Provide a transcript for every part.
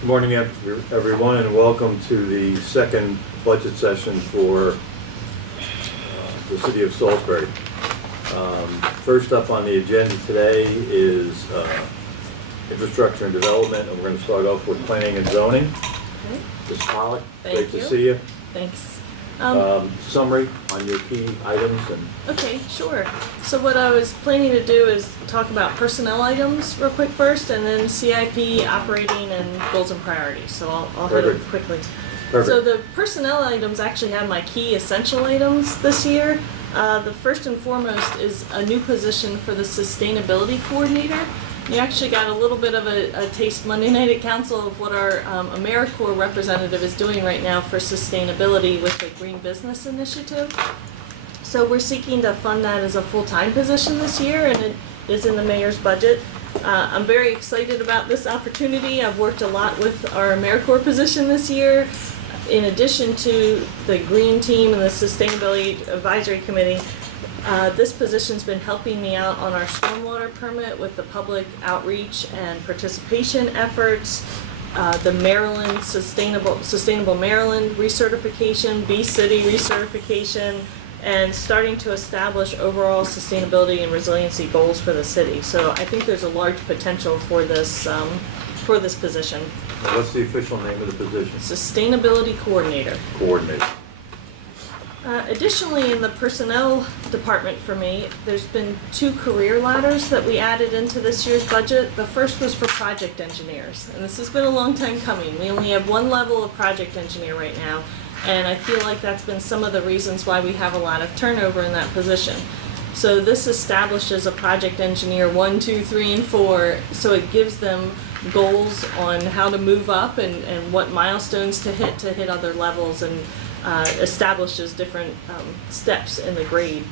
Good morning, everyone, and welcome to the second budget session for the City of Salisbury. First up on the agenda today is infrastructure and development, and we're going to start off with planning and zoning. Okay. Ms. Pollock, Thank great you. to see you. Thanks. Summary on your key items and Okay, sure. So what I was planning to do is talk about personnel items real quick first, and then CIP, operating, and goals and priorities. So I'll hit them Perfect. quickly. Perfect. So the personnel items actually have my key essential items this year. The first and foremost is a new position for the sustainability coordinator. You actually got a little bit of a taste Monday night at council of what our AmeriCorps representative is doing right now for sustainability with the Green Business Initiative. So we're seeking to fund that as a full-time position this year, and it is in the mayor's budget. I'm very excited about this opportunity. I've worked a lot with our AmeriCorps position this year. In addition to the green team and the sustainability advisory committee, this position's been helping me out on our stormwater permit with the public outreach and participation efforts, the Maryland Sustainable Maryland recertification, B City recertification, and starting to establish overall sustainability and resiliency goals for the city. So I think there's a large potential for this position. what's the official name of the position? Sustainability coordinator. Coordinator. Additionally, in the personnel department for me, there's been 2 career ladders that we added into this year's budget. The first was for project engineers, and this has been a long time coming. We only have 1 level of project engineer right now, and I feel like that's been some of the reasons why we have a lot of turnover in that position. So this establishes a project engineer 1, 2, 3, and 4, so it gives them goals on how to move up and what milestones to hit other levels, and establishes different steps in the grade.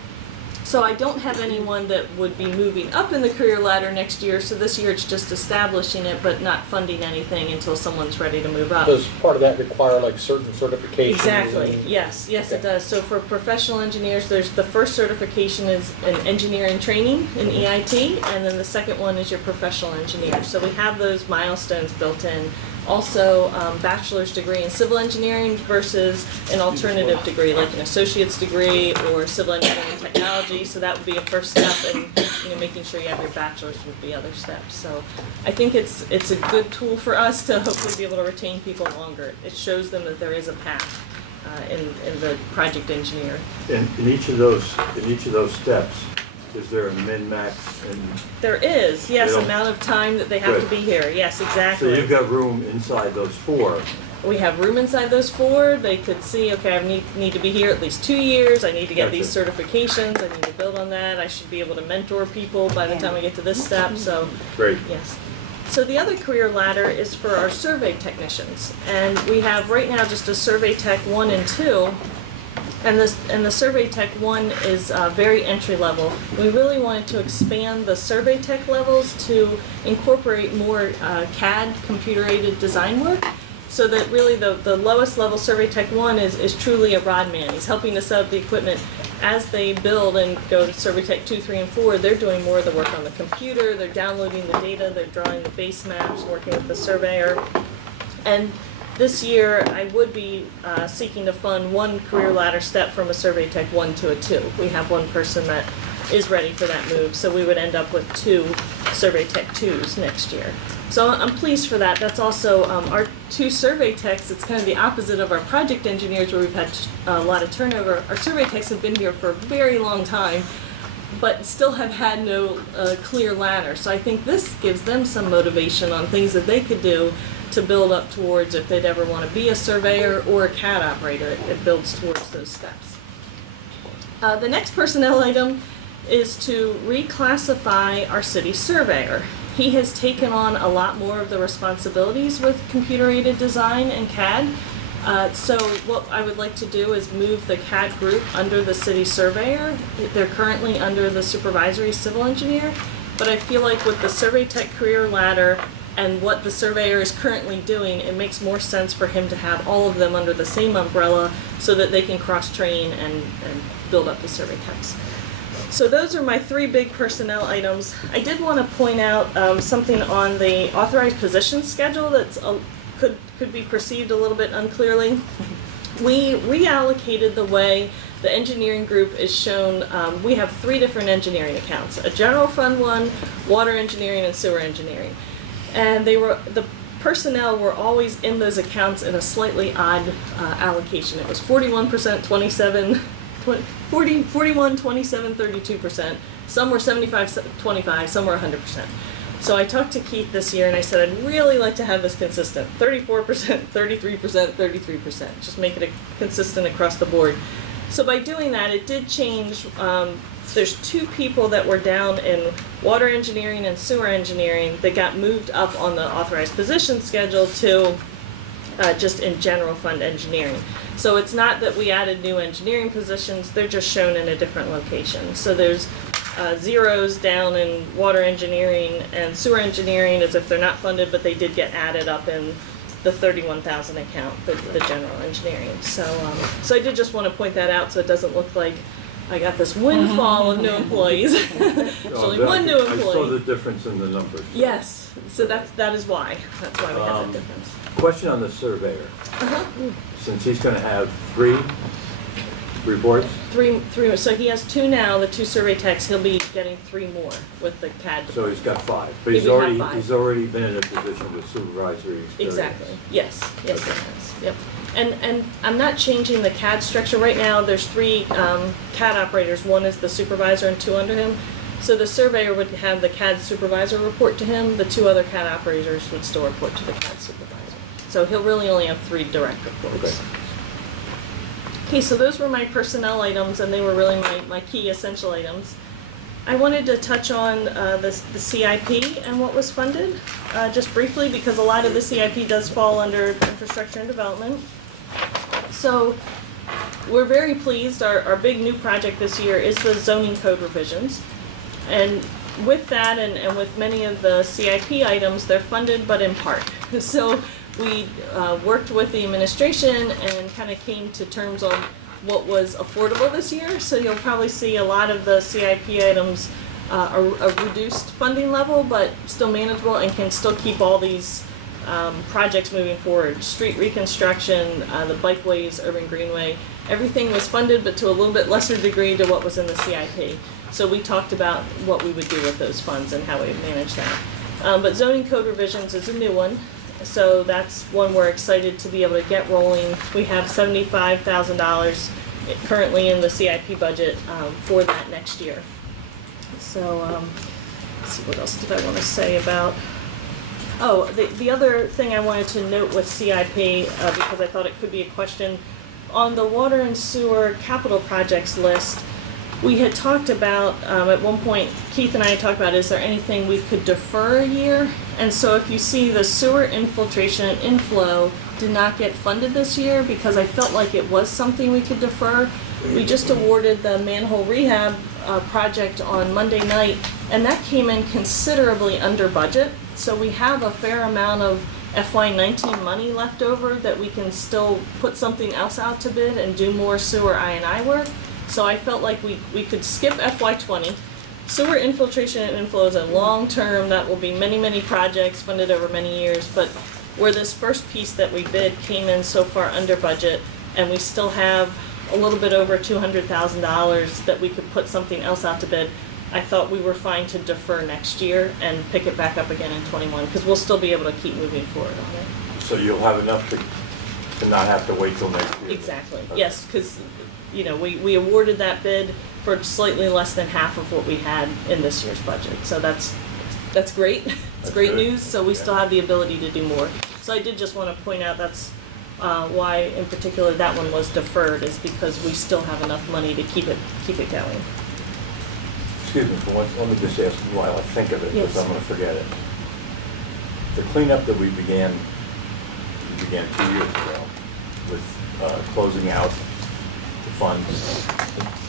So I don't have anyone that would be moving up in the career ladder next year, so this year it's just establishing it but not funding anything until someone's ready to move up. Does part of that require like certain certifications? Exactly, and- yes, it Okay. does. So for professional engineers, there's the first certification is an engineering training in EIT, and then the second one is your professional engineer. So we have those milestones built in. Also, bachelor's degree in civil engineering versus an alternative degree, like an associate's degree or civil engineering technology. So that would be a first step, and making sure you have your bachelor's would be other steps. So I think it's a good tool for us to hopefully be able to retain people longer. It shows them that there is a path in the project engineer. In each of those steps, is there a min-max? There is, yes, They don't- amount of time that they have to Good. be here. Yes, So exactly. you've got room inside those 4. We have room inside those 4. They could see, okay, I need to be here at least 2 years. I need to get these certifications. I need to build on that. I should be able to mentor people by the time I get to this step. So, Great. yes. So the other career ladder is for our survey technicians. And we have right now just a survey tech 1 and 2. And the survey tech 1 is very entry level. We really wanted to expand the survey tech levels to incorporate more CAD, computer-aided design work, so that really the lowest level survey tech 1 is truly a rod man. He's helping to set up the equipment. As they build and go to survey tech 2, 3, and 4, they're doing more of the work on the computer. They're downloading the data. They're drawing the base maps, working with the surveyor. And this year, I would be seeking to fund 1 career ladder step from a survey tech 1 to a 2. We have 1 person that is ready for that move, so we would end up with 2 survey tech 2s next year. So I'm pleased for that. That's also our 2 survey techs. It's kind of the opposite of our project engineers, where we've had a lot of turnover. Our survey techs have been here for a very long time, but still have had no clear ladder. So I think this gives them some motivation on things that they could do to build up towards if they'd ever want to be a surveyor or a CAD operator. It builds towards those steps. The next personnel item is to reclassify our city surveyor. He has taken on a lot more of the responsibilities with computer-aided design and CAD. So what I would like to do is move the CAD group under the city surveyor. They're currently under the supervisory civil engineer, but I feel like with the survey tech career ladder and what the surveyor is currently doing, it makes more sense for him to have all of them under the same umbrella so that they can cross-train and build up the survey techs. So those are my 3 big personnel items. I did want to point out something on the authorized position schedule that's could be perceived a little bit unclearly. We reallocated the way the engineering group is shown. We have 3 different engineering accounts: a general fund one, water engineering, and sewer engineering. And the personnel were always in those accounts in a slightly odd allocation. It was 41%, 41, 27, 32%. Some were 75, 25, some were 100%. So I talked to Keith this year and I said, I'd really like to have this consistent: 34%, 33%, 33%. Just make it consistent across the board. So by doing that, it did change. There's 2 people that were down in water engineering and sewer engineering that got moved up on the authorized position schedule to just in general fund engineering. So it's not that we added new engineering positions, they're just shown in a different location. So there's zeros down in water engineering and sewer engineering as if they're not funded, but they did get added up in the 31,000 account, the general engineering. So I did just want to point that out so it doesn't look like I got this windfall of new employees. There's only one new I saw the employee. difference in the numbers. Yes, so that is why. That's why we have that difference. Question on the surveyor. Uh-huh. Since he's gonna have 3 reports, Three, so he has 2 now, the 2 survey techs, he'll be getting 3 more with the CAD. so he's got 5. But He he's would have 5. he's already been in a position with supervisory experience. Exactly, yes, he has, yep. And I'm not changing the CAD structure. Right now, there's 3 CAD operators. 1 is the supervisor and 2 under him. So the surveyor would have the CAD supervisor report to him. The 2 other CAD operators would still report to the CAD supervisor. So he'll really only have 3 direct reports. Okay. Okay, so those were my personnel items, and they were really my key essential items. I wanted to touch on the CIP and what was funded, just briefly, because a lot of the CIP does fall under infrastructure and development. So we're very pleased. Our big new project this year is the zoning code revisions. And with that and with many of the CIP items, they're funded but in part. So we worked with the administration and kind of came to terms on what was affordable this year. So you'll probably see a lot of the CIP items a reduced funding level, but still manageable and can still keep all these projects moving forward. Street reconstruction, the bikeways, urban greenway, everything was funded, but to a little bit lesser degree to what was in the CIP. So we talked about what we would do with those funds and how we would manage that. But zoning code revisions is a new one. So that's one we're excited to be able to get rolling. We have $75,000 currently in the CIP budget for that next year. So let's see, what else did I want to say about? Oh, the other thing I wanted to note with CIP, because I thought it could be a question, on the water and sewer capital projects list, we had talked about, at one point, Keith and I had talked about, is there anything we could defer a year? And so if you see the sewer infiltration and inflow did not get funded this year because I felt like it was something we could defer. We just awarded the manhole rehab project on Monday night, and that came in considerably under budget. So we have a fair amount of FY19 money left over that we can still put something else out to bid and do more sewer I&I work. So I felt like we could skip FY20. Sewer infiltration and inflow is a long-term, that will be many, many projects funded over many years, but where this first piece that we bid came in so far under budget, and we still have a little bit over $200,000 that we could put something else out to bid, I thought we were fine to defer next year and pick it back up again in 21, because we'll still be able to keep moving forward on it. So you'll have enough to not have to wait till next year? Exactly, Okay. yes, because we awarded that bid for slightly less than half of what we had in this year's budget. So that's great. It's That's great good. news. So we Yeah. still have the ability to do more. So I did just want to point out that's why in particular that one was deferred, is because we still have enough money to keep it going. Excuse me for one, let me just ask while I think of it, because Yes. I'm gonna forget it. The cleanup that we began 2 years ago with closing out the funds.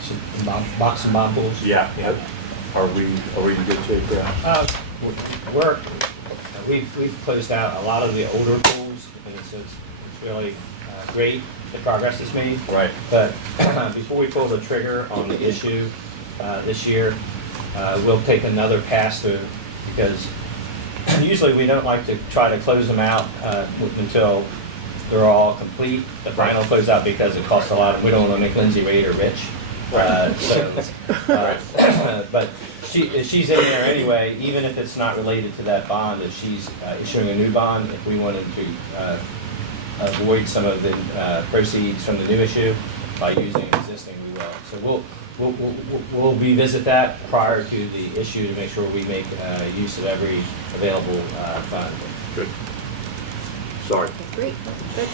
Some box and bomb pools. Yeah. Are we in good shape there? We've closed out a lot of the older pools, and it's really great, the progress is made. Right. But before we pull the trigger on the issue this year, we'll take another pass through, because Usually we don't like to try to close them out until they're all complete, the final closeout, because it costs a lot, and we don't want to make Lindsay Raider rich. But if she's in there anyway, even if it's not related to that bond, if she's issuing a new bond, if we wanted to avoid some of the proceeds from the new issue by using existing, we will. So we'll revisit that prior to the issue to make sure we make use of every available fund. Good. Sorry. Great, good.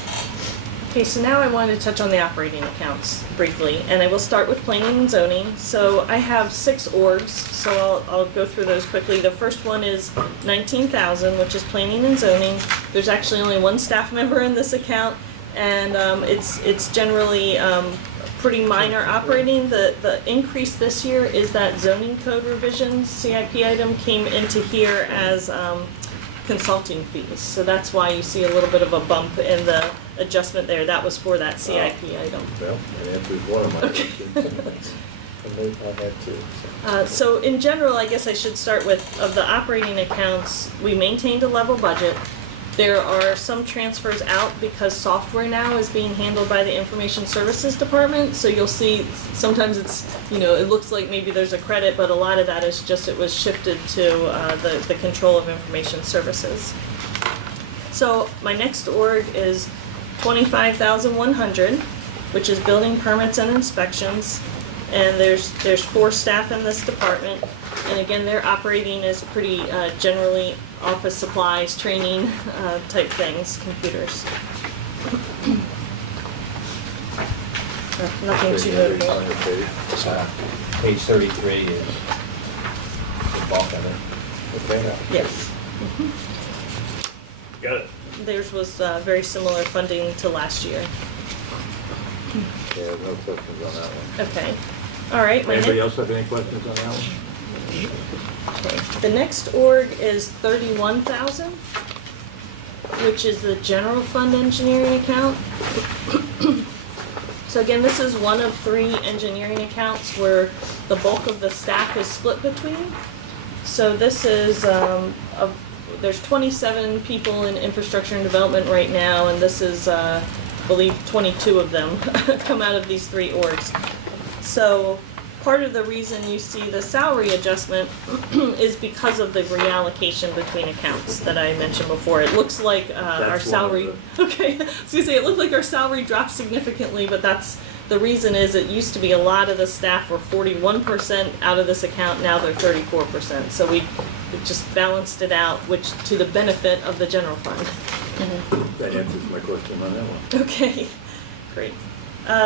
Okay, so now I wanted to touch on the operating accounts briefly, and I will start with planning and zoning. So I have 6 orgs, so I'll go through those quickly. The first one is 19,000, which is planning and zoning. There's actually only 1 staff member in this account, and it's generally pretty minor operating. The increase this year is that zoning code revisions CIP item came into here as consulting fees. So that's why you see a little bit of a bump in the adjustment there. That was for that CIP item. Well, that answers one of my questions. I had two. So in general, I guess I should start with, of the operating accounts, we maintained a level budget. There are some transfers out because software now is being handled by the Information Services Department. So you'll see sometimes it's, it looks like maybe there's a credit, but a lot of that is just it was shifted to the control of information services. So my next org is 25,100, which is building permits and inspections. And there's 4 staff in this department. And again, their operating is pretty generally office supplies, training type things, computers. Nothing too notable. Page 33 is the bulk of it. Okay. Yes. Got it. Theirs was very similar funding to last year. Yeah, no questions on that one. Okay. All right. Anybody else have any questions on that one? Okay. The next org is 31,000, which is the general fund engineering account. So again, this is one of 3 engineering accounts where the bulk of the staff is split between. So this is there's 27 people in infrastructure and development right now, and this is I believe 22 of them come out of these 3 orgs. So part of the reason you see the salary adjustment is because of the reallocation between accounts that I mentioned before. It looks like our salary, okay, I was gonna say, it looked like our salary dropped significantly, but that's, the reason is it used to be a lot of the staff were 41% out of this account, now they're 34%. So we just balanced it out, which to the benefit of the general fund. That answers my question on that one. Okay, great.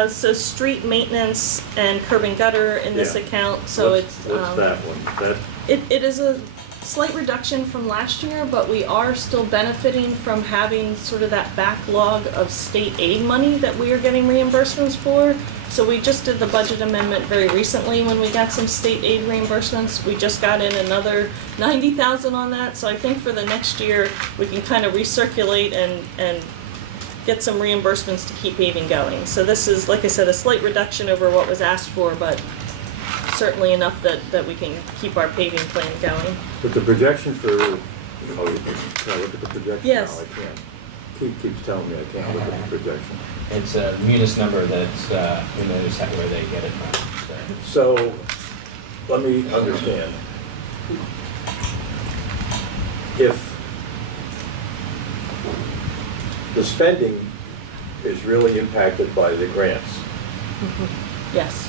So street maintenance and curb and gutter in this Yeah. account, so What's it's. that one? It is a slight reduction from last year, but we are still benefiting from having sort of that backlog of state aid money that we are getting reimbursements for. So we just did the budget amendment very recently when we got some state aid reimbursements. We just got in another 90,000 on that, so I think for the next year, we can kind of recirculate and get some reimbursements to keep paving going. So this is, like I said, a slight reduction over what was asked for, but certainly enough that we can keep our paving plan going. But the projection for, can I look at the projection? Yes. No, I can't. Keeps telling me I can't look at the projection. It's a munis number that's, who knows where they get it from. So, let me understand. If the spending is really impacted by the grants, Yes.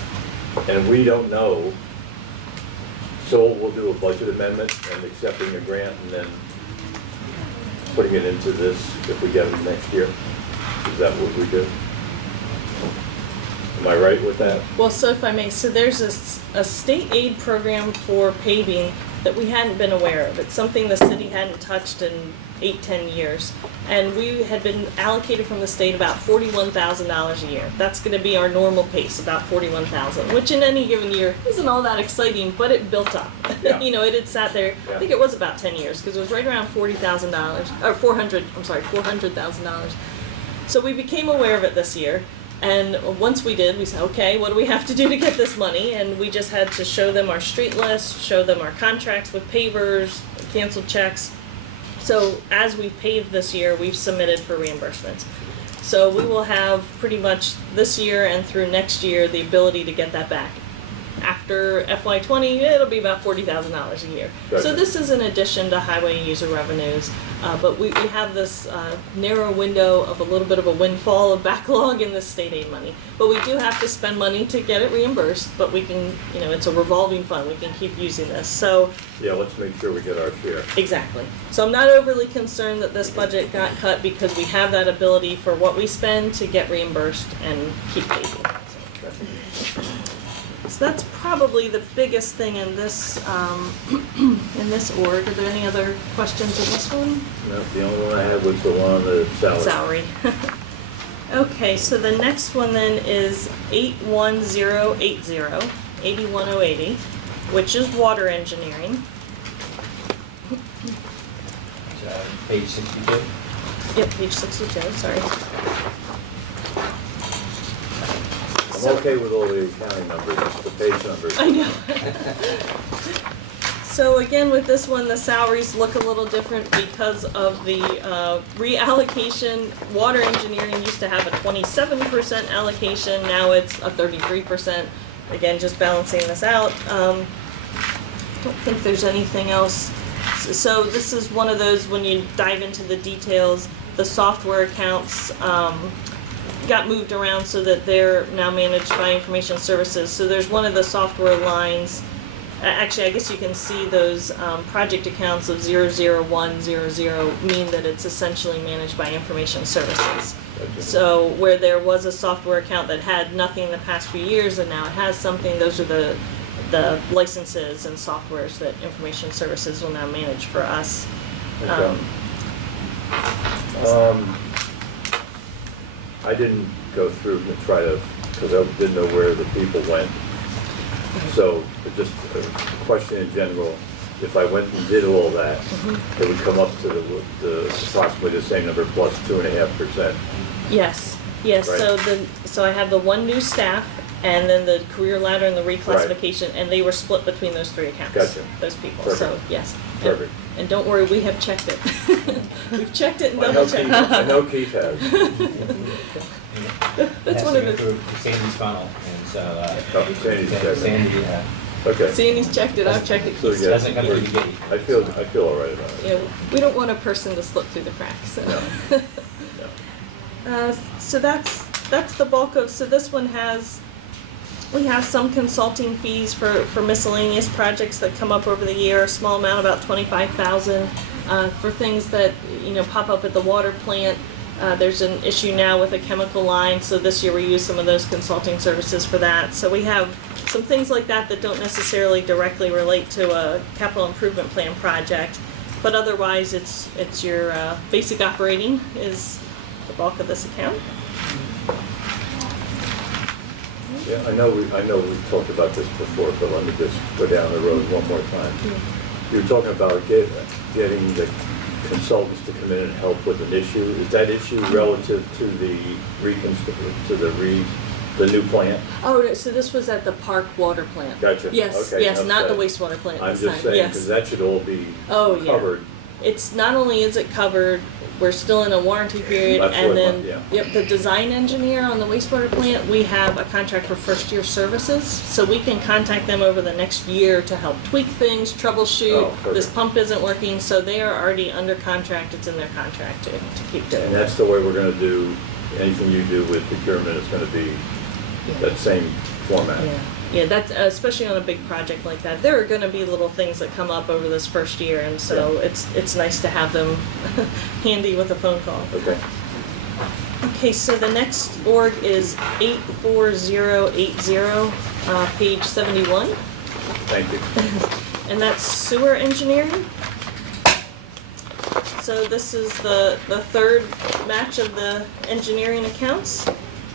and we don't know, so we'll do a budget amendment and accepting a grant and then putting it into this if we get it next year. Is that what we do? Am I right with that? Well, so if I may, so there's a state aid program for paving that we hadn't been aware of. It's something the city hadn't touched in 8-10 years. And we had been allocated from the state about $41,000 a year. That's gonna be our normal pace, about $41,000, which in any given year isn't all that exciting, but it built up. Yeah. It had sat there, I think it was about 10 years, because it was right around $40,000, or $400,000. So we became aware of it this year. And once we did, we said, okay, what do we have to do to get this money? And we just had to show them our street list, show them our contracts with pavers, canceled checks, So as we've paved this year, we've submitted for reimbursements. So we will have pretty much this year and through next year the ability to get that back. After FY20, it'll be about $40,000 a year. Gotcha. So this is in addition to highway user revenues, but we have this narrow window of a little bit of a windfall of backlog in the state aid money. But we do have to spend money to get it reimbursed, but we can, it's a revolving fund, we can keep using this. So Yeah, let's make sure we get our share. exactly. So I'm not overly concerned that this budget got cut because we have that ability for what we spend to get reimbursed and keep paving. So that's probably the biggest thing in this org. Are there any other questions in this one? No, the only one I had was the one on the salary. Okay, so the next one then is 81080, 81080, which is water engineering. Page 62. Yep, page 62, sorry. I'm okay with all the accounting numbers, just the page numbers. I know. So again, with this one, the salaries look a little different because of the reallocation. Water engineering used to have a 27% allocation, now it's a 33%. Again, just balancing this out. Don't think there's anything else. So this is one of those, when you dive into the details, the software accounts got moved around so that they're now managed by information services. So there's one of the software lines. Actually, I guess you can see those project accounts of 00100 mean that it's essentially managed by information services. Gotcha. So where there was a software account that had nothing in the past few years and now it has something, those are the licenses and softwares that information services will now manage for us. Okay. I didn't go through and try to, because I didn't know where the people went. So, just a question in general, if I went and did all that, it would come up to the approximately the same number plus 2.5%. Yes, yes, Right. so I have the one new staff and then the career ladder and the reclassification, and they were split between those three accounts. Gotcha. Those people, so, Perfect. yes. Perfect. And don't worry, we have checked it. We've checked it and I double know Keith, checked I it. know Keith has. That's one of the, Sandy's funnel, and so. Oh, Sandy's checked it. Sandy, Okay. Sandy's checked it, I've checked it, So, Keith's yeah, doesn't come to the gate. I feel all right about it. we don't want a person to slip through the cracks, so. No. So that's the bulk of, so this one we have some consulting fees for miscellaneous projects that come up over the year, a small amount, about $25,000, for things that, pop up at the water plant. There's an issue now with a chemical line, so this year we use some of those consulting services for that. So we have some things like that that don't necessarily directly relate to a capital improvement plan project, but otherwise it's your basic operating is the bulk of this account. Yeah, I know we've talked about this before, but let me just go down the road one more time. You were talking about getting the consultants to come in and help with an issue. Is that issue relative to the the new plant? Oh, so this was at the park water plant. Gotcha. Yes, Okay, yes, not the okay. wastewater plant I'm this just time. saying, Yes. because that should all be Oh, yeah. covered. It's not only is it covered, we're still in a warranty period, That's and what I then, thought, yep, the design engineer on the wastewater plant, we have a contract for first year services, so we can contact them over the next year to help tweak things, troubleshoot, Oh, perfect. this pump isn't working, so they are already under contract, it's in their contract to keep doing And that. that's the way we're gonna do, anything you do with procurement is gonna be that same format. Yeah, that's especially on a big project like that. There are going to be little things that come up over this first year, and so it's nice to have them handy with a phone call. Okay. Okay, so the next org is 84080, page 71, Thank you. and that's sewer engineering. So this is the third match of the engineering accounts.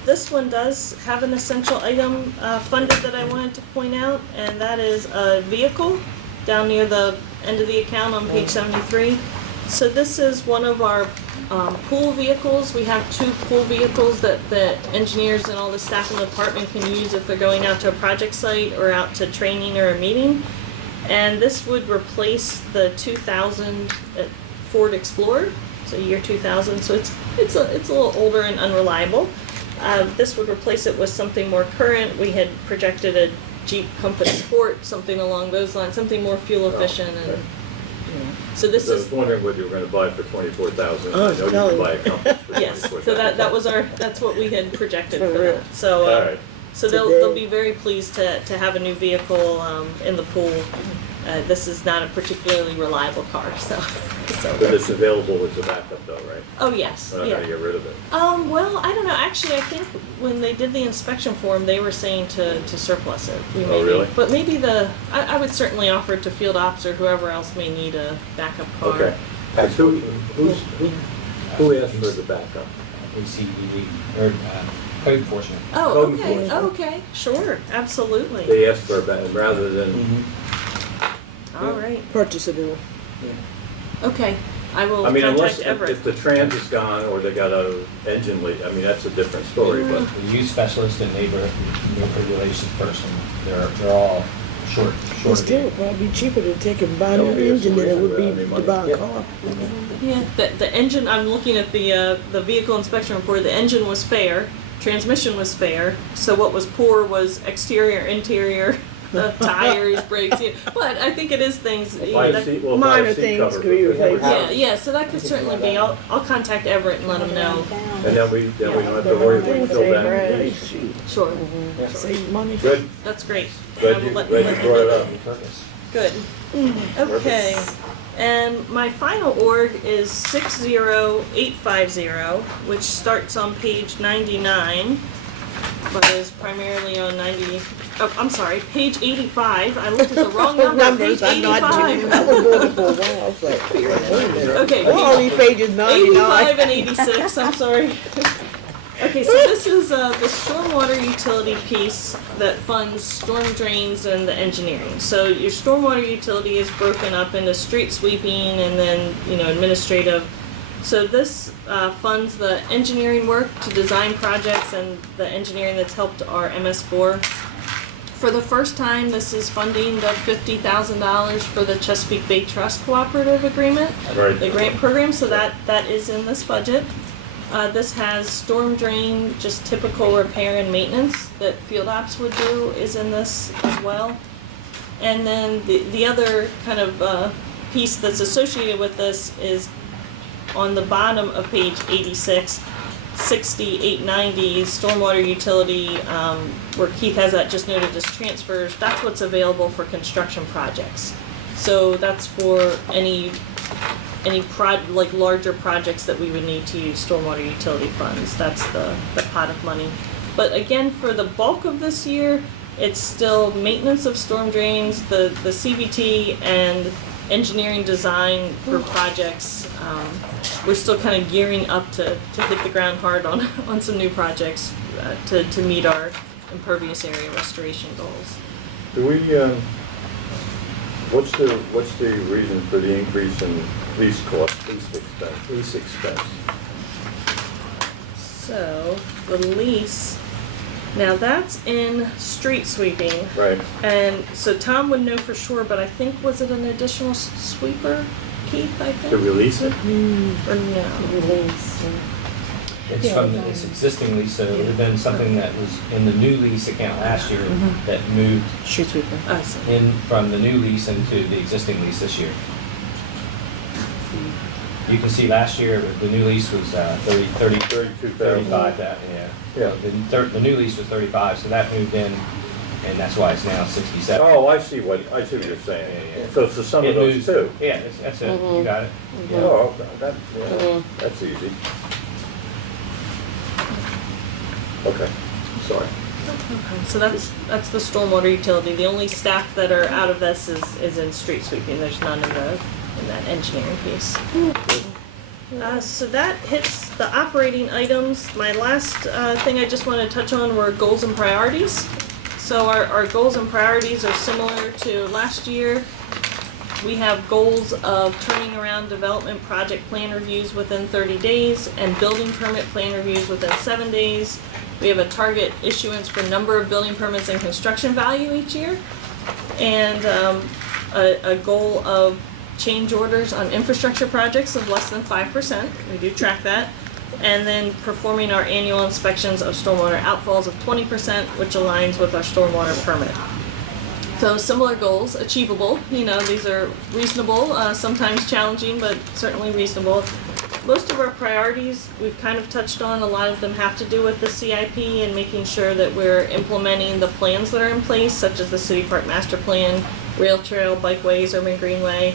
This one does have an essential item funded that I wanted to point out, and that is a vehicle down near the end of the account on page 73. So this is one of our pool vehicles. We have 2 pool vehicles that the engineers and all the staff in the department can use if they're going out to a project site or out to training or a meeting. And this would replace the 2014 Ford Explorer. It's a year 2000, so it's a little older and unreliable. This would replace it with something more current. We had projected a Jeep Compass Sport, something along those lines, something more fuel efficient, and okay. so this I is was wondering what you were gonna buy for $24,000. Oh, I know you no. can buy a Compass for yes. $24,000. So that's what we had projected For for real. that. So All right. so Today. they'll be very pleased to have a new vehicle in the pool. This is not a particularly reliable car, so. But it's available as a backup though, right? Oh yes, We're not yeah. gonna get rid of it. Well, I don't know. Actually, I think when they did the inspection form, they were saying to surplus it. We may really? But maybe I would certainly offer it to field ops or whoever else may need a backup car. Okay. Who asked for the backup? ACED, or code enforcement. Oh, Code okay. enforcement. Oh, okay. Sure. Absolutely. They asked for a backup rather than, All right. Purchase a new one. Okay. I will I mean, unless, contact Everett. if the trans is gone or they got a engine leak, I mean, that's a different story, but. The youth specialist and neighborhood relations person, they're all short It's of still it. probably cheaper to take and buy a That new would be a engine than it would be solution to without buy any a money. car. Yeah, the engine, I'm looking at the vehicle inspection report, the engine was fair, transmission was fair, so what was poor was exterior, interior, the tires, brakes, but I think it is things, you Buy know, a that- seat, well, buy Minor a seat things cover. could be for replaced. $50. yeah, so that could certainly be, I'll contact Everett and let him know. And then we don't have to worry, we can fill that in. Right. Sure, Save money. Good, that's great. glad I will you let brought it up. Purpose. Good. Okay. And my final org is 60850, which starts on page 99, but is primarily on 90. Oh, I'm sorry, page 85. I looked at the wrong number. Numbers, Page I know I 85. was doing it for a while. I was like, wait a minute. Okay, Well, all these pages 99. 85 and 86. I'm sorry. Okay, so this is the stormwater utility piece that funds storm drains and the engineering. So your stormwater utility is broken up into street sweeping and then, administrative. So this funds the engineering work to design projects and the engineering that's helped our MS4. For the first time, this is funding the $50,000 for the Chesapeake Bay Trust Cooperative Agreement, Right. the grant program, so that is in this budget. This has storm drain, just typical repair and maintenance that field ops would do is in this as well. And then the other kind of piece that's associated with this is on the bottom of page 86, 6890, stormwater utility, where Keith has that just noted as transfers, that's what's available for construction projects. So that's for any larger projects that we would need to use stormwater utility funds. That's the pot of money. But again, for the bulk of this year, it's still maintenance of storm drains, the CVT, and engineering design for projects. We're still kind of gearing up to hit the ground hard on some new projects to meet our impervious area restoration goals. Do we, what's the reason for the increase in lease cost, lease expense? So the lease, now that's in street sweeping. Right, And so Tom would know for sure, but I think, was it an additional sweeper, Keith, I think? to release it? Or no? It's from this existing lease, so it would have been something that was in the new lease account last year that moved Street sweeper. I see. in from the new lease into the existing lease this year. You can see last year, the new lease was 32,000. 35, Yeah. The new lease was 35, so that moved in, and that's why it's now 67. Oh, I see what you're saying. Yeah. So it's the sum of It those moves- two? Yeah, that's it, you got it. Yeah. Oh, okay, that's easy. Okay, sorry. So that's the stormwater utility. The only staff that are out of this is in street sweeping. There's none in that engineering piece. So that hits the operating items. My last thing I just wanted to touch on were goals and priorities. So our goals and priorities are similar to last year. We have goals of turning around development project plan reviews within 30 days and building permit plan reviews within 7 days. We have a target issuance for number of building permits and construction value each year. And a goal of change orders on infrastructure projects of less than 5%. We do track that. And then performing our annual inspections of stormwater outfalls of 20%, which aligns with our stormwater permit. So similar goals, achievable. You know, these are reasonable, sometimes challenging, but certainly reasonable. Most of our priorities we've kind of touched on. A lot of them have to do with the CIP and making sure that we're implementing the plans that are in place, such as the City Park Master Plan, rail trail, bikeways, urban greenway.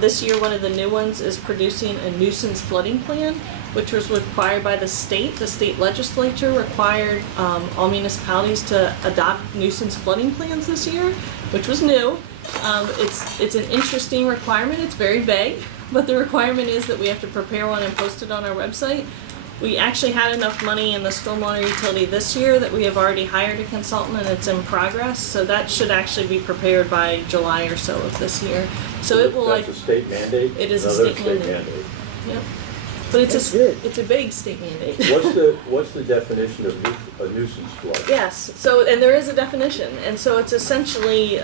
This year, one of the new ones is producing a nuisance flooding plan, which was required by the state. The state legislature required all municipalities to adopt nuisance flooding plans this year, which was new. It's an interesting requirement. It's very vague, but the requirement is that we have to prepare one and post it on our website. We actually had enough money in the stormwater utility this year that we have already hired a consultant and it's in progress. So that should actually be prepared by July or so of this year. So it will That's a state mandate? It is a Another state mandate. Yep. But That's good. it's a vague state mandate. What's the definition of a nuisance flood? Yes, so, and there is a definition, and so it's essentially,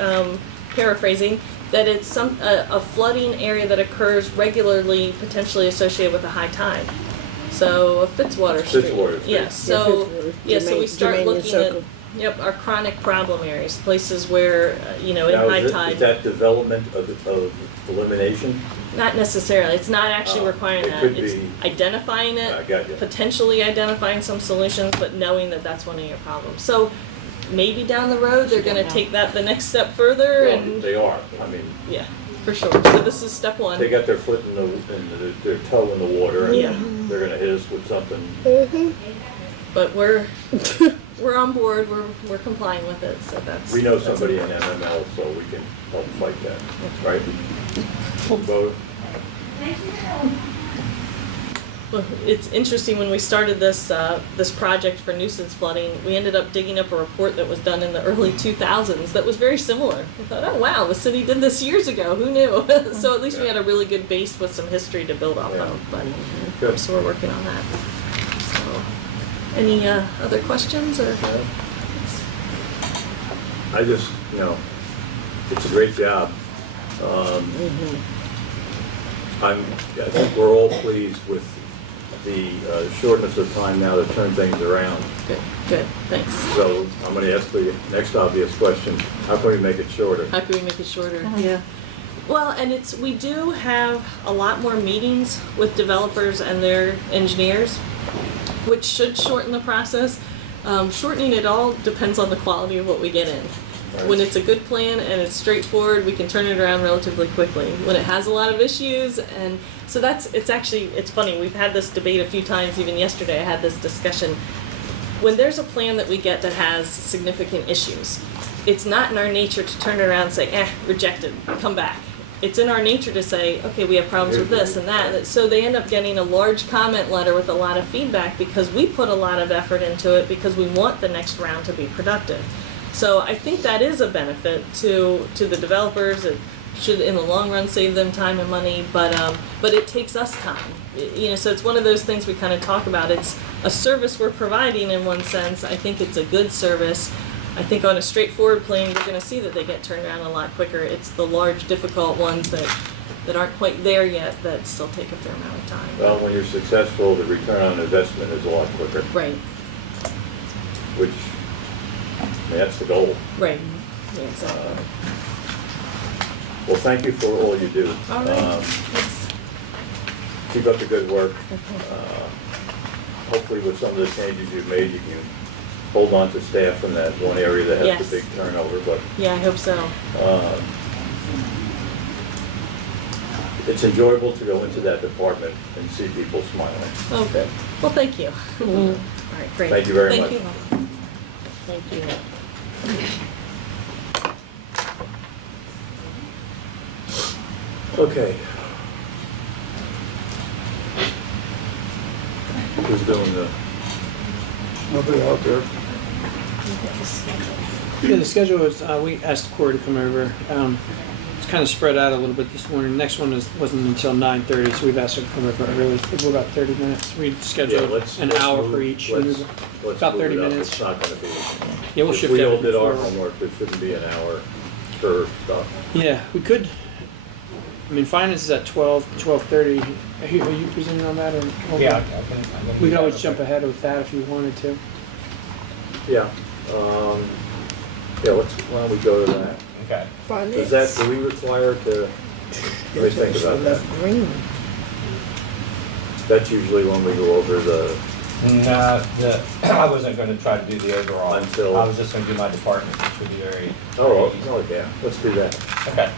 paraphrasing, that it's a flooding area that occurs regularly, potentially associated with a high tide. So a Fitzwater Street. Fitzwater Street. Yes, so, Yeah, so we start Germanian looking Circle. at, our chronic problem areas, places where, in Now, high is tide. that development of elimination? Not necessarily, it's not actually requiring it that, could it's be- identifying it. I got you. Potentially identifying some solutions, but knowing that that's one of your problems. So maybe down the road, they're gonna take that the next step further Well, and, they are, I mean, yeah, for sure. So this is step one. they got their foot in their toe in the water Yeah. and they're gonna hit us with something. But we're on board, we're complying with it, so that's. We know that's somebody in important. MML, so we can help fight that, right? Vote. Well, it's interesting, when we started this project for nuisance flooding, we ended up digging up a report that was done in the early 2000s that was very similar. We thought, oh wow, the city did this years ago, who knew? So at least we had a really good base with some history to build off Yeah. of, but, Good. so we're working on that. So, any other questions or? I just, it's a great job. I think we're all pleased with the shortness of time now to turn things around. Good, thanks. So I'm going to ask the next obvious question: how can we make it shorter? How can we make it shorter? Yeah. Well, and we do have a lot more meetings with developers and their engineers, which should shorten the process. Shortening it all depends on the quality of what we get in. Right. When it's a good plan and it's straightforward, we can turn it around relatively quickly. When it has a lot of issues, and so it's funny, we've had this debate a few times, even yesterday I had this discussion. When there's a plan that we get that has significant issues, it's not in our nature to turn it around and say, rejected, come back. It's in our nature to say, okay, we have problems with this and that. So they end up getting a large comment letter with a lot of feedback because we put a lot of effort into it because we want the next round to be productive. So I think that is a benefit to the developers. It should, in the long run, save them time and money, but it takes us time. So it's one of those things we kind of talk about. It's a service we're providing in one sense. I think it's a good service. I think on a straightforward plan, you're going to see that they get turned around a lot quicker. It's the large, difficult ones that aren't quite there yet that still take a fair amount of time. Well, when you're successful, the return on investment is a lot quicker. Right. Which, that's the goal. Right. Yeah, exactly. Well, thank you for all you do. All right. Thanks. Keep up the good work. Okay. Hopefully with some of the changes you've made, you can hold on to staff in that one area that has Yes. the big turnover, but Yeah, I hope so. it's enjoyable to go into that department and see people smiling. Oh, good. Well, thank you. All right, great. Thank you very much. Thank you. Thank you. Okay. Who's doing the? Nobody out there. Yeah, the schedule is, we asked Corey to come over. It's kind of spread out a little bit this morning. Next one wasn't until 9:30, so we've asked her to come over early. We're about 30 minutes. We scheduled an hour for each. Let's About move 30 it up. minutes. It's not gonna be. Yeah, we'll If shift we all everything did our forward. homework, there shouldn't be an hour per stuff. Yeah, we could I mean, finance is at 12:30. Are you presenting on that, or? Yeah, I can. We can always jump ahead with that if you wanted to. Yeah, yeah, why don't we go to that? Okay. Is that, do we require to, let me think about that. Green. That's usually when we go over the, No, I wasn't gonna try to do the overall. Until- I was just gonna do my department, which would be very. yeah, let's do that. Okay,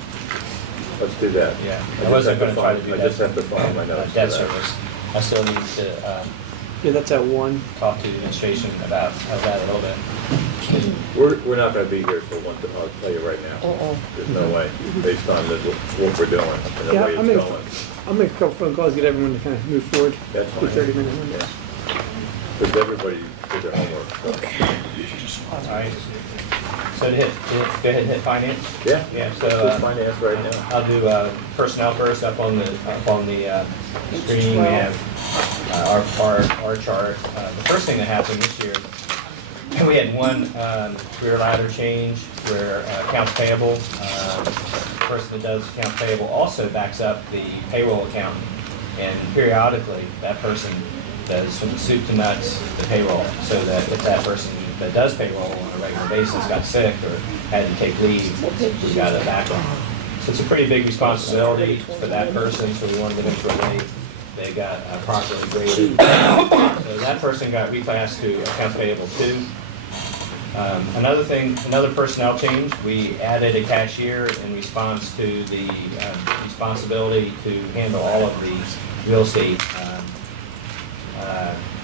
Let's do that. yeah. I I wasn't just have to gonna try to find- do I that. just have to find my notes for Debt that. service. I still need to, Yeah, that's at 1. talk to the administration about that a little bit. We're not gonna be here for one, I'll tell you right now. There's no way, based on what we're doing and the Yeah, way I mean, it's going. I'll make a couple phone calls, get everyone to kind of move forward. That's Do fine. 30-minute windows. Because everybody did their homework. All right. So to go ahead and hit finance? Yeah, Yeah, so, it's finance right now. I'll do personnel first. Up on the screen, we have our chart. The first thing that happened this year, we had one career ladder change where accounts payable, the person that does accounts payable also backs up the payroll account. And periodically, that person does from soup to nuts the payroll, so that if that person that does payroll on a regular basis got sick or had to take leave, we got a backup. So it's a pretty big responsibility for that person, so we wanted to make sure they got properly graded. So that person got reclassed to accounts payable 2. Another personnel change, we added a cashier in response to the responsibility to handle all of the real estate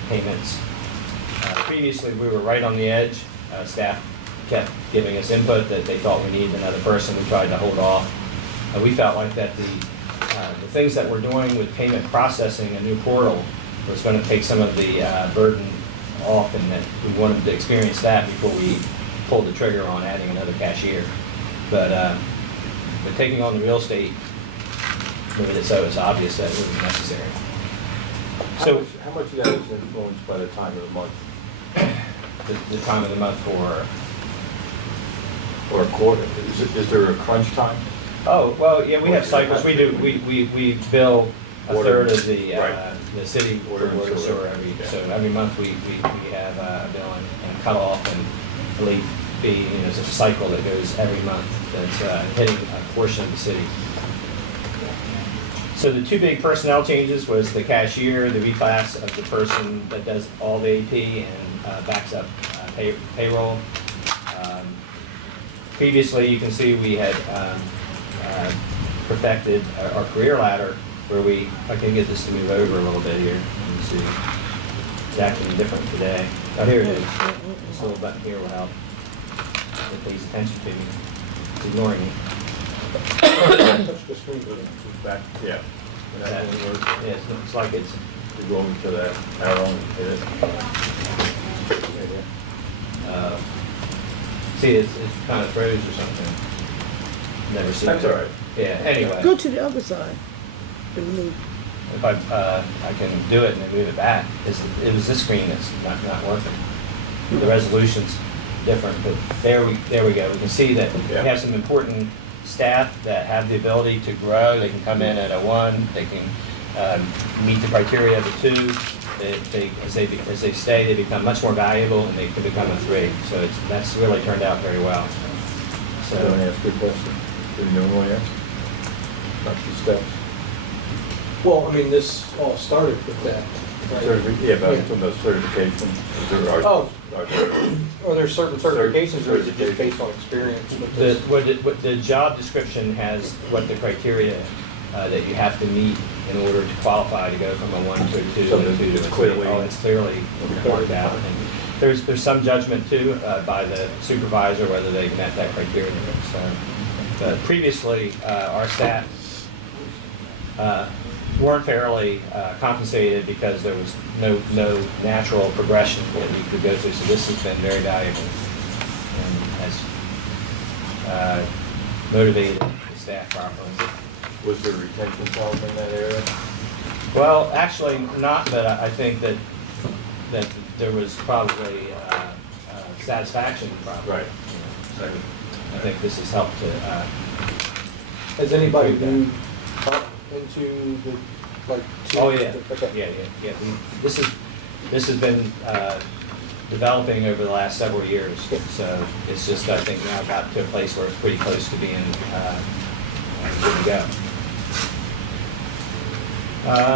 payments. Previously, we were right on the edge. Staff kept giving us input that they thought we needed another person. We tried to hold off. We felt like that the things that we're doing with payment processing, a new portal, was going to take some of the burden off, and that we wanted to experience that before we pulled the trigger on adding another cashier. But taking on the real estate made it so it's obvious that it was necessary. So How much of that is influenced by the time of the month the time of the month for, or a quarter? Is there a crunch time? oh, well, yeah, we have cycles. We do, we bill a Water. third of the Right. the city Water for and water sewer. sewer every, Yeah. so every month we have a bill and cut off and late fee, you know, it's a cycle that goes every month that's hitting a portion of the city. So the 2 big personnel changes was the cashier, the reclass of the person that does all the AP and backs up payroll. Previously, you can see we had perfected our career ladder where I can get this to move over a little bit here. Let me see. It's acting different today. Oh, here it is. This little button here will help. It pays attention to me. It's ignoring me. Touch the screen, back, yeah. And that Yeah, will work. it's like it's, You go into that arrow and hit it. see, it's kind of froze or something. Never seen it. That's all right. Yeah, anyway. Go to the other side. And move. If I can do it and then move it back, it was this screen that's not working. The resolution's different, but there we go. We can see that we Yeah. have some important staff that have the ability to grow. They can come in at a 1, they can meet the criteria of a 2. As they stay, they become much more valuable and they can become a 3. So that's really turned out very well. So I want to So, ask you a question. Do you normally ask? Not the steps? Well, I mean, this all started with that. right? Yeah, but I'm talking about certification. Oh. Are there- Or there's certain certifications, or is it Certification. just based on experience with this? what the job description has what the criteria that you have to meet in order to qualify to go from a 1 to a 2 So and a 2 to a it's 3. clearly- Oh, it's clearly marked out. And there's some judgment too by the supervisor whether they met that criteria. So, but previously, our staff weren't fairly compensated because there was no natural progression that we could go through. So this has been very valuable and has motivated the staff properly. Was there retention problem in that area? Well, actually not, but I think that there was probably satisfaction probably. Right. So I think this has helped to. Has anybody improve that. moved up into the, like? to- Oh, yeah, Okay. yeah. This has been developing over the last several years, so it's just, I think, now got to a place where it's pretty close to being good to go.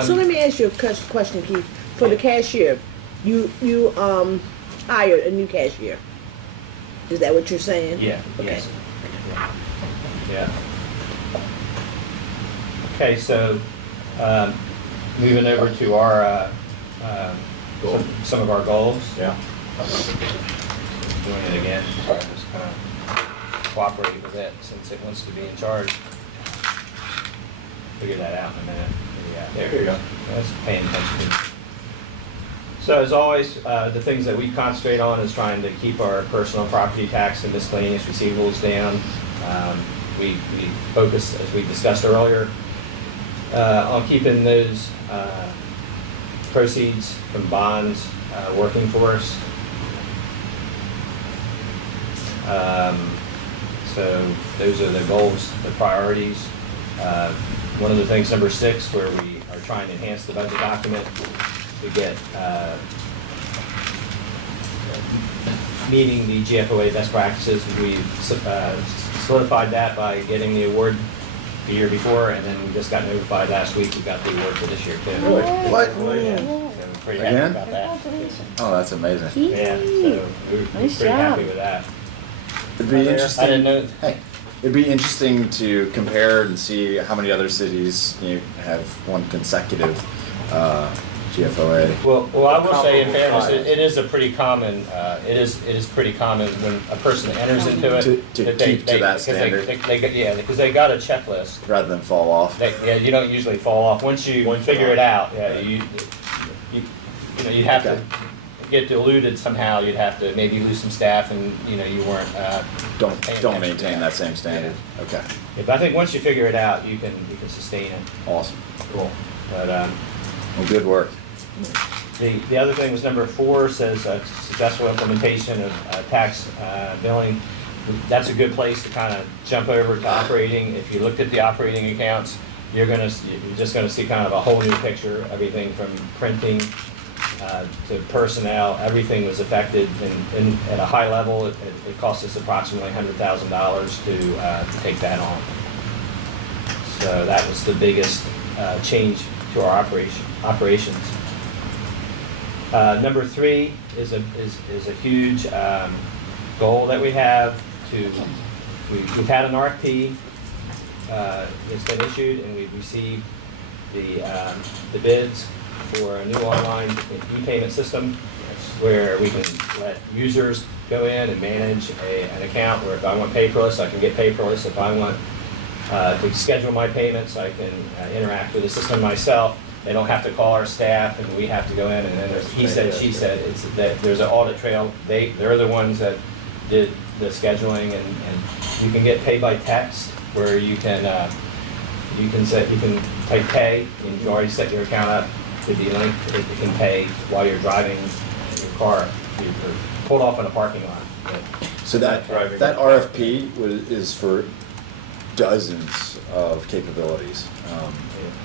So let me ask you a question, Keith. For the cashier, you hired a new cashier. Is that what you're saying? Yeah, Okay. yes. Yeah. Okay, so, moving over to our, some of our goals. Yeah. Doing it again, just kind of cooperate with it since it wants to be in charge. Figure that out in a minute. Yeah, There you go. That's paying attention. So as always, the things that we concentrate on is trying to keep our personal property tax and miscellaneous receivables down. We focus, as we discussed earlier, on keeping those proceeds from bonds working for us. So those are the goals, the priorities. One of the things, number 6, where we are trying to enhance the budget document to get meeting the GFOA best practices. We solidified that by getting the award the year before, and then we just got notified last week we got the award for this year too. Really? What? Yeah, so we're pretty happy Again? about that. Oh, that's amazing. Yeah, so we're Nice pretty job. happy with that. It'd be I didn't interesting. know. Hey, it'd be interesting to compare and see how many other cities have one consecutive GFOA. Well, I will say in Comparable fairness, size. it is a pretty common, it is pretty common when a person enters into it. To that keep to that because standard. Yeah, because they got a checklist. Rather than fall off. Yeah, you don't usually fall off. Once you Once figure you're it out, yeah, you know, you'd have Okay. to get diluted somehow. You'd have to maybe lose some staff and, you know, you weren't, Don't paying don't attention maintain to that same standard. Okay. yeah, but I think once you figure it out, you can sustain it. Awesome. Cool. But, Well, good work. the other thing was number 4, says successful implementation of tax billing. That's a good place to kind of jump over to operating. If you looked at the operating accounts, you're just gonna see kind of a whole new picture. Everything from printing to personnel, everything was affected, and at a high level, it cost us approximately $100,000 to take that on. So that was the biggest change to our operations. Number 3 is a huge goal that we have to. We've had an RFP. It's been issued, and we've received the bids for a new online e-payment system where we can let users go in and manage an account where if I want paperless, I can get paperless. If I want to schedule my payments, I can interact with the system myself. They don't have to call our staff, and we have to go in, and then there's he said, she said. It's that there's an audit trail. They're the ones that did the scheduling, and you can get paid by text, where you can type pay, and you already set your account up to be linked. It can pay while you're driving your car. You're pulled off in a parking lot. So that Driving. RFP is for dozens of capabilities.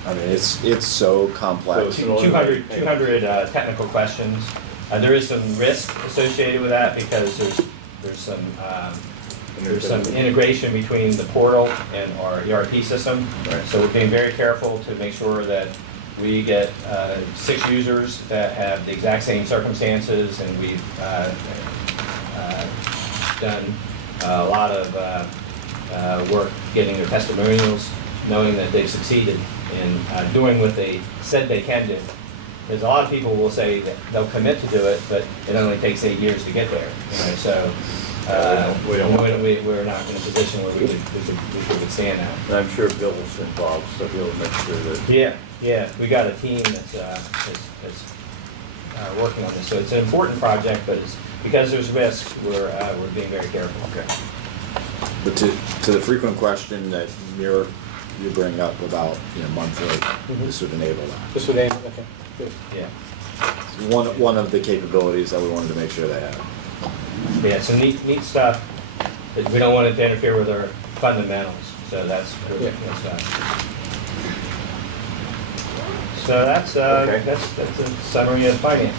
I mean, it's so complex. So 200 technical questions. There is some risk associated with that because there's some integration between the portal and our ERP system. Right. So we're being very careful to make sure that we get 6 users that have the exact same circumstances, and we've done a lot of work getting their testimonials, knowing that they've succeeded in doing what they said they can do. Because a lot of people will say that they'll commit to do it, but it only takes 8 years to get there. You know, so we're not in a position where we could withstand that. And I'm sure Bill was involved, so he'll make sure that. Yeah, we got a team that's working on this. So it's an important project, but it's because there's risk, we're being very careful. Okay. But to the frequent question that you bring up about monthly, this would enable that. This would aim, okay, good. Yeah. It's one of the capabilities that we wanted to make sure they had. Yeah, some neat stuff. But we don't want it to interfere with our fundamentals. So that's Yeah. So that's Okay. that's a summary of finance.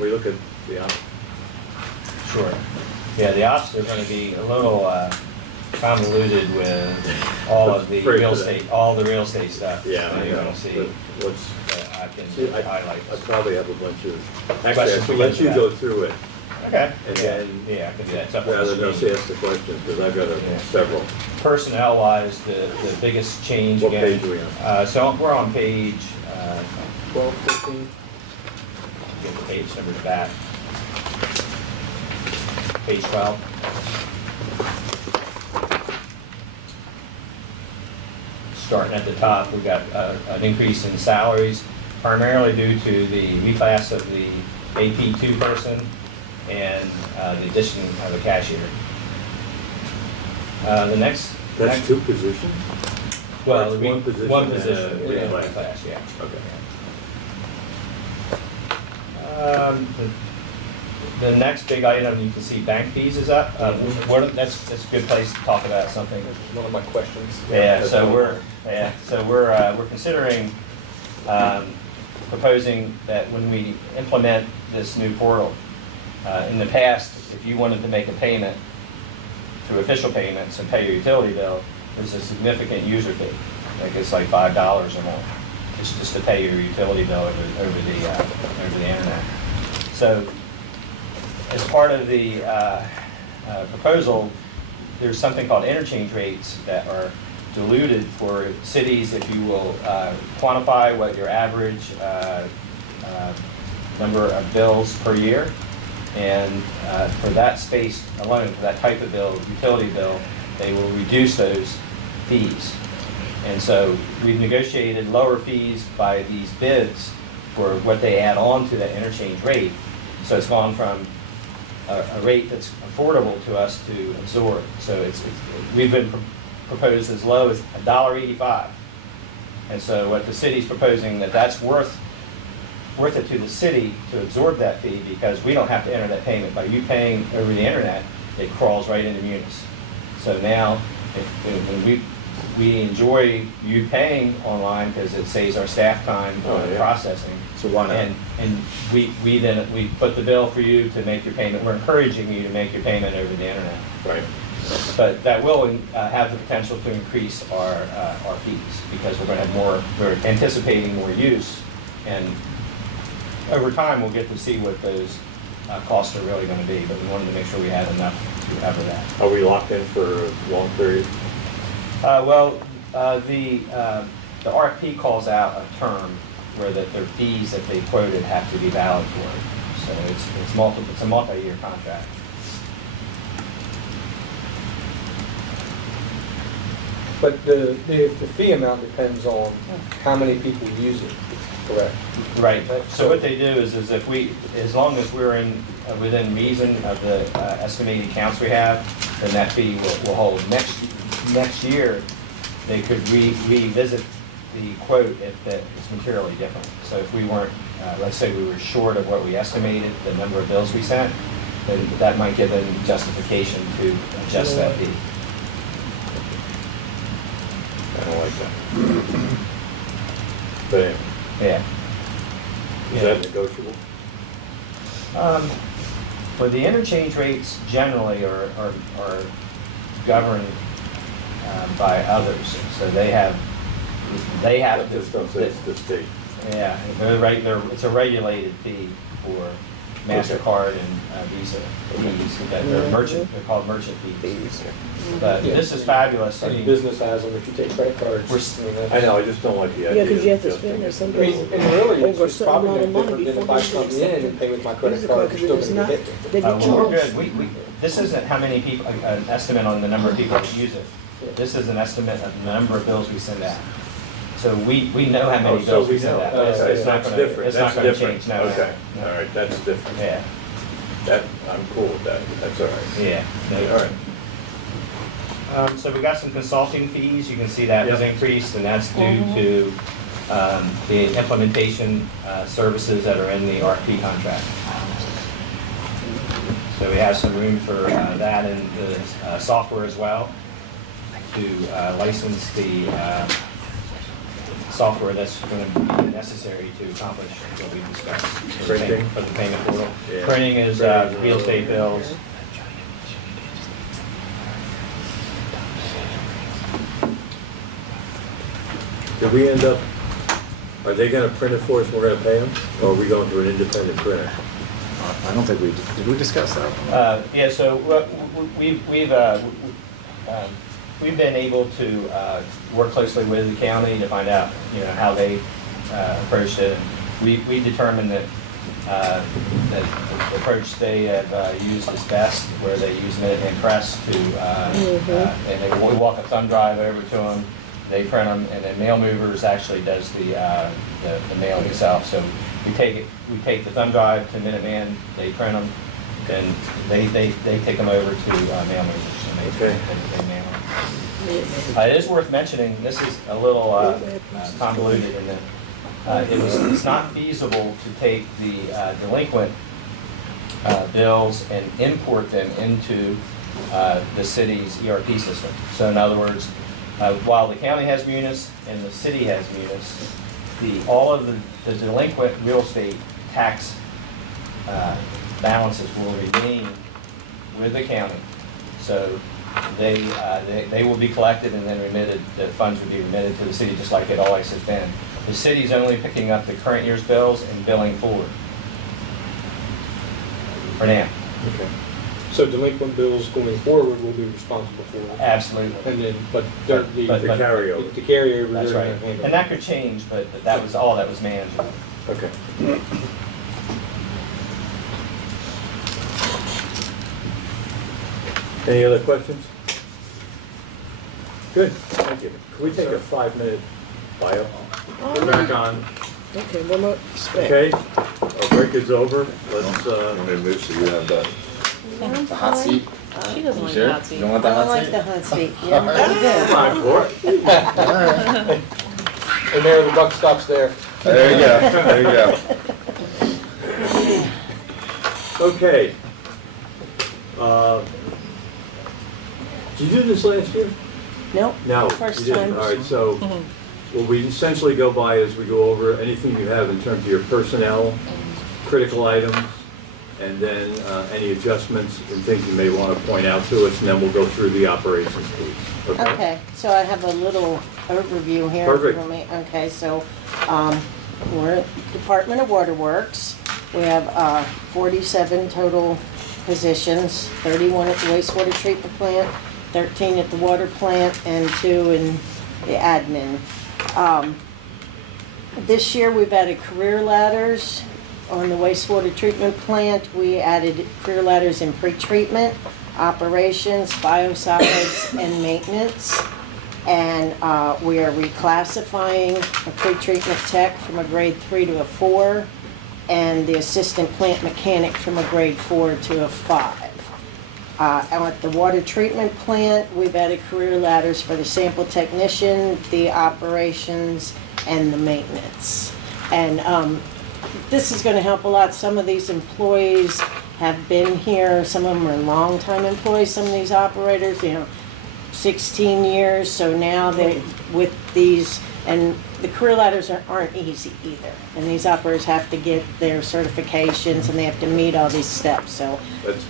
We look at the, Sure. Yeah, the ops are going to be a little convoluted with all of the Afraid real of that. estate, all the real estate stuff. yeah, that I you're know. going to see. But what's, That I can see, highlight. I probably have a bunch of, actually, I Questions should we let get you to go that. through it, Okay. and Yeah. then, Yeah, I can do that. It's up on rather the than us screen. ask the questions, because I've got Yeah. several. Personnel-wise, the biggest change What again. page are we on? So we're on page, 12, 15. get the page numbers back. Page 12. Starting at the top, we've got an increase in salaries, primarily due to the reclass of the AP2 person and the addition of a cashier. The next. That's two positions? Well, That's one position One and a position, yeah, reclass. reclass, yeah. Okay. The next big item, you can see bank fees is up. That's a good place to talk about something. One of my questions. Yeah, that's so one. we're considering proposing that when we implement this new portal, in the past, if you wanted to make a payment through official payments and pay your utility bill, there's a significant user fee. Like it's like $5 or more, just to pay your utility bill over the internet. So, as part of the proposal, there's something called interchange rates that are diluted for cities if you will quantify what your average number of bills per year. And for that space alone, for that type of bill, utility bill, they will reduce those fees. And so we've negotiated lower fees by these bids for what they add on to that interchange rate. So it's gone from a rate that's affordable to us to absorb. So we've been proposed as low as $1.85. And so what the city's proposing, that's worth it to the city to absorb that fee, because we don't have to enter that payment. By you paying over the internet, it crawls right into Munis. So now, when we enjoy you paying online because it saves our staff time on processing. So why not? And we put the bill for you to make your payment. We're encouraging you to make your payment over the internet. Right. But that will have the potential to increase our fees, because we're going to have we're anticipating more use, and over time we'll get to see what those costs are really going to be. But we wanted to make sure we had enough to cover that. Are we locked in for a long period? The RFP calls out a term where their fees that they quoted have to be valid for. So it's a multi-year contract. But the fee amount depends on how many people use it, correct? Right. So what they do is if as long as we're within reason of the estimated counts we have, then that fee will hold. Next year, they could revisit the quote if that is materially different. So if we weren't, let's say we were short of what we estimated, the number of bills we sent, then that might give them justification to adjust that fee. I don't like that. But anyway, Yeah. is that negotiable? Well, the interchange rates generally are governed by others, so they have Just don't say it's the state. Yeah, it's a regulated fee for MasterCard and Visa fees. They're called merchant fees. But this is fabulous. I Any mean, business has them if you take credit cards. I know, I just don't like the idea. Yeah, because you have to of spend or just- I something. mean, and really, Over a it's certain probably amount no of money different than if before I they come in accept and pay with my Use credit the card, card, you're 'cause still if gonna it's get hit. They get we're charged. good. This isn't how many people, an estimate on the number of people that use it. This is an estimate of the number of bills we send out. So we know how Oh, many so bills we we send know. out. Okay, It's not that's gonna, different. it's not That's gonna different. change, no. Okay, no. all right, that's different. Yeah, That, I'm cool with that, that's all right. yeah. no. All right. So we got some consulting fees, you can see that was Yep. increased, and that's due to the implementation services that are in the RFP contract. So we have some room for that in the software as well. to license the software that's going to be necessary to accomplish what we discussed. For the Printing. For the payment portal. Yeah. Printing is real estate bills. Did we end up, are they gonna print it for us and we're gonna pay them? Or are we going to an independent printer? I don't think did we discuss that? Yeah, so we've been able to work closely with the county to find out, how they approached it. We determined that that the approach they have used is best, where they use Minuteman Press to, and we walk a thumb drive over to them, they print them, and then Mail Movers actually does the mailing itself. So we take the thumb drive to Minuteman, they print them, then they take them over to Mail Movers, and they mail them. It is worth mentioning, this is a little convoluted in that it's not feasible to take the delinquent bills and import them into the city's ERP system. So in other words, while the county has Munis and the city has Munis, all of the delinquent real estate tax balances will remain with the county. So they will be collected and then remitted, the funds will be remitted to the city just like it always has been. The city's only picking up the current year's bills and billing forward. For now. Okay. So delinquent bills going forward will be responsible for it. Absolutely. And then, but But- the carryover. the carryover, That's they're right. gonna handle. And that could change, but that was all that was manageable. Okay. Any other questions? Good, thank you. Can we take a 5-minute bio? We're back on, Okay, one more. okay? Our break is over. Let's, Want me to move so you have the hot seat? She doesn't You like sure? the hot seat. You don't want the I hot like seat? the hot seat. Yeah, come pretty good. on, Court. And there, the buck stops there. There you go, there you go. Okay. Did you do this last year? Nope. No. First you didn't. time. All right, so what we essentially go by is we go over anything you have in terms of your personnel, critical items, and then any adjustments and things you may want to point out to us, and then we'll go through the operations piece. Okay, so I have a little overview here. Perfect. For me. Okay, so we're at Department of Waterworks. We have 47 total positions, 31 at the wastewater treatment plant, 13 at the water plant, and 2 in the admin. This year we've added career ladders. On the wastewater treatment plant, we added career ladders in pretreatment, operations, biosolids, and maintenance. And we are reclassifying a pretreatment tech from a grade 3 to a 4, and the assistant plant mechanic from a grade 4 to a 5. And at the water treatment plant, we've added career ladders for the sample technician, the operations, and the maintenance. And this is going to help a lot. Some of these employees have been here, some of them are longtime employees, some of these operators, 16 years, so now they, with these, and the career ladders aren't easy either. And these operators have to get their certifications and they have to meet all these steps, so.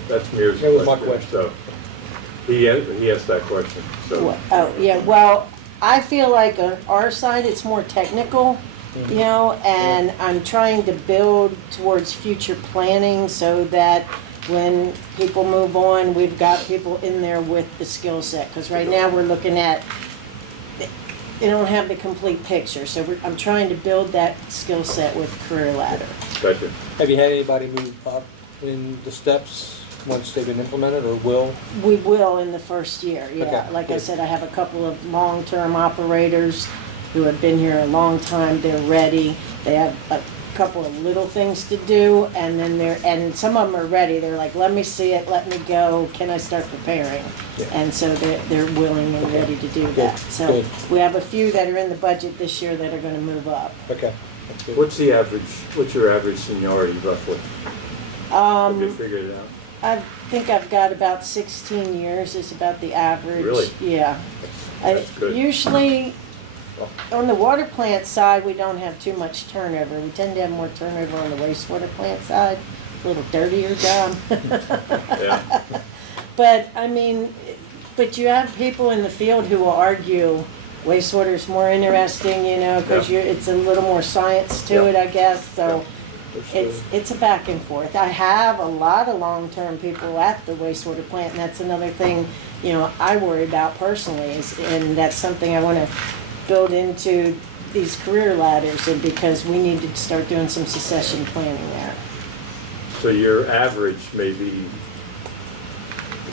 That's Mir's That was my question. So he asked that question, so. Oh, yeah, well, I feel like on our side, it's more technical, and I'm trying to build towards future planning so that when people move on, we've got people in there with the skill set. Because right now, we're looking at, they don't have the complete picture, so I'm trying to build that skill set with Career Ladder. Gotcha. Have you had anybody move up in the steps once they've been implemented, or will? We will in the first year, yeah. Okay, Like I good. said, I have a couple of long-term operators who have been here a long time. They're ready. They have a couple of little things to do, and then and some of them are ready. They're like, let me see it, let me go, can I start preparing? Yeah. And so they're willing and ready to do that. So good. we have a few that are in the budget this year that are gonna move up. Okay. That's good. What's your average seniority roughly? Have you figured it out? I think I've got about 16 years is about the average. Really? Yeah. That's good. Usually, on the water plant side, we don't have too much turnover. We tend to have more turnover on the wastewater plant side. A little dirtier job. Yeah. But, I mean, but you have people in the field who will argue wastewater's more interesting, you know, because Yeah. it's a little more science to Yeah. it, I guess, so. For sure. It's a back and forth. I have a lot of long-term people at the wastewater plant, and that's another thing, you know, I worry about personally, and that's something I want to build into these career ladders, and because we need to start doing some succession planning there. So your average may be,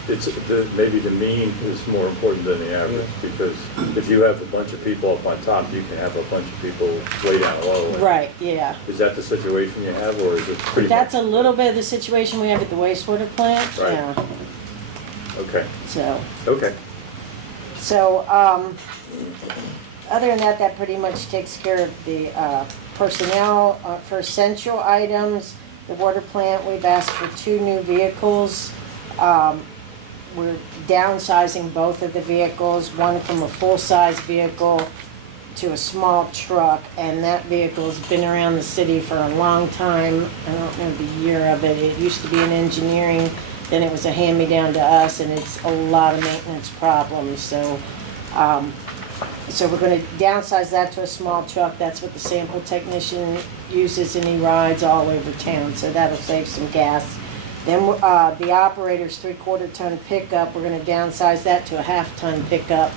maybe the mean is more important than the average, because if you have a bunch of people up on top, you can have a bunch of people way down low. Right, yeah. Is that the situation you have, or is it pretty much? That's a little bit of the situation we have at the wastewater plant, Right. yeah, Okay, so. okay. Other than that, that pretty much takes care of the personnel. For essential items, the water plant, we've asked for 2 new vehicles. We're downsizing both of the vehicles, one from a full-size vehicle to a small truck, and that vehicle's been around the city for a long time. I don't know the year of it. It used to be in engineering, then it was a hand-me-down to us, and it's a lot of maintenance problems, so we're gonna downsize that to a small truck. That's what the sample technician uses, and he rides all over town, so that'll save some gas. Then the operator's 3/4 ton pickup, we're gonna downsize that to a 1/2 ton pickup.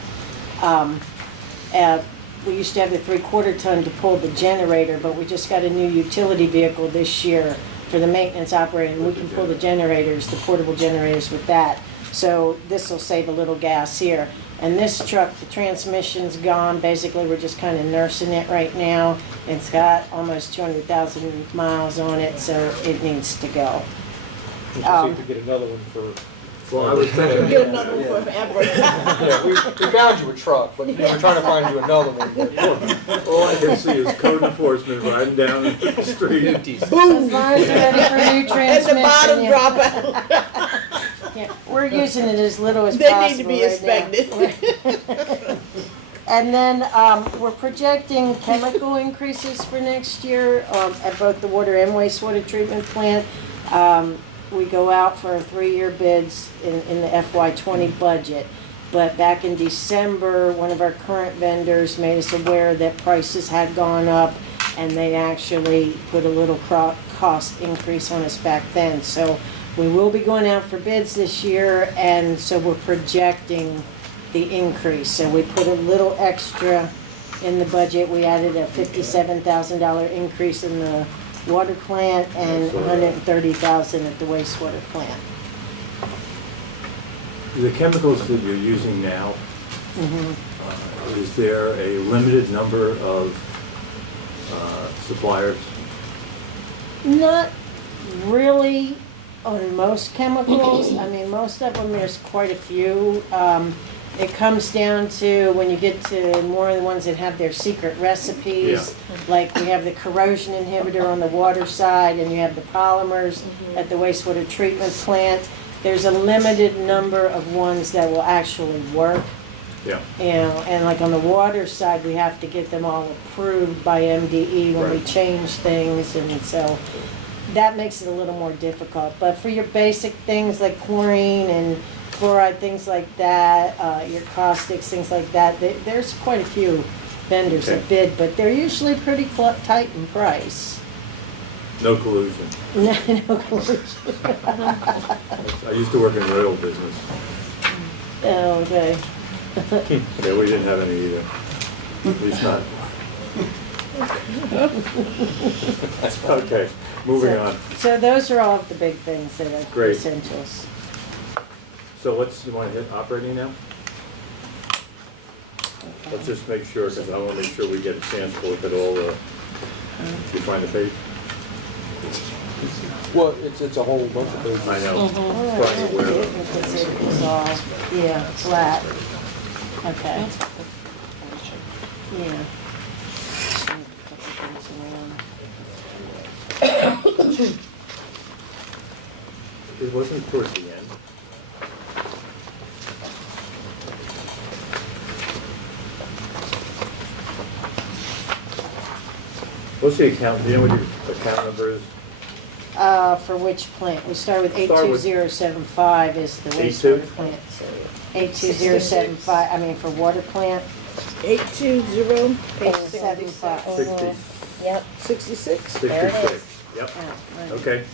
We used to have the 3/4 ton to pull the generator, but we just got a new utility vehicle this year for the maintenance operator, and we can pull the generators, the portable generators with that. So this will save a little gas here. And this truck, the transmission's gone. Basically, we're just kind of nursing it right now. It's got almost 200,000 miles on it, so it needs to go. We just need to get another one for. Well, I was thinking, Get another one forever. Yeah, we found you a truck, but we're trying to find you another one. all I can see is code enforcement riding down the street. As long as you're ready for a new And transmission. the bottom yeah. drop out. Yeah, we're using it as little as They possible. need to be right now. inspected. And then we're projecting chemical increases for next year at both the water and wastewater treatment plant. We go out for 3-year bids in the FY20 budget. But back in December, one of our current vendors made us aware that prices had gone up, and they actually put a little cost increase on us back then. So we will be going out for bids this year, and so we're projecting the increase. So we put a little extra in the budget. We added a $57,000 increase in the water plant and $130,000 at the wastewater plant. The chemicals that you're using now, is there a limited number of suppliers? Not really on most chemicals. I mean, most of them, there's quite a few. It comes down to when you get to more of the ones that have their secret recipes. Like we have the corrosion inhibitor on the water side, and you have the polymers at the wastewater treatment plant. There's a limited number of ones that will actually work. Yeah. You know, and like on the water side, we have to get them all approved by MDE when we Right. change things, and so that makes it a little more difficult. But for your basic things like chlorine and fluoride, things like that, your caustics, things like that, there's quite a few vendors that bid, but they're usually pretty tight in price. No collusion. No collusion. I used to work in the oil business. Oh, okay. Yeah, we didn't have any either. At least not. Okay, moving on. So those are all of the big things that are Great. essentials. So you want to hit operating now? Let's just make sure, because I want to make sure we get a chance to look at all the, you find the page? Well, it's a whole bunch of things. I know. Oh, Starting yeah, where- because it was all, yeah, flat. Okay. Yeah. Just move a couple things around. It wasn't towards the end. What's the account, do you know what the account number is? For which plant? We start with Start with 82075 is the 82? wastewater plant. 82075, I mean, for water plant, 820, page 75. 60, Yep. 66? There it 66, is. yep, Oh, right. okay.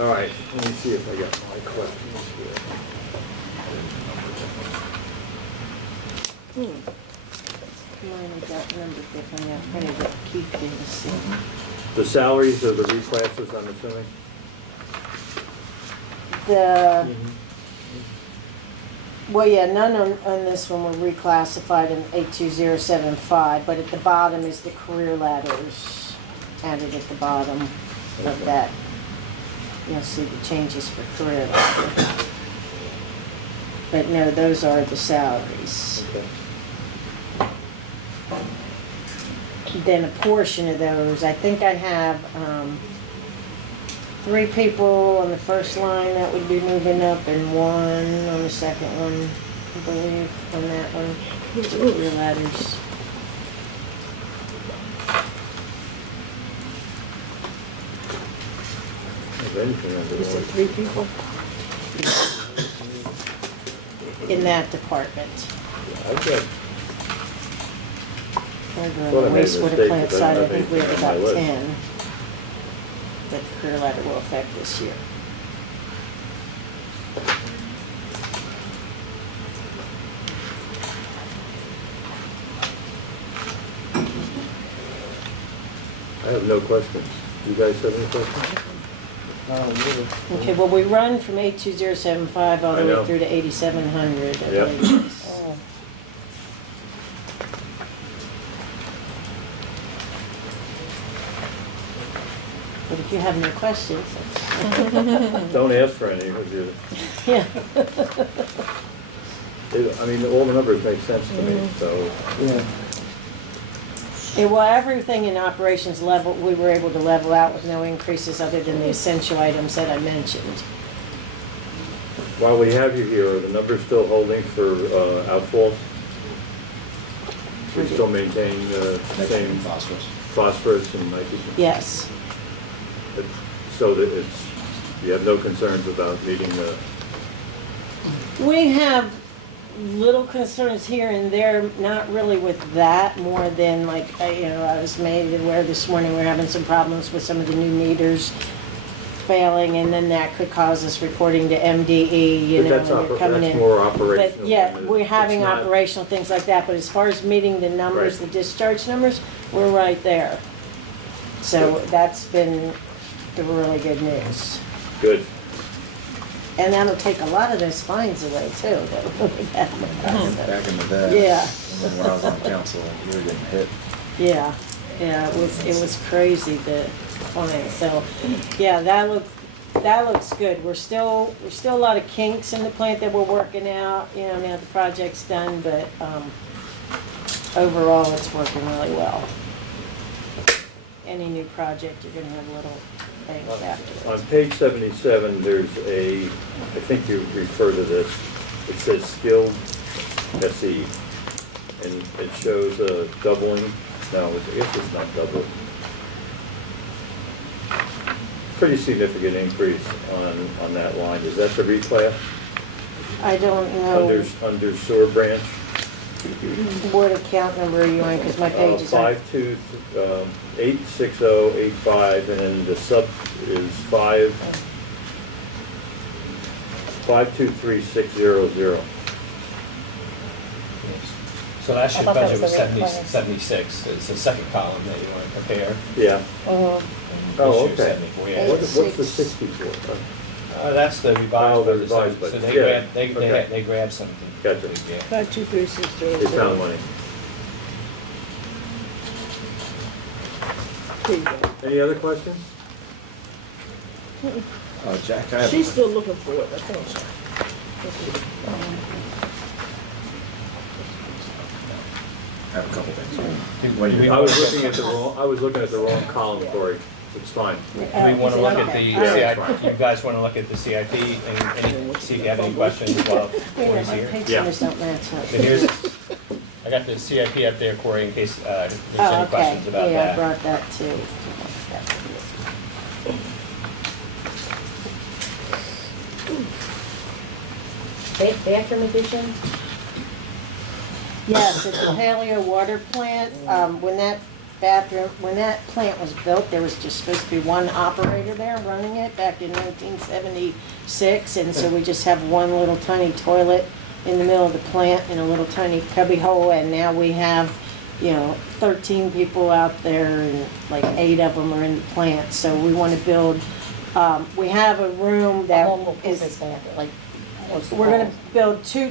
All right, let me see if I got my questions here. Mine got numbered differently. I printed it. Keith didn't see. The salaries of the reclasses, I'm assuming? The, well, yeah, none on this one were reclassified in 82075, but at the bottom is the career ladders added at the bottom of that. You'll see the changes for career ladder. But no, those are the salaries. Okay. Then a portion of those, I think I have 3 people on the first line that would be moving up and 1 on the second one, I believe, on that one. Career ladders. Is anything under You said one? 3 people? In that department. I've got, Over on Thought I the made a wastewater mistake, plant but I side, I don't think we have have anything on my about list. 10 that the career ladder will affect this year. I have no questions. Do you guys have any questions? Okay, well, we run from 82075 all I the know. way through to 8700, I Yep. believe it is. Oh. But if you have no questions, Don't ask for any, would you? yeah. I mean, all the numbers make sense to me, so, Yeah. Yeah, well, everything in operations level, we were able to level out with no increases other than the essential items that I mentioned. while we have you here, are the numbers still holding for outfalls? We still maintain the Nitrogen same and phosphorus. phosphorus and nitrogen? Yes. So that it's, you have no concerns about meeting the, We have little concerns here and there, not really with that, more than like, I was made aware this morning, we're having some problems with some of the new meters failing, and then that could cause us reporting to MDE, you but know, that's, when they're coming that's in. more operational. But yeah, than it- we're having it's not- operational things like that, but as far as meeting the numbers, the Right. discharge numbers, we're right there. So Good. that's been the really good news. Good. And that'll take a lot of those fines away too, that we had in the past. Back in the day. Yeah. When I was on council, we were getting hit. Yeah, it was crazy, the fine, so, yeah, that looks good. We're still a lot of kinks in the plant that we're working out, you know, now the project's done, but, overall, it's working really well. Any new project, you're gonna have little things On afterwards. page 77, there's a, I think you refer to this, it says skilled SE, and it shows a doubling, no, I guess it's not double. Pretty significant increase on that line, is that the reclass? I don't know Under sewer branch? what account number are you on, because my page is on. 86085, and then the sub is 523600. So last I year's thought that budget was was the rate 76, it's the second column that you want to compare. Yeah. Mhm. Oh, This year's okay. 74, yeah. What's the 64? That's the Oh, revised the budget, so revised budget, so they yeah, grabbed, okay. they grabbed something. Gotcha. Yeah. 52360. They found money. There you go. Any other questions? Oh, Jack, I have. She's still looking for it, I think. I have a couple things. When We- you, I was looking at the wrong column, Corey. It's fine. We want to look at the Yeah, CIP, you guys want to look at the CIP and see if you have any questions while Wait a Corey's minute, my here? page Yeah. numbers don't match up. So here's, I got the CIP up there, Corey, in case there's Oh, any okay, questions about yeah, I that. brought that too. Bathroom addition? Yes, at the Paleo Water Plant, when that plant was built, there was just supposed to be one operator there running it back in 1976, and so we just have one little tiny toilet in the middle of the plant in a little tiny cubby hole, and now we have, 13 people out there, and like 8 of them are in the plant, so we want to build, we have a room that How long will is. this last? Like, what's the We're gonna cost? build two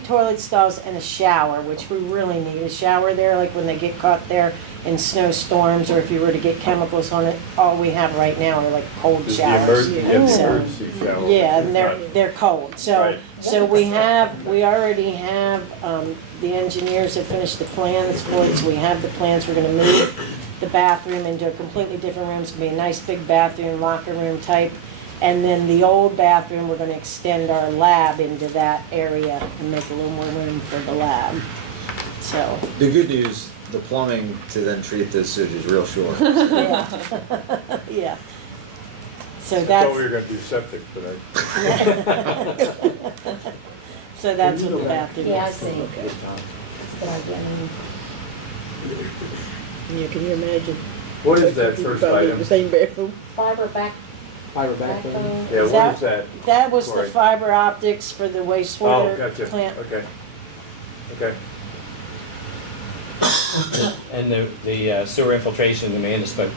toilet stalls and a shower, which we really need a shower there, like when they get caught there in snowstorms, or if you were to get chemicals on it, all we have right now are like cold Is the showers. emergency shower. Yeah, and Right. they're cold, so, Right. so we already have, the engineers have finished the plans for it, so we have the plans, we're gonna move the bathroom into a completely different room, it's gonna be a nice big bathroom, locker room type. And then the old bathroom, we're gonna extend our lab into that area and make a little more room for the lab. So, The good news, the plumbing to then treat this sewage is real short. yeah. Yeah. So I thought that's, we were gonna do septic, but so that's what the bathroom Yeah, I is. see. That's a good idea. Yeah, can you imagine? what is that first Probably item? The same bathroom. Fiber Fiber backbone. backbone. Yeah, what is that? That was the Sorry. fiber optics for the Oh, wastewater gotcha, plant. okay. Okay, And the sewer infiltration, Amanda spoke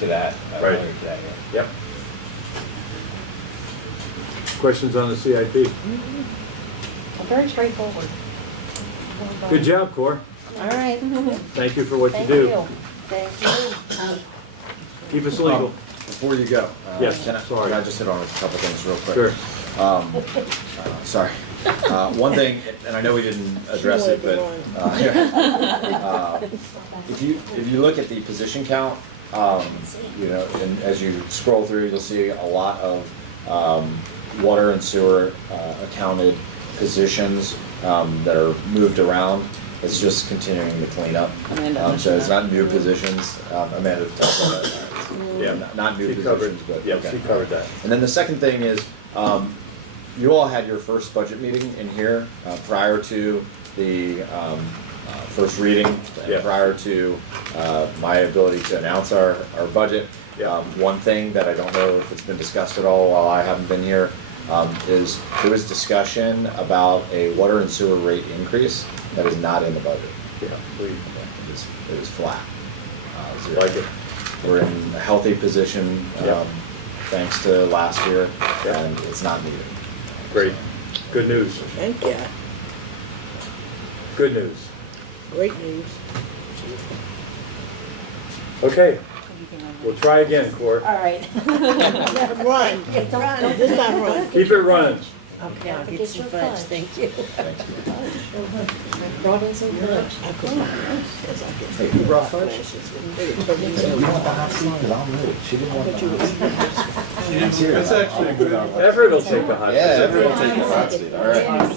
to that Right. earlier today. Yeah. yep. Questions on the CIP? Very straightforward. Good job, Cor. All right, Thank you for what you Thank do. you. thank you. Keep us legal. Before you go, Yes, can sorry. I just hit on a couple things real quick? Sure. Sorry. One thing, and I know we didn't address it, but if you look at the position count, and as you scroll through, you'll see a lot of water and sewer accounted positions that are moved around. It's just continuing to clean up. So it's not new positions. Amanda talked about that. Yeah. Not new She covered, positions, but. yeah, okay. she covered that. And then the second thing is, you all had your first budget meeting in here prior to the first reading, Yeah. and prior to my ability to announce our budget. Yeah. One thing that I don't know if it's been discussed at all while I haven't been here is there was discussion about a water and sewer rate increase that is not in the budget. Yeah, we It is flat. Zero. like it. We're in a healthy position, Yeah. thanks to last year, Yeah. and it's not needed. Great. Good news. Thank you. Good news. Great news. Okay, we'll try again, Cor. All right. Run. Run. This time run. Keep it running. Okay, I'll Don't get forget some your fudge, fudge. thank you. Brought in some fudge. I could not. Yes, I could. Hey, who brought fudge? They would turn me You down. want the hot seat? Because I'll move it. She didn't want the hot seat. I'm serious. That's actually a good- Everett will take the hot seat. Yeah, everyone will take the hot seat, all right.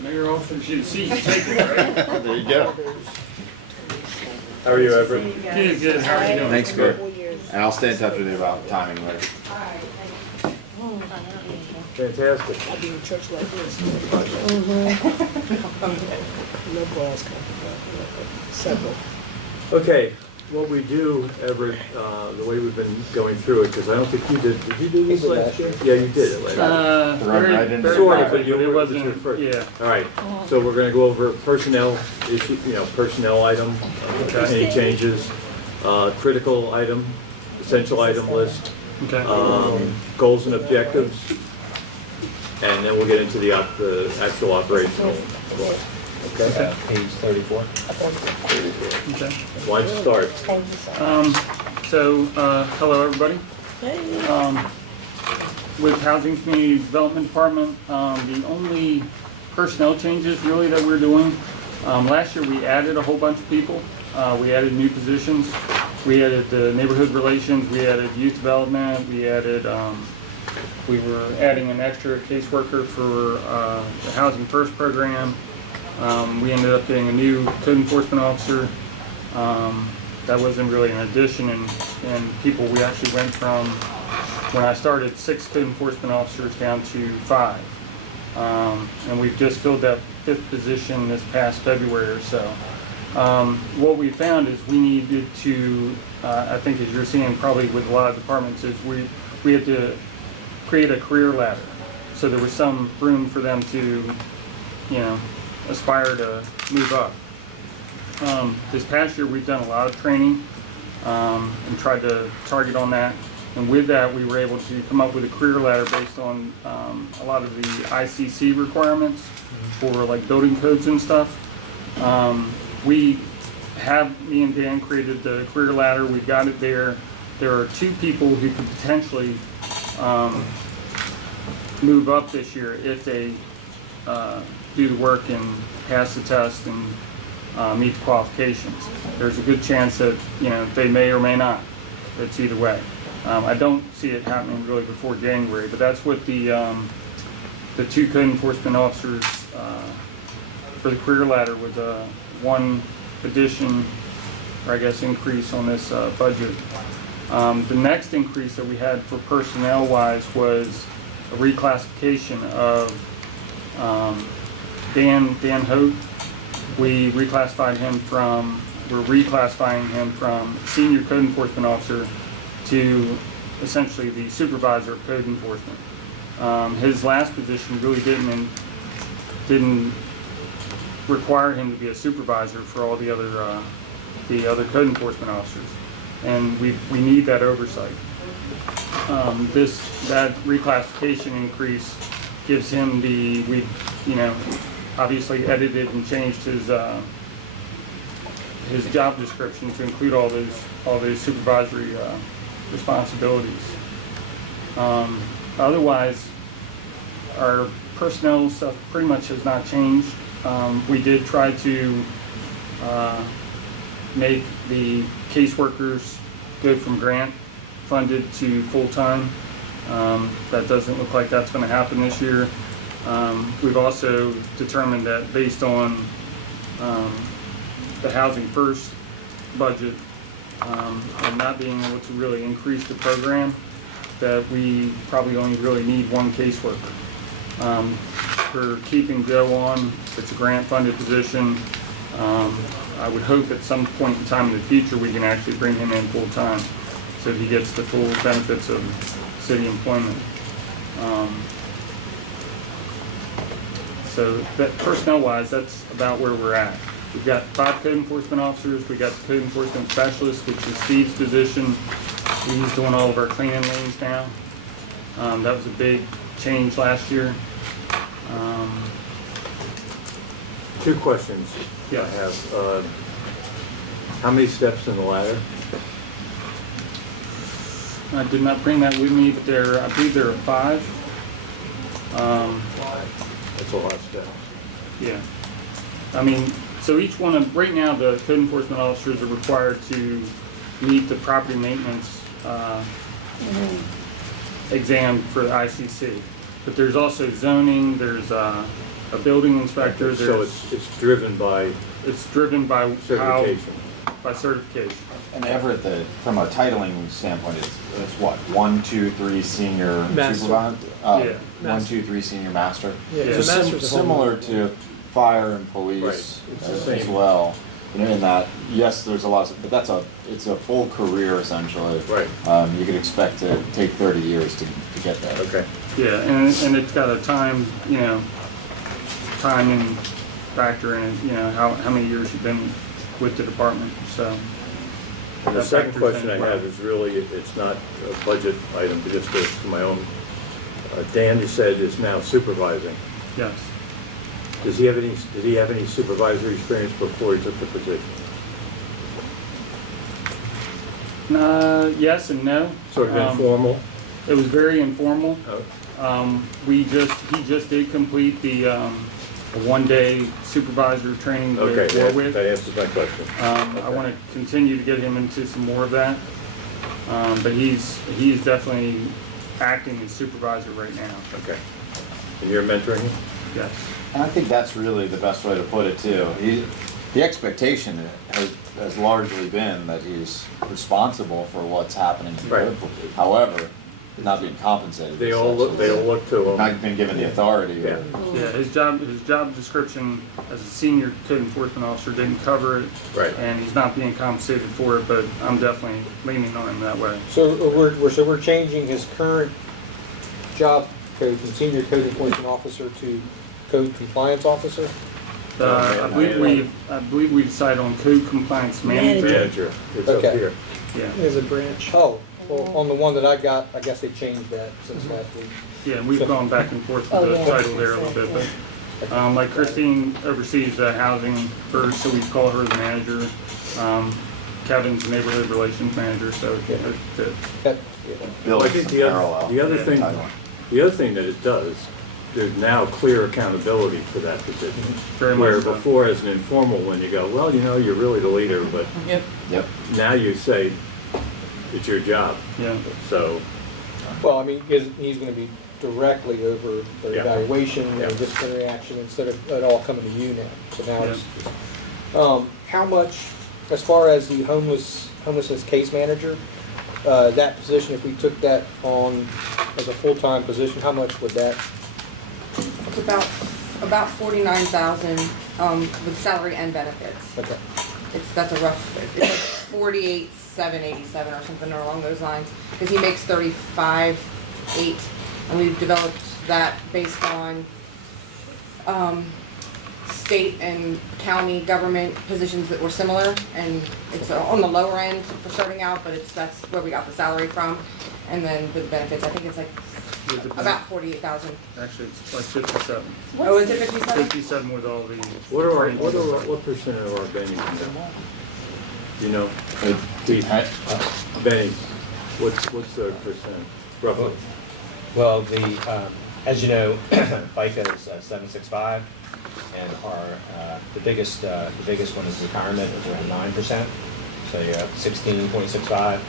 Mayor offers you a seat, take it, right? There you go. How are you, Everett? Good, good, how are you doing? Thanks, Greg. 4 years. And I'll stay in touch with you about timing later. Fantastic. I'll be in church like this. No bras coming. Several. Okay, what we do, Everett, the way we've been going through it, because I don't think you did you do this last year? Yeah, you did it last year. Run right into the Sort of, fire. but you It were wasn't- your first. yeah. All right, so we're gonna go over personnel issue, personnel item, any changes, critical item, essential item list, Okay. goals and objectives, and then we'll get into the actual operational. Okay? Page 34. Okay. Why don't you start? Thank you, sir. Hello, everybody. Hey. With Housing Community Development Department, the only personnel changes really that we're doing Last year, we added a whole bunch of people. We added new positions. We added the neighborhood relations, we added youth development, we were adding an extra caseworker for the Housing First program. We ended up getting a new code enforcement officer. That wasn't really an addition, and people, we actually went from, when I started, 6 code enforcement officers down to 5. And we've just filled that 5th position this past February or so. What we found is we needed to, I think as you're seeing probably with a lot of departments, is we had to create a career ladder. So there was some room for them to, aspire to move up. This past year we've done a lot of training and tried to target on that. And with that, we were able to come up with a career ladder based on a lot of the ICC requirements for like building codes and stuff. Me and Dan created the career ladder. We've got it there. There are 2 people who could potentially move up this year if they do the work and pass the test and meet the qualifications. There's a good chance that they may or may not. It's either way. I don't see it happening really before January, but that's what the 2 code enforcement officers for the career ladder was one addition, or I guess increase on this budget. The next increase that we had for personnel-wise was a reclassification of Dan Hope. We're reclassifying him from senior code enforcement officer to essentially the supervisor of code enforcement. His last position really didn't require him to be a supervisor for all the other code enforcement officers, and we need that oversight. That reclassification increase gives him we obviously edited and changed his job description to include all those supervisory responsibilities. Otherwise, our personnel stuff pretty much has not changed. We did try to make the caseworkers go from grant funded to full-time. That doesn't look like that's going to happen this year. We've also determined that based on the Housing First budget and not being able to really increase the program, that we probably only really need 1 caseworker. For keeping Joe on, it's a grant-funded position. I would hope at some point in time in the future we can actually bring him in full-time so he gets the full benefits of city employment. So that personnel-wise, that's about where we're at. We've got 5 code enforcement officers. We got the code enforcement specialist, which is Steve's position. He's doing all of our cleaning lanes now. That was a big change last year. 2 questions Yes. I have. How many steps in the ladder? I did not bring that with me, but I believe there are 5. That's a lot of steps. Yeah. I mean, so each one of, right now, the code enforcement officers are required to meet the property maintenance exam for the ICC. But there's also zoning, there's a building inspector, So it's driven by it's driven by certification. by certification. And Everett, from a titling standpoint, it's what, 1, 2, 3 senior Master. supervisor? Yeah. 1, 2, 3 senior master. Yeah, Yeah. so So master's a whole similar nother- to fire and police Right. It's the as same. well. In that, yes, there's a lot, but it's a full career essentially. Right. You could expect to take 30 years to get there. Okay. Yeah, and it's got a time and factor in it, how many years you've been with the department, so. And the that second factors question I in. have is really, it's not a budget item, but just for my own. Dan, you said, is now supervising. Yes. Did he have any supervisory experience before he took the position? Yes and no. Sort of informal? It was very informal. Oh, He just did complete the one-day supervisor training with Okay, Warwick. that answers my question. I want to continue to get him into some more of that. But he's definitely acting as supervisor right now. Okay. And you're mentoring him? Yes. And I think that's really the best way to put it too. The expectation has largely been that he's responsible for what's happening Right. politically. However, not being compensated. They all look to him. Not been given the authority. Yeah. Yeah, his job description as a senior code enforcement officer didn't cover it. Right. And he's not being compensated for it, but I'm definitely leaning on him that way. So we're changing his current job code from senior code enforcement officer to code compliance officer? I believe we decided on code compliance manager. Manager. It's up Okay. here. Yeah, There's a branch. Oh, well, on the one that I got, I guess they changed that since last week. yeah, and we've gone back and forth with the title there a little bit, but, like Christine oversees the housing first, so we call her the manager. Kevin's neighborhood relations manager, so they're good. That- Bill, I think the other thing that it does, there's now clear accountability for that position. Very Where much so. before, as an informal one, you go, well, you're really the leader, but Yep. now you say it's your job. Yeah, So, Well, I mean, he's gonna be directly over the Yeah. evaluation Yeah. and disciplinary action instead of it all coming to you now. So now Yeah. it's, how much, as far as the homelessness case manager, that position, if we took that on as a full-time position, how much would that? It's about 49,000 with salary and benefits. Okay. That's a rough. It's like 48,787 or something along those lines. Because he makes 35,800, and we've developed that based on state and county government positions that were similar, and it's on the lower end for starting out, but that's where we got the salary from, and then with benefits, I think it's like with the- about 48,000. actually, it's like 57. Oh, is it 57? 57 with all the. what percent of our Bennies? Do you know? Bennies, what's their percent, roughly? Well, as you know, FICA is 765, and the biggest one is retirement, is around 9%. So you're at 16.65,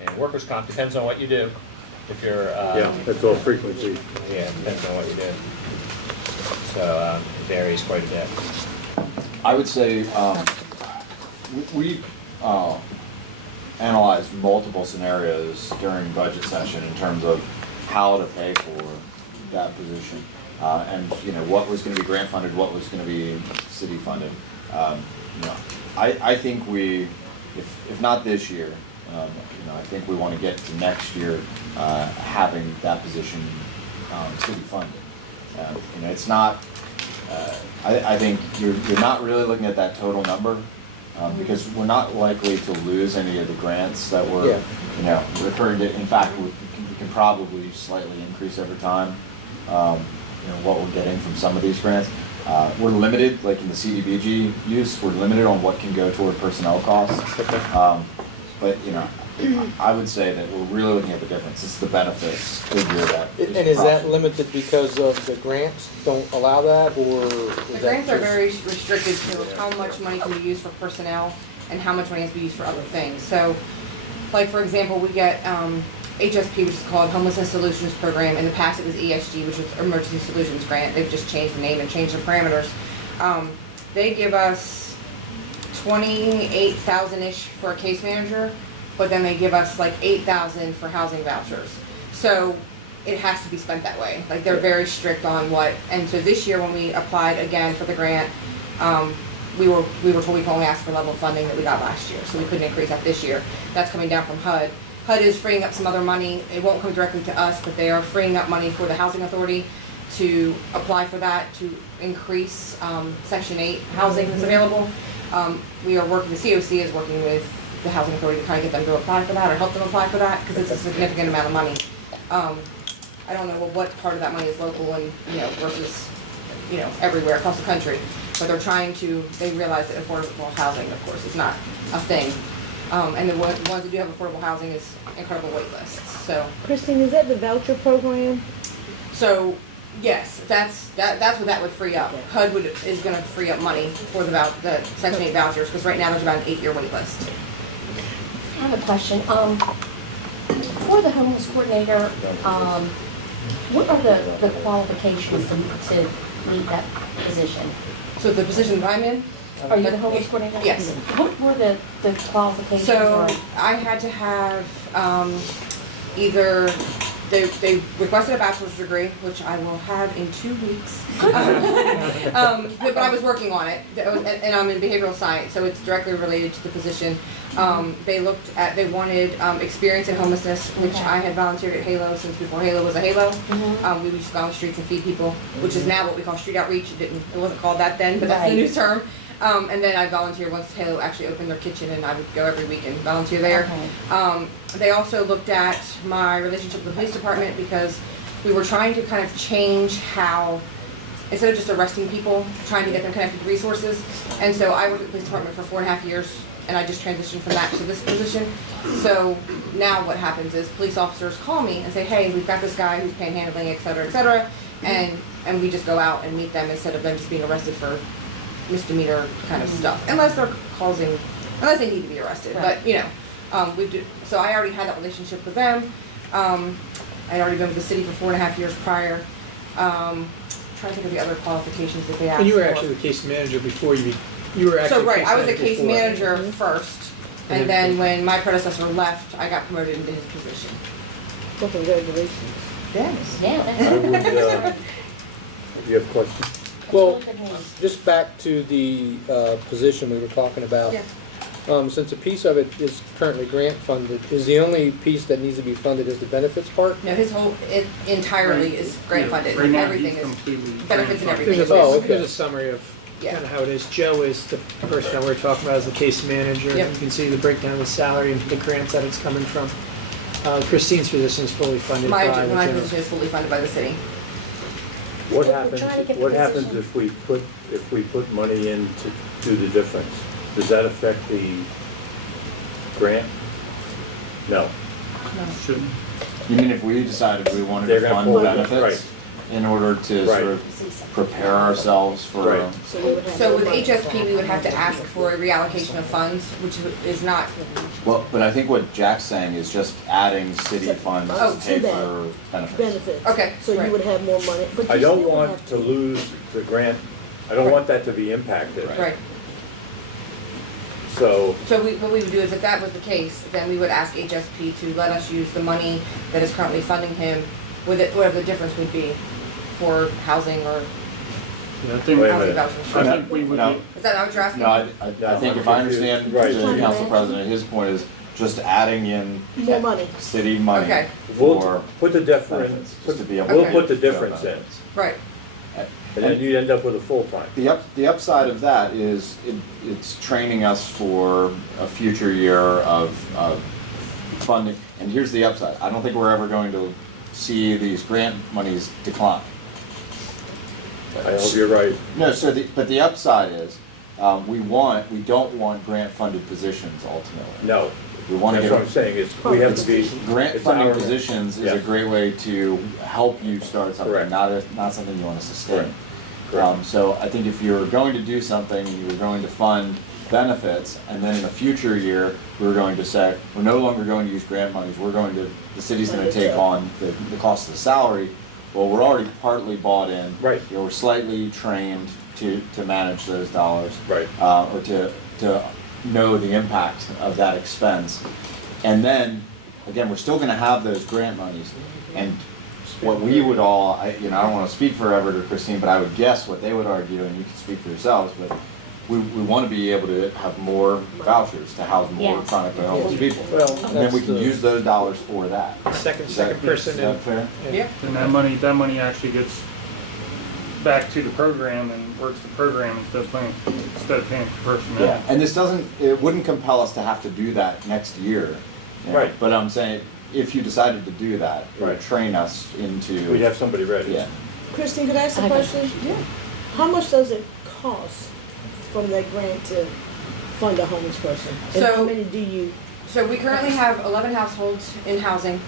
and workers' comp depends on what you do. If you're Yeah, that's all frequency. yeah, it depends on what you do. So it varies quite a bit. I would say we analyzed multiple scenarios during budget session in terms of how to pay for that position, and what was going to be grant funded, what was going to be city funded. I think if not this year, I think we want to get to next year having that position city funded. It's not. I think you're not really looking at that total number because we're not likely to lose any of the grants that we're referring to. In fact, we can probably slightly increase over time. What we're getting from some of these grants. We're limited, like in the CDBG use, we're limited on what can go toward personnel costs. But I would say that we're really looking at the difference. It's the benefits figure that. And is that limited because of the grants don't allow that, or? The grants are very restricted to how much money can be used for personnel and how much money has to be used for other things. So, like for example, we get HSP, which is called Homelessness Solutions Program. In the past, it was ESG, which was Emergency Solutions Grant. They've just changed the name and changed the parameters. They give us 28,000-ish for a case manager, but then they give us like 8,000 for housing vouchers. So it has to be spent that way. Like they're very strict on what. And so this year, when we applied again for the grant, we were told we can only ask for level of funding that we got last year, so we couldn't increase that this year. That's coming down from HUD. HUD is freeing up some other money. It won't come directly to us, but they are freeing up money for the Housing Authority to apply for that to increase Section 8 housing that's available. We are working, the COC is working with the Housing Authority to kind of get them to apply for that or help them apply for that because it's a significant amount of money. I don't know what part of that money is local and versus everywhere across the country, but they're trying to. They realize that affordable housing, of course, is not a thing. And the ones that do have affordable housing is incredible wait lists. So, Christine, is that the voucher program? so Yes, that's what that would free up. Okay. HUD is gonna free up money for the Section 8 vouchers, because right now there's about an 8-year wait list. I have a question. For the homeless coordinator, what are the qualifications to meet that position? So the position that I'm in, Are you the homeless coordinator? Yes. What were the qualifications? so or- I had to have either, they requested a bachelor's degree, which I will have in 2 weeks. But I was working on it, and I'm in behavioral science, so it's directly related to the position. They wanted experience in homelessness, which Okay. I had volunteered at Halo since before Halo was a Halo. Mhm. We would just go on the streets and feed people, which is now what we call street outreach. It wasn't called that then, but that's the Right. new term. And then I volunteered once Halo actually opened their kitchen, and I would go every week and volunteer there. Okay. They also looked at my relationship with the police department, because we were trying to kind of change how, instead of just arresting people, trying to get them connected to resources. And so I worked at the police department for 4.5 years, and I just transitioned from that to this position. So now what happens is police officers call me and say, hey, we've got this guy who's panhandling, et cetera, and we just go out and meet them instead of them just being arrested for misdemeanor kind of stuff, unless unless they need to be arrested. Right. But so I already had that relationship with them. I'd already been with the city for 4.5 years prior. Trying to think of the other qualifications that they asked And you were for. actually the case manager before you were actually. So, right, I was a manager case before. manager first, And and then- then when my predecessor left, I got promoted into his position. Well, congratulations. Yes. Yeah, I would, that's do you have questions? Well, good news. just back to the position we were talking about. Yeah. Since a piece of it is currently grant funded, is the only piece that needs to be funded is the benefits part? No, his whole, it entirely is grant funded. Right now, Everything he's is completely. benefits and grant everything. There's is- Oh, okay. there's a summary of Yeah. kind of how it is. Joe is the person that we're talking about as the case manager. Yep. You can see the breakdown of the salary and the grants that it's coming from. Christine's position is fully funded by the My general. position is fully funded by the city. What We're happens, trying to get the what happens position. if we put money in to do the difference? Does that affect the grant? No. Shouldn't. You mean if we decided we wanted They're to gonna fund pull it, benefits in order to Right. sort of prepare ourselves for, Right. So we would have So no with money. HSP, we would have to ask for a reallocation of funds, which is not, well, but I think what Jack's saying is just adding city funds Oh, to pay to that. for benefits. Benefits. okay, So you right. would have more money, but I you don't still want have to lose the grant, I don't want that to be impacted. Right. So, So what we would do is, if that was the case, then we would ask HSP to let us use the money that is currently funding him, with it, whatever the difference would be for housing or Yeah, I think, Wait a housing minute. vouchers. I think we would, No. Is that not what you're asking? No, I think if I understand Right. the council president, his point is just adding in more money. city money Okay. we'll for put the difference, benefits, just to be able. we'll Okay. put the difference in, Right, and then you'd end up with a full-time. The upside of that is it's training us for a future year of funding. And here's the upside. I don't think we're ever going to see these grant monies decline. I hope you're right. No, but the upside is, we don't want grant-funded positions ultimately. No, We want to that's get. what I'm saying, is we have to be. Grant it's funding our- positions is Yeah. a great way to help you start something, Correct. not something you want to sustain. Correct. So I think if you're going to do something, you're going to fund benefits, and then in a future year, we're going to say, we're no longer going to use grant monies, the city's gonna take on the cost of the salary. Well, we're already partly bought in. Right. You know, we're slightly trained to manage those dollars. Right. Or to know the impact of that expense. And then, again, we're still gonna have those grant monies. And what we would all, I don't wanna speak for Everett or Christine, but I would guess what they would argue, and you can speak for yourselves, but we wanna be able to have more vouchers to house more Yes. chronically homeless people. Well, And then we that's can the- use those dollars for that. Second Is that person is in. that fair? yeah. and that money actually gets back to the program and works the program instead of paying for personnel. Yeah, and it wouldn't compel us to have to do that next year. you know, Right. But I'm saying, if you decided to do that, it would Right. train us into. We'd have somebody ready. Yeah. Christine, could I ask a I have a- question? Yeah. How much does it cost from that grant to fund a homeless person? And how So- many do you? So we currently have 11 households in housing.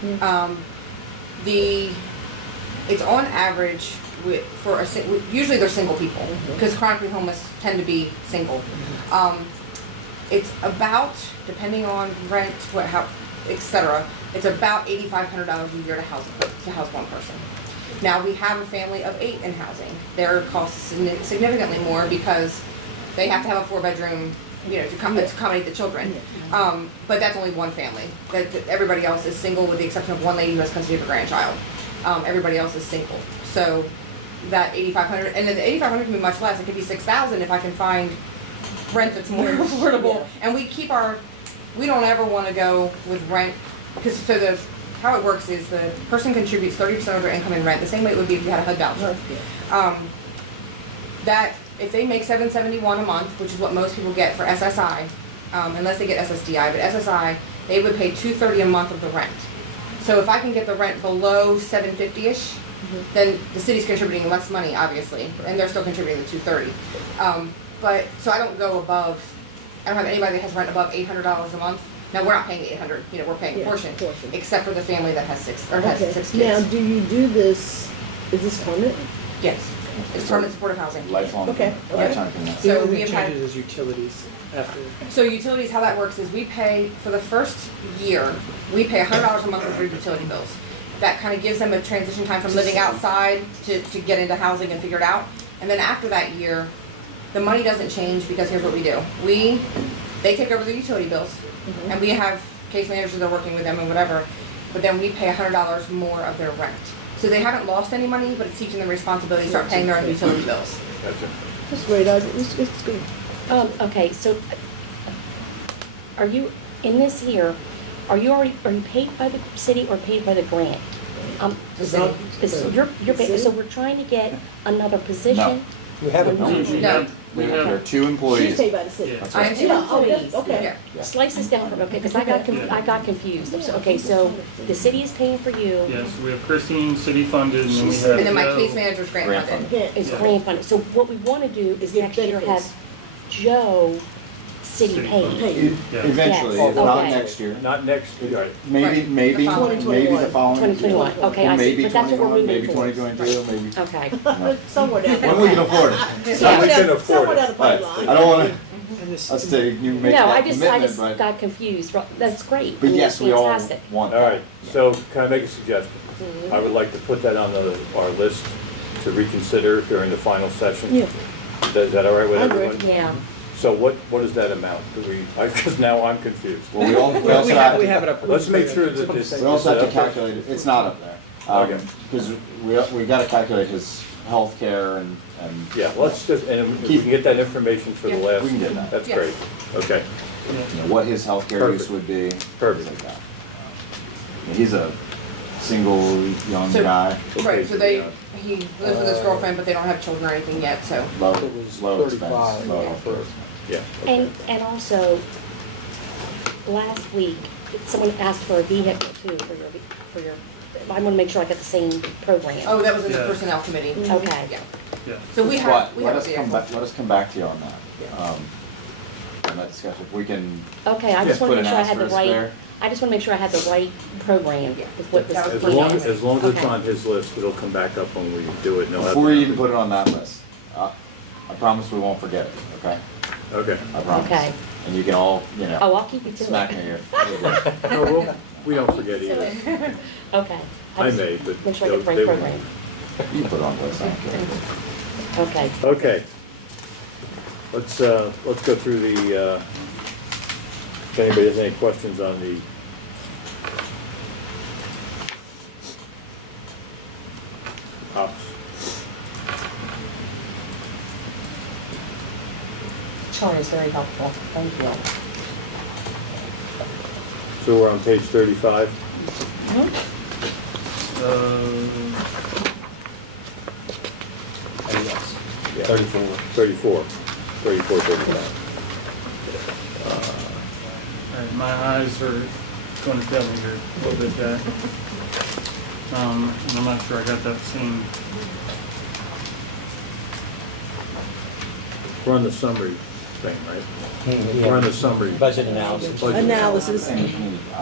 It's on average usually they're single people, because chronically homeless tend to be single. It's about, depending on rent, etc., it's about $8,500 a year to house one person. Now, we have a family of 8 in housing. Their cost is significantly more because they have to have a 4-bedroom, to accommodate the children. But that's only one family. Everybody else is single, with the exception of one lady who has custody of a grandchild. Everybody else is single. So that $8,500, and then the $8,500 can be much less. It could be $6,000 if I can find rent that's more affordable. And we don't ever want to go with rent, because how it works is the person contributes 30% of their income in rent, the same way it would be if you had a HUD voucher. That if they make $771 a month, which is what most people get for SSI, unless they get SSDI, but SSI, they would pay $230 a month of the rent. So if I can get the rent below $750-ish, then the city's contributing less money, obviously, and they're still contributing the $230. So I don't go above. I don't have anybody that has rent above $800 a month. Now, we're not paying $800. We're paying a portion, except for the family that has 6 kids. Now, do you do this? Is this permanent? Yes, it's permanent supportive housing. Lifelong. Okay. Lifetime commitment. So we we have had. changes as utilities after. So utilities, how that works is we pay, for the first year, we pay $100 a month for utility bills. That kind of gives them a transition time from living outside to get into housing and figure it out. And then after that year, the money doesn't change, because here's what we do. They take over the utility bills, and we have case managers that are working with them and whatever, but then we pay $100 more of their rent. So they haven't lost any money, but it's teaching them responsibility to start paying their own utility bills. Gotcha. That's great. It's good. Okay, so are you, in this here, are you paid by the city or paid by the grant? The city. So we're trying to get another position? We have a position. No. There are 2 She's employees. paid by the city. Yeah. I am two Yeah, employees. okay. Yeah. Slice this down for, okay, because I got confused. Okay, so the city is paying for you, Yes, we have Christine, city funded, and then we have And then my Joe. case manager's grant Grant funded. Yeah. is Yeah. grant funded. So what we want to do is Give next year benefits. have Joe city City paid. funded. Hey, Yeah. Eventually, Yes, if not okay. next year. Not next, right. Maybe, Right. maybe, The following. maybe the following. 2021, okay, I see, Maybe but that's what we're 21, moving maybe towards. 2022, maybe. Okay, somewhere down. When we can afford it. So we Somewhere can down- afford somewhere it. down the Right. pipeline. I don't want And this, us to you make no, I that just commitment, but, got confused. That's great. I but mean, yes, it's we all fantastic. want All that. right, so can I make a suggestion? I would like to put that on our list to reconsider during the final session. Yeah. Is that all right with I agree. everyone? Yeah. So what is that amount? Because now I'm confused. Well, we also we have have it up. Let's make sure that this. We also have to is up there. calculate it, it's not up there. Okay. Because we gotta calculate his healthcare and. Yeah, let's just, and if we can get that information for the Yeah. last. We can get that. That's Yes. great. Okay, You know, what his healthcare use Perfect. would be. Perfect. things like that. Yeah, he's a single young So- guy, Right, so he lives with his girlfriend, but they don't have children or anything yet, so. low, It was low expense, 35 low at first. yeah. Okay. And also, last week, someone asked for a vehicle too for your, I want to make sure I got the same program. Oh, that was in the Yeah. personnel committee. Okay. Yeah. Yeah. So we But have let a us come vehicle. back, let us come back to you on that. On that discussion, if we can Okay, I Yeah. just want put to an make sure I had the asterisk right, there. I just want to make sure I had the right program. Yeah. Is what That was was As long Okay. as it's Okay. on his list, it'll come back up when we do it. and he'll have Before the you even numbers. put it on that list, I promise we won't forget it, okay? Okay. I promise. Okay. And you can all, you know, Oh, I'll keep you to smack it. me here. No, we don't forget either. Okay. I just may, but. Make sure I get the they right won't. program. You can put it on the list, I don't care. Okay. Okay. Let's go through the, if anybody has any questions on the ops. Chart is very helpful. Thank you. So we're on page 35. Yes. Yeah. 34. 34. 34, 35. Alright, my eyes are going to tell me here a little bit, guy. And I'm not sure I got that same. We're on the summary thing, right? We're on the summary. Budget analysis. Budget Analysis.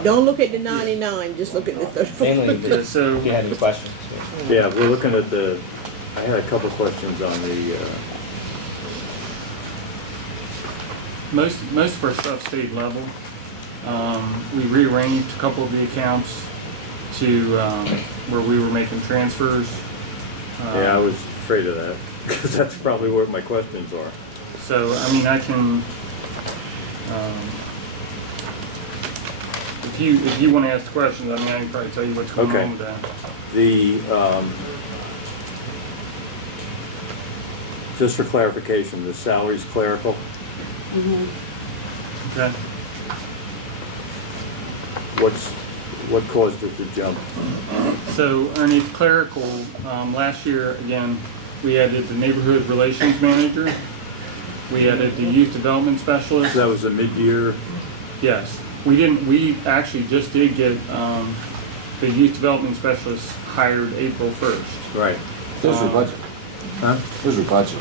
Don't look at the 99, just look at the 34. Mainly, Yeah, so if you had any questions. Yeah, we're looking at the I had a couple questions on the, Most of our stuff stayed level. We rearranged a couple of the accounts to where we were making transfers. yeah, I was afraid of that, because that's probably where my questions are. So, I mean, I can, if you want to ask questions, I mean, I can probably tell you what's going Okay. on with that. The, just for clarification, the salary's clerical? Okay. What caused it to jump? So underneath clerical, last year, again, we added the neighborhood relations manager. We added the youth development specialist. So that was a mid-year, Yes, we actually just did get, the youth development specialist hired April 1st. right, Those were budget. huh? Those were budget.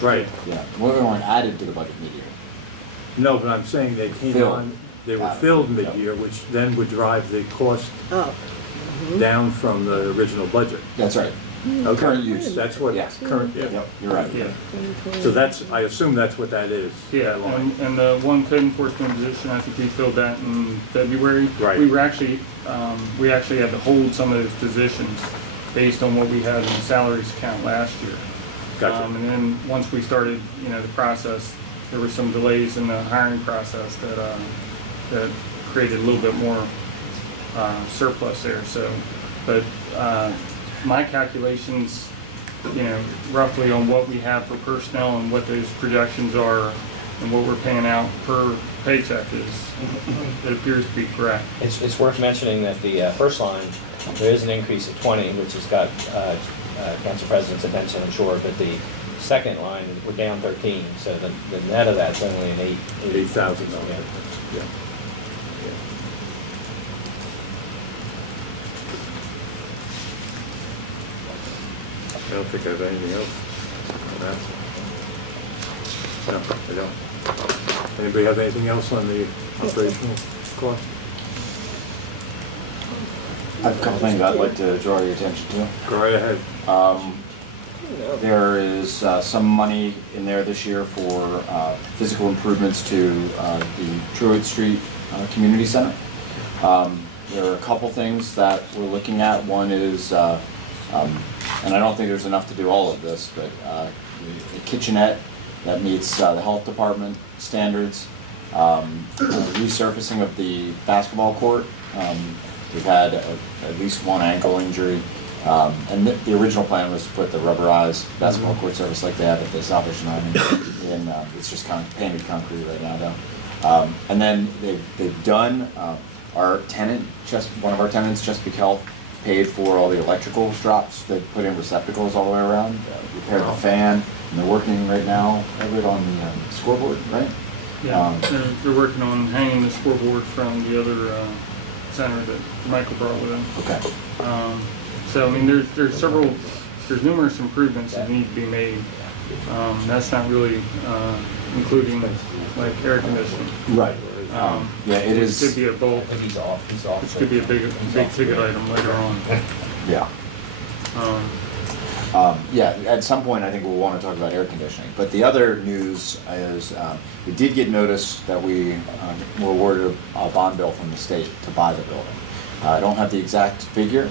Right. Yeah. We weren't added to the budget mid-year. No, but I'm saying they came Filled. on, they were Got it. filled mid-year, which then would drive the cost Oh, down from the original budget. That's right. Okay. Current use. That's what, Yes. current, yeah. Yep, you're right. Yeah, So that's, I assume that's what that is. yeah, that line. and the one code enforcement position, I think we filled that in February. Right. We were actually, we actually had to hold some of those positions based on what we had in the salaries account last year. Gotcha. And then, once we started, the process, there were some delays in the hiring process that created a little bit more surplus there, so. But my calculations, roughly on what we have for personnel and what those projections are and what we're paying out per paycheck it appears to be correct. It's worth mentioning that the first line, there is an increase of 20, which has got council president's attention, I'm sure, but the second line, we're down 13, so the net of that's only an $8,000 Yeah. difference, yeah. I don't think I have anything else on that. No, I don't. Anybody have anything else on the operational cost? I have a couple things I'd like to draw your attention to. Go right ahead. There is some money in there this year for physical improvements to the Truett Street Community Center. There are a couple things that we're looking at. One is, and I don't think there's enough to do all of this, but the kitchenette that meets the health department standards, resurfacing of the basketball court. We've had at least one ankle injury. And the original plan was to put the rubberized basketball court surface like they have at the Salvation Army in, it's just painted concrete right now though. And then they've done, our tenant, one of our tenants, Chesapeake Health, paid for all the electrical drops. They put in receptacles all the way around, repaired the fan, and they're working right now over it on the scoreboard, right? Yeah, they're working on hanging the scoreboard from the other center that Michael brought with him. Okay. So, I mean, there's numerous improvements that need to be made. That's not really including like air conditioning. Right. Yeah, it Which is. could be a bulk, He's off. which could be a big ticket item later on. Yeah. Um, Yeah, at some point, I think we'll want to talk about air conditioning. But the other news is, we did get notice that we were awarded a bond bill from the state to buy the building. I don't have the exact figure,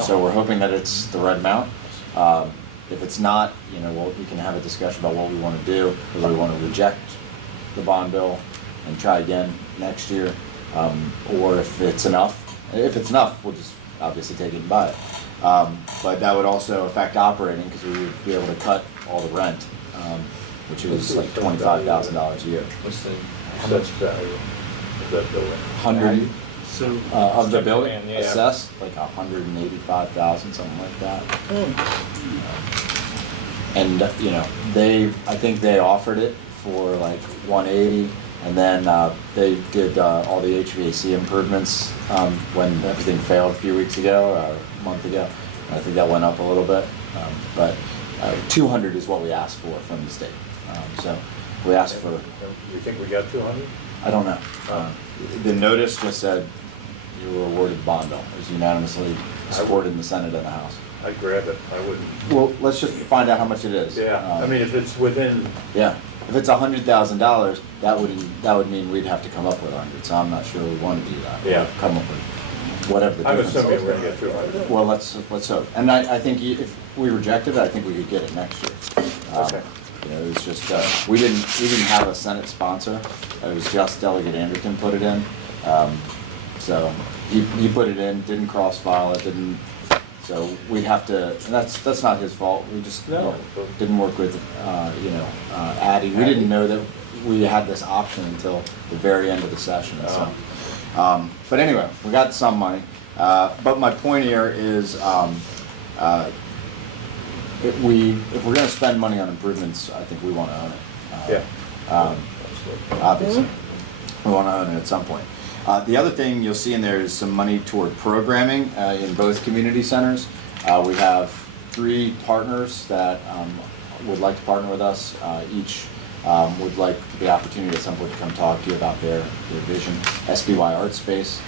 so we're hoping that it's the right amount. If it's not, we can have a discussion about what we want to do, whether we want to reject the bond bill and try again next year, or if it's enough. If it's enough, we'll just obviously take it and buy it. But that would also affect operating because we would be able to cut all the rent, which is like $25,000 a year. What's the, how Assessed much? value of that building. 100 so, of the building Yeah. assessed, like 185,000, something like that. And I think they offered it for like 180, and then they did all the HVAC improvements when everything failed a few weeks ago, or a month ago. And I think that went up a little bit, but 200 is what we asked for from the state. So we asked for, You think we got 200? I don't know. The notice just said you were awarded the bond bill. It was unanimously supported in the Senate and the House. I'd grab it, I wouldn't. Well, let's just find out how much it is. Yeah, I mean, if it's within, Yeah, if it's $100,000, that would mean we'd have to come up with 100, so I'm not sure we want to do that. Yeah. Come up with whatever the I'm difference assuming is. we're gonna get through it. Well, let's hope. And I think if we rejected it, I think we could get it next year. Okay. You know, it was just, we didn't have a Senate sponsor. It was just Delegate Anderson put it in. So he put it in, didn't cross-file it, so we'd have to, and that's not his fault. We just No. didn't work with, Addie. We didn't know that we had this option until the very end of the session, so. But anyway, we got some money. But my point here is, if we're gonna spend money on improvements, I think we wanna own it. Yeah. Obviously, we wanna own it at some point. The other thing you'll see in there is some money toward programming in both community centers. We have 3 partners that would like to partner with us. Each would like the opportunity at some point to come talk to you about their vision. SBY Art Space,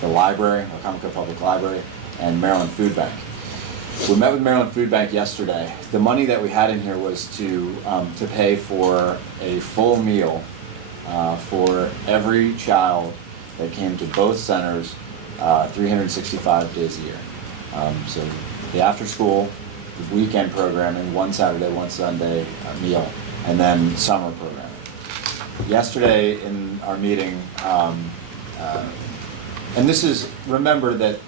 the library, Wacomico Public Library, and Maryland Food Bank. We met with Maryland Food Bank yesterday. The money that we had in here was to pay for a full meal for every child that came to both centers 365 days a year. So the after school, the weekend programming, one Saturday, one Sunday meal, and then summer programming. Yesterday in our meeting, and this is, remember that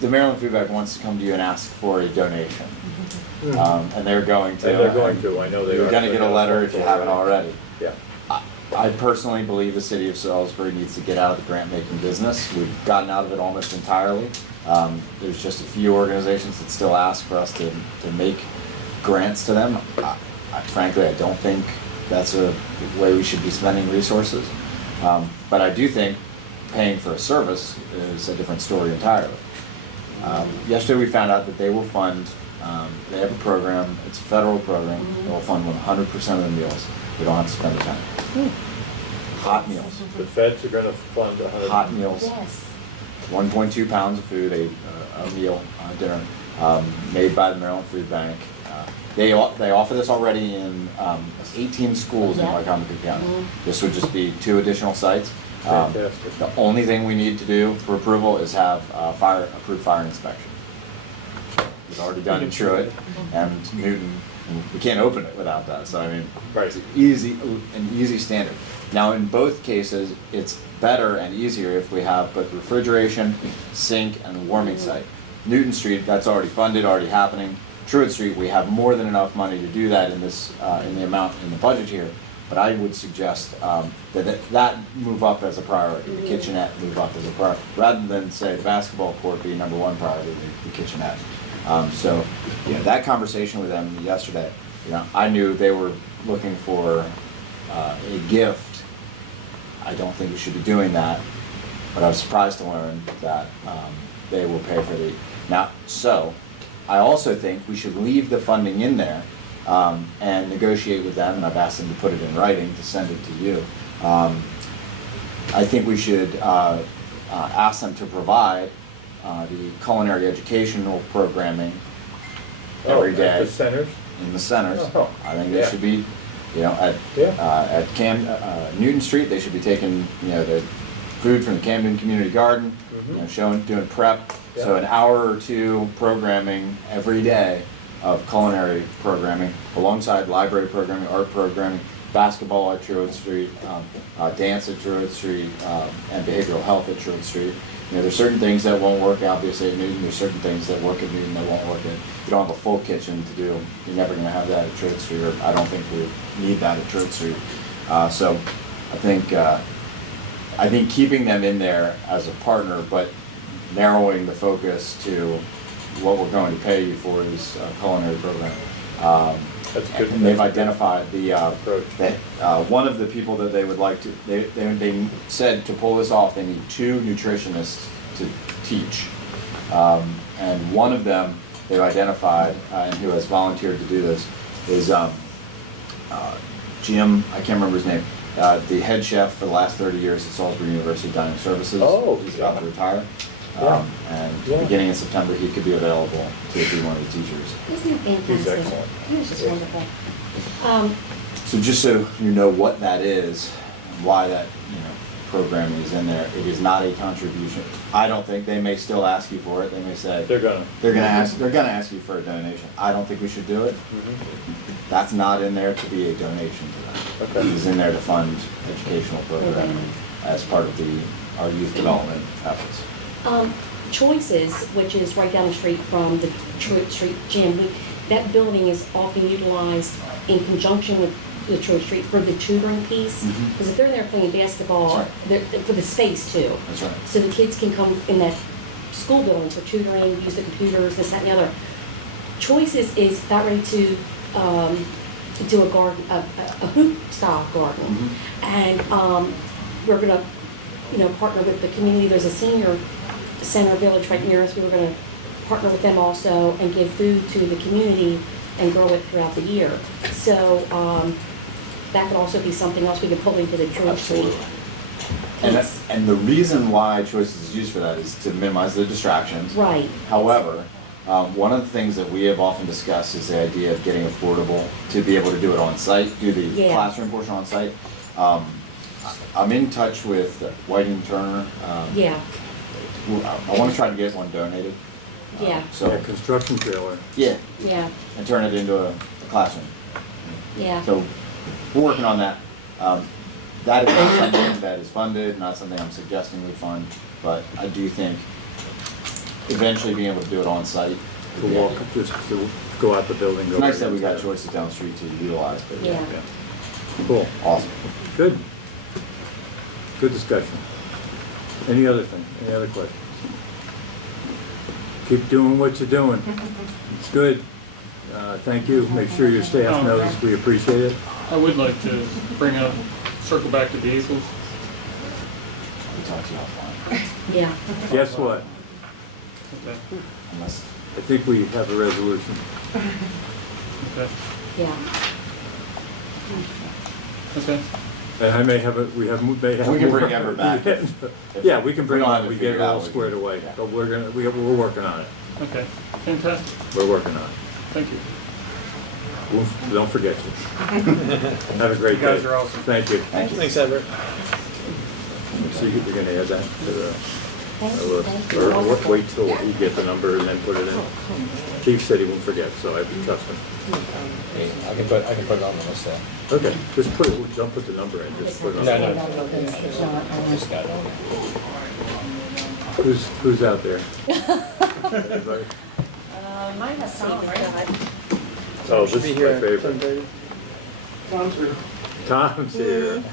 the Maryland Food Bank wants to come to you and ask for a donation. And they're going to. And they're going to, I know they are. You're gonna get a letter if you haven't already. Yeah. I personally believe the city of Salisbury needs to get out of the grant-making business. We've gotten out of it almost entirely. There's just a few organizations that still ask for us to make grants to them. Frankly, I don't think that's a way we should be spending resources. But I do think paying for a service is a different story entirely. Yesterday we found out that they will fund, they have a program, it's a federal program, they will fund 100% of the meals. We don't have to spend a dime. Hot meals. The feds are gonna fund 100. Hot meals. Yes. 1.2 pounds of food, a meal, dinner, made by the Maryland Food Bank. They offer this already in 18 schools in Wacomico County. This would just be 2 additional sites. Fantastic. The only thing we need to do for approval is have approved fire inspection. It's already done in Truett and Newton. We can't open it without that, so I mean, Right. it's an easy standard. Now, in both cases, it's better and easier if we have both refrigeration, sink, and warming site. Newton Street, that's already funded, already happening. Truett Street, we have more than enough money to do that in this, in the amount in the budget here. But I would suggest that move up as a priority, the kitchenette move up as a priority, rather than say the basketball court be number 1 priority, the kitchenette. So, you know, that conversation with them yesterday, you know, I knew they were looking for a gift. I don't think we should be doing that, but I was surprised to learn that they will pay for the. Now, so I also think we should leave the funding in there and negotiate with them, and I've asked them to put it in writing to send it to you. I think we should ask them to provide the culinary educational programming every At day the centers? in the centers. Oh, I think they yeah. should be, you know, at Newton Street, they should be taking, you know, the food from the Camden Community Garden, you know, doing prep. So Yeah. an hour or 2 programming every day of culinary programming alongside library programming, art programming, basketball at Truett Street, dance at Truett Street, and behavioral health at Truett Street. You know, there's certain things that won't work, obviously, at Newton. There's certain things that work at Newton that won't work at. You don't have a full kitchen to do. You're never going to have that at Truett Street, or I don't think we need that at Truett Street. So I think keeping them in there as a partner, but narrowing the focus to what we're going to pay you for this culinary program. That's good. And they've identified the Approach. one of the people that they would like to. They said to pull this off, they need 2 nutritionists to teach, and one of them they've identified and who has volunteered to do this is Jim. I can't remember his name. The head chef for the last 30 years at Salisbury University Dining Services. Oh, he's about to retire. And Yeah. beginning in September, he could be available to be one of the teachers. Isn't that He's fantastic? excellent. It is just wonderful. So just so you know what that is, why that, program is in there, it is not a contribution. I don't think, they may still ask you for it, they may say, They're gonna. they're gonna ask you for a donation. I don't think we should do it. That's not in there to be a donation to them. Okay. It's in there to fund educational programming as part of our youth development efforts. Choices, which is right down the street from the Detroit Street Gym, that building is often utilized in conjunction with the Detroit Street for the tutoring piece. Because if they're in there playing basketball, That's they're for the space too. That's right. So the kids can come in that school building for tutoring, use the computers, this, that, and the other. Choices is about ready to do a garden, a hoop style garden. And we're gonna, partner with the community. There's a senior center village right near us. We were gonna partner with them also and give food to the community and grow it throughout the year. So that could also be something else we could pull into the Detroit Street. Absolutely. And the reason why Choices is used for that is to minimize the distractions. Right. However, one of the things that we have often discussed is the idea of getting affordable to be able to do it on site, do the Yeah. classroom portion on site. I'm in touch with Whiting Turner. Yeah, I want to try to get one donated. yeah, Yeah, So, construction trailer. yeah, yeah, and turn it into a classroom. yeah. So we're working on that. That is not something that is funded, not something I'm suggesting we fund, but I do think eventually being able to do it on site. To walk, just to go out the building. It's nice that we got choices down the street to utilize, but Yeah. Cool. awesome. Good. Good discussion. Any other thing? Any other questions? Keep doing what you're doing. It's good. Thank you. Make sure your staff knows we appreciate it. I would like to circle back to vehicles. We talked to you offline. Yeah. Guess what? Okay, Unless, I think we have a resolution. okay, Yeah. okay. And I may have a, may have. We can more. bring Ever back. Yeah, we can bring We don't on, have we it get it figured all out, we squared can- away, yeah. but we're working on it. Okay, fantastic, We're working on it. thank you. Don't forget you. Have a great You day. guys are awesome. Thank you. thank you. Thanks, Everett. So you're gonna add that to the, Thank you, list, thank you. or wait till you get the number and then put it in. Chief said he won't forget, so I trust him. I can put it on the list there. Okay, just put it, don't put the number in, just put it on. No, no. It's not, Just got it on. Who's out there? Anybody? Mine has Tom, right? Oh, this Be is here my at favorite. 10:30. Tom's here. And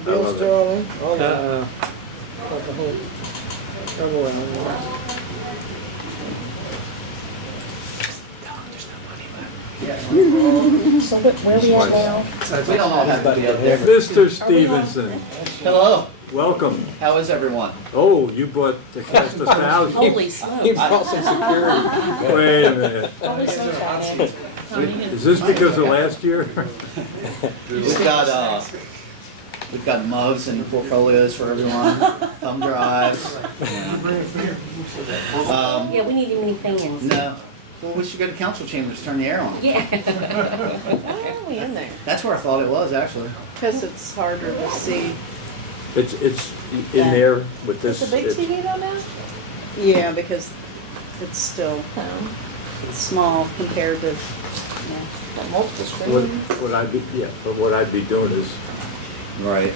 I Bill love it. Sterling. Oh, yeah. Got the whole trouble in it. So where we at now? We don't all have to be up there. Mr. Stevenson, Hello, welcome. how is everyone? Oh, you brought the cast of thousands. Holy He smokes. brought some security. Wait a minute. Holy smokes, Batman. Is this because of last year? We've got mugs and portfolios for everyone, thumb drives. Yeah, we need many fans. No, well, we should go to council chambers, turn the air on. Yeah. Why are we in there? That's where I thought it was, actually. Because it's harder to see. It's in there with this. Is the big it's- TV though now? Yeah, because it's still, it's small compared to, multiple What I'd be, yeah, but what I'd be doing is, Right.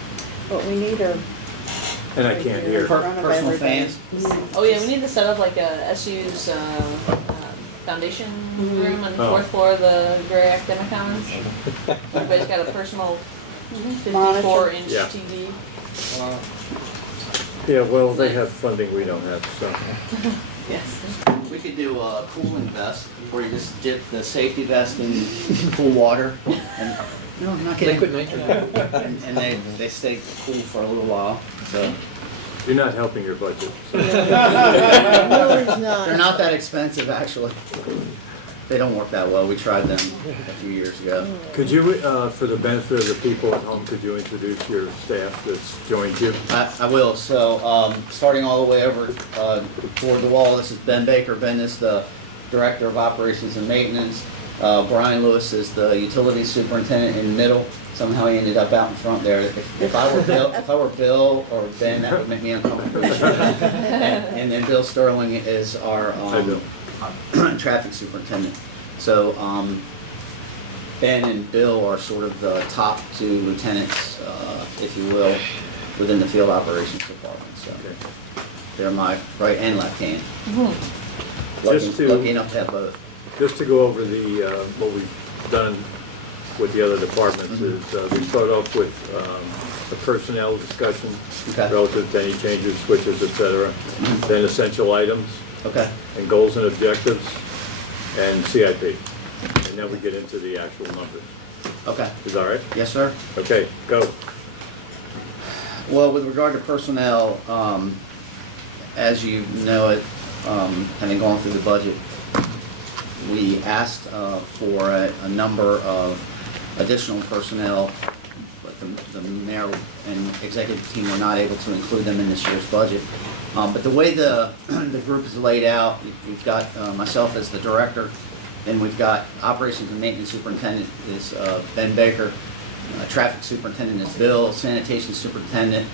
What we need are. and I can't hear. Personal fans. Oh yeah, we need to set up like a SU's foundation room on the Oh. fourth floor of the Gray Academic Commons. Everybody's got a personal 54-inch Yeah. TV. Yeah, well, they have funding we don't have, so. Yes. We could do a cooling vest, where you just dip the safety vest in cool water. And, no, I'm not kidding. Liquid nitrogen. And they stay cool for a little while, so. You're not helping your budget. So. No, he's not. They're not that expensive, actually. They don't work that well. We tried them a few years ago. Could you, for the benefit of the people at home, could you introduce your staff that's joined you? I will. So, starting all the way over toward the wall, this is Ben Baker. Ben is the Director of Operations and Maintenance. Brian Lewis is the Utility Superintendent in the middle. Somehow he ended up out in front there. If I were Bill or Ben, that would make me uncomfortable. and then Bill Sterling is our traffic superintendent. So Ben and Bill are sort of the top two lieutenants, if you will, within the field operations department. So they're my right and left hand. Lucky enough to have both. Just to go over the what we've done with the other departments is we start off with a personnel discussion relative to any changes, switches, etc. Then essential items. And goals and objectives, and CIP. And then we get into the actual numbers. Is that all right? Yes, sir. Okay, go. Well, with regard to personnel, as you know it, having gone through the budget, we asked for a number of additional personnel, but the mayor and executive team were not able to include them in this year's budget. But the way the group is laid out, we've got myself as the director, then we've got operations and maintenance superintendent is Ben Baker, traffic superintendent is Bill, sanitation superintendent,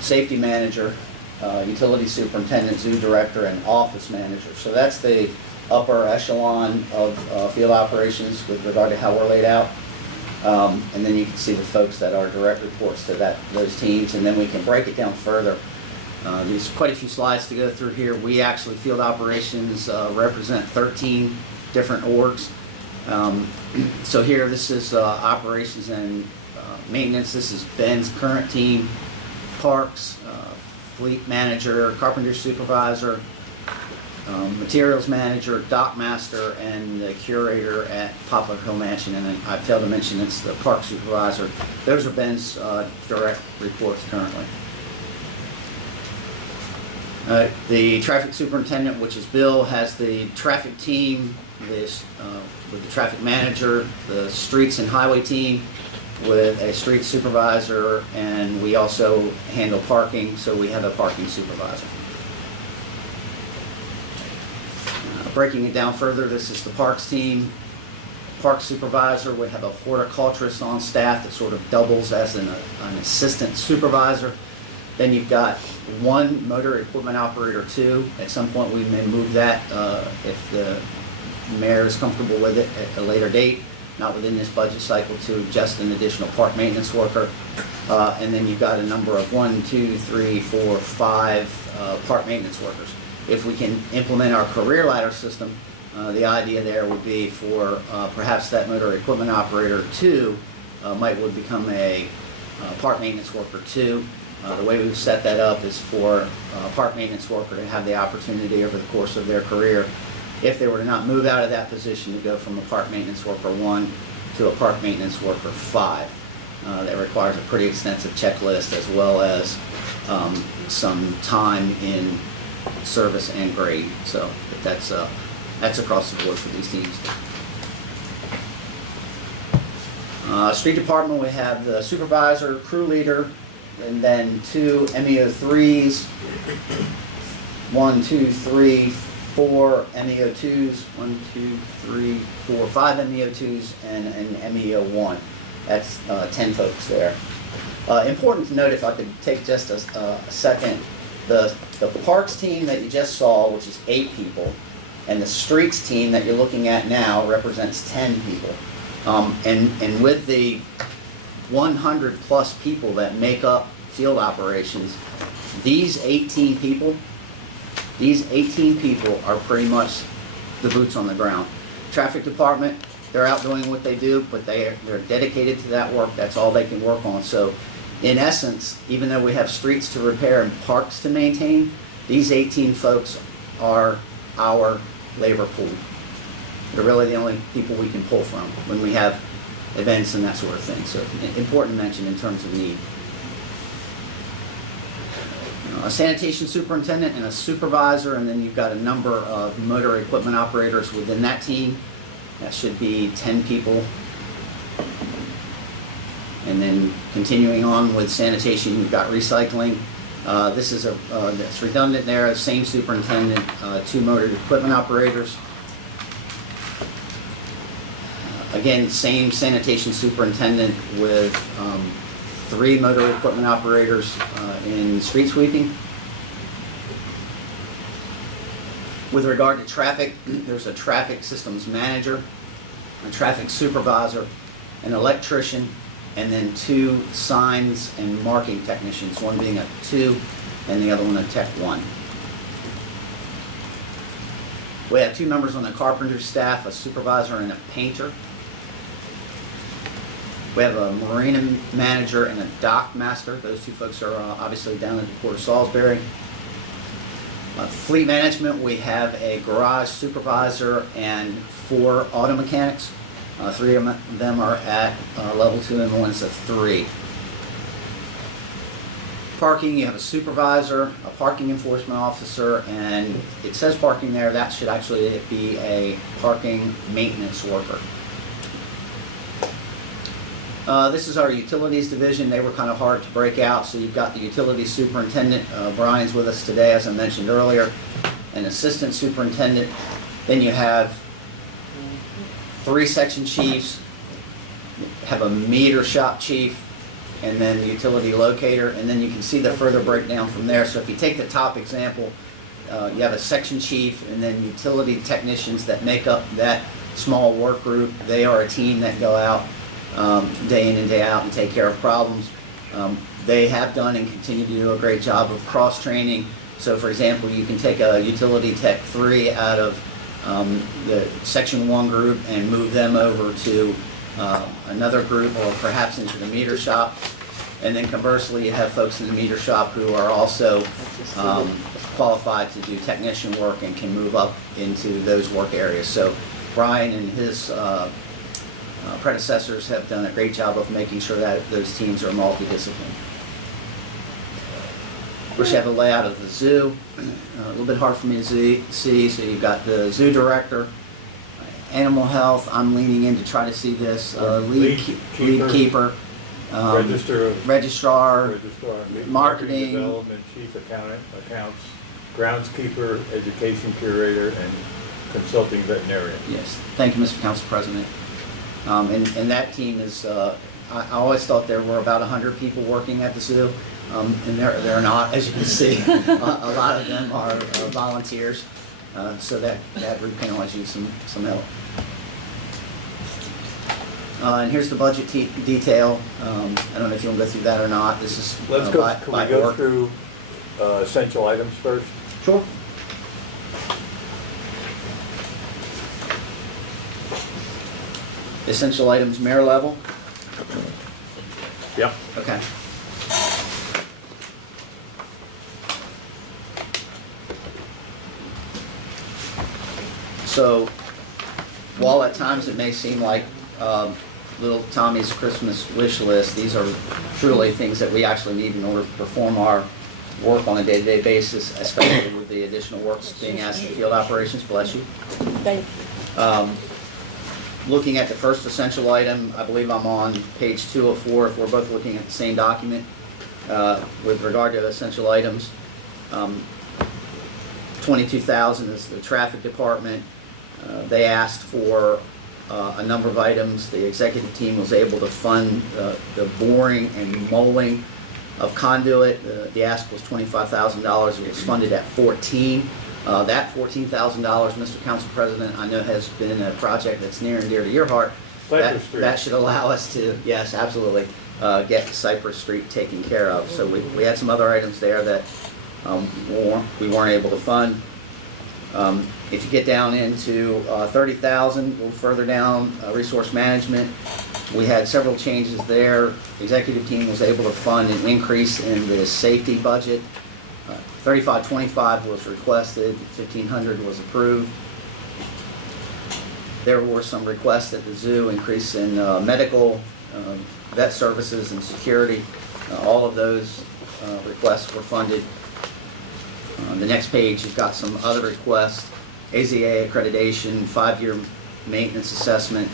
safety manager, utility superintendent, zoo director, and office manager. So that's the upper echelon of field operations with regard to how we're laid out. And then you can see the folks that are direct reports to those teams, and then we can break it down further. There's quite a few slides to go through here. We actually, field operations, represent 13 different orgs. So here, this is operations and maintenance. This is Ben's current team, parks, fleet manager, carpenter supervisor, materials manager, dock master, and the curator at Poplar Hill Mansion. And then I failed to mention it's the park supervisor. Those are Ben's direct reports currently. The traffic superintendent, which is Bill, has the traffic team, with the traffic manager, the streets and highway team, with a street supervisor, and we also handle parking, so we have a parking supervisor. Breaking it down further, this is the parks team. Park supervisor, we have a horticulturist on staff that sort of doubles as an assistant supervisor. Then you've got one motor equipment operator 2. At some point we may move that if the mayor is comfortable with it at a later date, not within this budget cycle, to just an additional park maintenance worker. And then you've got a number of 1, 2, 3, 4, 5 park maintenance workers. If we can implement our career ladder system, the idea there would be for perhaps that motor equipment operator 2 would become a park maintenance worker 2. The way we've set that up is for a park maintenance worker to have the opportunity over the course of their career, if they were to not move out of that position, to go from a park maintenance worker 1 to a park maintenance worker 5. That requires a pretty extensive checklist, as well as some time in service and grade. So that's across the board for these teams. Street department, we have the supervisor, crew leader, and then 2 MEO3s, 1, 2, 3, 4 MEO2s, 1, 2, 3, 4, 5 MEO2s, and an MEO1. That's 10 folks there. Important to note, if I could take just a second, the parks team that you just saw, which is 8 people, and the streets team that you're looking at now represents 10 people. And with the 100 plus people that make up field operations, these 18 people are pretty much the boots on the ground. Traffic department, they're out doing what they do, but they're dedicated to that work. That's all they can work on. So in essence, even though we have streets to repair and parks to maintain, these 18 folks are our labor pool. They're really the only people we can pull from when we have events and that sort of thing. So important to mention in terms of need. A sanitation superintendent and a supervisor, and then you've got a number of motor equipment operators within that team. That should be 10 people. And then continuing on with sanitation, you've got recycling. This is that's redundant there, same superintendent, 2 motor equipment operators. Again, same sanitation superintendent with 3 motor equipment operators in street sweeping. With regard to traffic, there's a traffic systems manager, a traffic supervisor, an electrician, and then 2 signs and marking technicians, one being a 2 and the other one a tech 1. We have 2 members on the carpenter staff, a supervisor and a painter. We have a marina manager and a dock master. Those 2 folks are obviously down at the Port of Salisbury. Fleet management, we have a garage supervisor and 4 auto mechanics. 3 of them are at level 2 and 1 is a 3. Parking, you have a supervisor, a parking enforcement officer, and it says parking there, that should actually be a parking maintenance worker. This is our utilities division. They were kind of hard to break out, so you've got the utilities superintendent, Brian's with us today, as I mentioned earlier, an assistant superintendent. Then you have 3 section chiefs, have a meter shop chief, and then the utility locator, and then you can see the further breakdown from there. So if you take the top example, you have a section chief and then utility technicians that make up that small work group. They are a team that go out day in and day out and take care of problems. They have done and continue to do a great job of cross-training. So for example, you can take a utility tech 3 out of the section 1 group and move them over to another group or perhaps into the meter shop. And then conversely, you have folks in the meter shop who are also qualified to do technician work and can move up into those work areas. So Brian and his predecessors have done a great job of making sure that those teams are multidisciplinary. Of course, you have a layout of the zoo. A little bit hard for me to see. So you've got the zoo director, animal health. I'm leaning in to try to see this. Lead keeper, registrar, marketing, development, chief accountant, accounts, groundskeeper, education curator, and consulting veterinarian. Yes, thank you, Mr. Council President. And that team is, I always thought there were about 100 people working at the zoo, and they're not, as you can see. A lot of them are volunteers, so that group can always use some help. And here's the budget detail. I don't know if you want to go through that or not. This is Let's go. Can we go through essential items first? Sure. Essential items, mayor level. Yep. Okay. So, while at times it may seem like little Tommy's Christmas wish list, these are truly things that we actually need in order to perform our work on a day-to-day basis, especially with the additional work being asked in field operations. Bless you. Thank you. Looking at the first essential item, I believe I'm on page 204 if we're both looking at the same document. With regard to essential items, 22,000 is the traffic department. They asked for a number of items. The executive team was able to fund the boring and mowing of conduit. The ask was $25,000. It was funded at $14,000. That $14,000, Mr. Council President, I know has been a project that's near and dear to your heart. That should allow us to, yes, absolutely, get Cypress Street taken care of. So we had some other items there that we weren't able to fund. If you get down into 30,000, a little further down, resource management, we had several changes there. The executive team was able to fund an increase in the safety budget. 3525 was requested, 1500 was approved. There were some requests at the zoo, increase in medical, vet services, and security. All of those requests were funded. On the next page, you've got some other requests. AZA accreditation, 5-year maintenance assessment.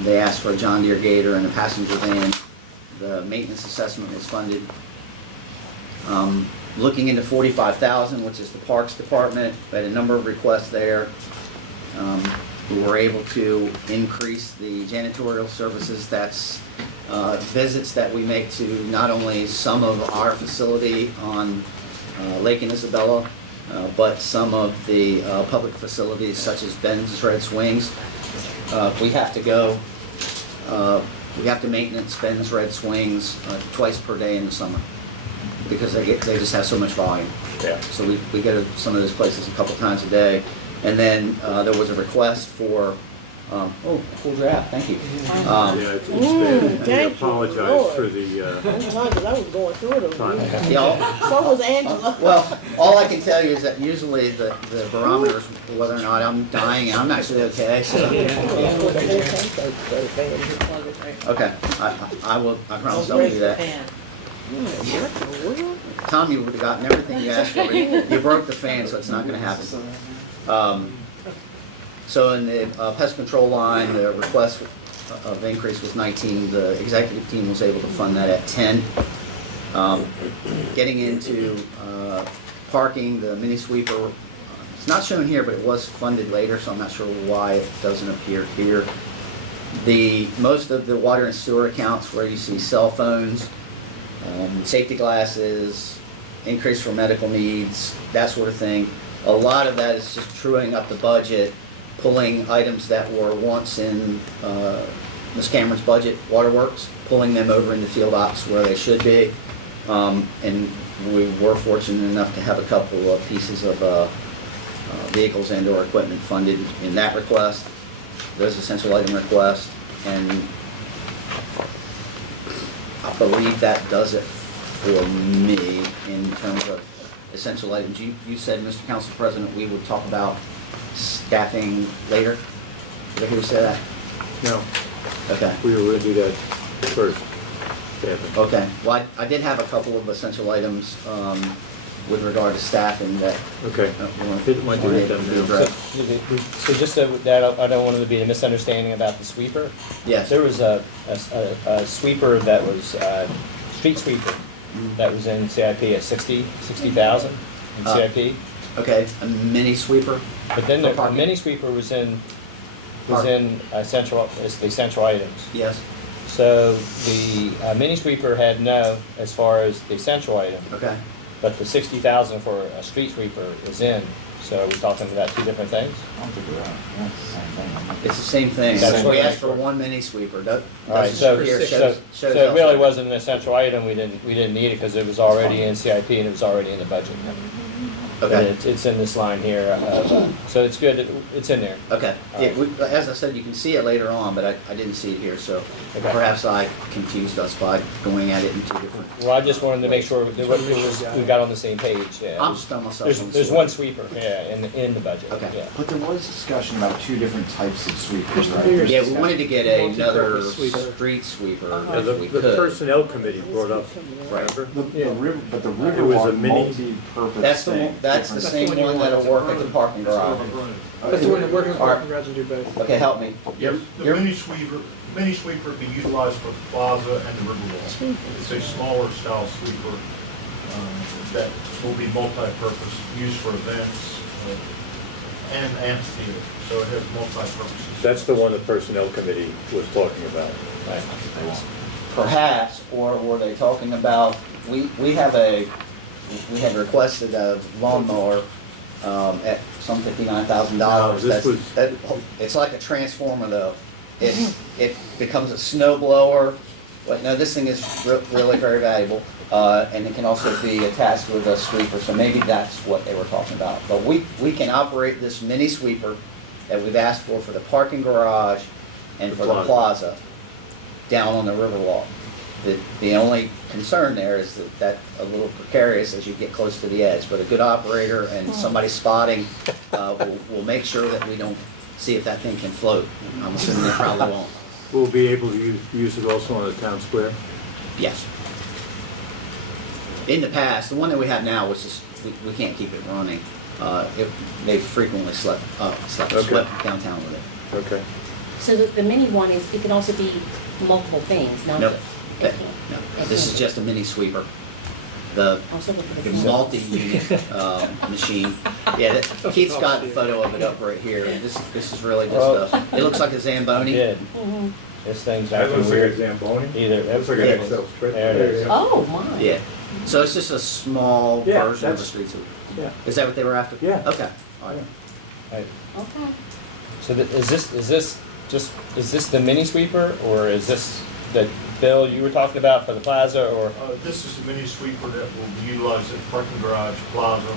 They asked for a John Deere Gator and a passenger van. The maintenance assessment was funded. Looking into 45,000, which is the Parks Department, we had a number of requests there. We were able to increase the janitorial services. That's visits that we make to not only some of our facility on Lake and Isabella, but some of the public facilities such as Ben's Red Swings. We have to go, we have to maintenance Ben's Red Swings twice per day in the summer because they just have so much volume. Yeah. So we go to some of those places a couple times a day. And then there was a request for, oh, cool draft, thank you. Yeah, it's been, we thank you, apologize Lord. for the, Because I was going through it time. over Y'all, So was Angela. well, all I can tell you is that usually the barometers, whether or not I'm dying, I'm actually okay, so. Okay, I promise I'll do that. Tom, you would have gotten everything you asked for, but you broke the fan, so it's not gonna happen. So in the pest control line, the request of increase was 19, the executive team was able to fund that at 10. Getting into parking, the mini sweeper, it's not shown here, but it was funded later, so I'm not sure why it doesn't appear here. Most of the water and sewer accounts where you see cell phones, safety glasses, increase for medical needs, that sort of thing. A lot of that is just truing up the budget, pulling items that were once in Ms. Cameron's budget, waterworks, pulling them over into field ops where they should be. And we were fortunate enough to have a couple of pieces of vehicles and or equipment funded in that request. Those essential item requests, and I believe that does it for me in terms of essential items. You said, Mr. Council President, we would talk about staffing later. Did I hear you say that? No, Okay. we were gonna do that first. Kevin. Okay. Well, I did have a couple of essential items with regard to staffing that. Okay. Why don't you hit them now? address. So just so that I don't want there to be a misunderstanding about the sweeper. Yes. There was a sweeper that was, street sweeper, that was in CIP at 60,000 in CIP. Okay. A mini sweeper. But then For the parking? mini sweeper was in Parking. essential, it's the essential items. Yes. So the mini sweeper had no as far as the essential item, Okay. but the 60,000 for a street sweeper is in. So are we talking about two different things? It's the same thing. That's We what- asked for one mini sweeper. All right, so it really elsewhere. wasn't an essential item, we didn't need it because it was already in CIP and it was already in the budget. But Okay. it's in this line here, so it's good, it's in there. Okay. Yeah, as I said, you can see it later on, but I didn't see it here, so Okay. perhaps I confused us by going at it in two different. Well, I just wanted to make sure that we got on the same page, yeah. I'm just on myself. on the There's sword. one sweeper, yeah, in the budget, Okay. yeah. But there was discussion about two different types of sweepers, right? Yeah, we wanted to get another Multi-purpose sweeper. street sweeper Yeah, if we the could. personnel committee brought up, remember? The river, but the It river was a was mini- multi-purpose That's the thing. that's the different- same one that'll work at the parking garage. That's the one that works with All right. parking garage and do both. Okay, help me. The mini sweeper be utilized for the plaza and the river wall. It's a smaller style sweeper that will be multi-purpose, used for events and amphitheater. So it has multi-purposes. That's the one the personnel committee was talking about. Perhaps, or were they talking about, we had requested a lawnmower at some $59,000. No, this was- It's like a transformer though. It becomes a snow blower. But no, this thing is really very valuable. And it can also be attached with a sweeper, so maybe that's what they were talking about. But we can operate this mini sweeper that we've asked for the parking garage and for the plaza down on the Riverwalk. The only concern there is that a little precarious as you get close to the edge, but a good operator and somebody spotting will make sure that we don't see if that thing can float. I'm assuming they probably won't. We'll be able to use it also on the town square? Yes. In the past, the one that we have now was just, we can't keep it running. They frequently swept downtown with it. Okay. So the mini one is, it can also be multiple things, not Nope. just. No, this is just a mini sweeper. The Also look at the. multi-unit machine. Yeah, Keith's got a photo of it up right here. And this is really just a, it looks like a It Zamboni. did. Mhm. This thing's That acting looks like a weird. Zamboni. Either. Looks like an Yeah. Excel spreadsheet. There it is. Oh, my. Yeah. So it's just a small Yeah, version of a that's- street sweeper. Yeah. Is that what they were after? Yeah. Okay. All right. Right. Okay. So is this the mini sweeper, or is this the bill you were talking about for the plaza, or? This is the mini sweeper that will be utilized at parking garage, plaza,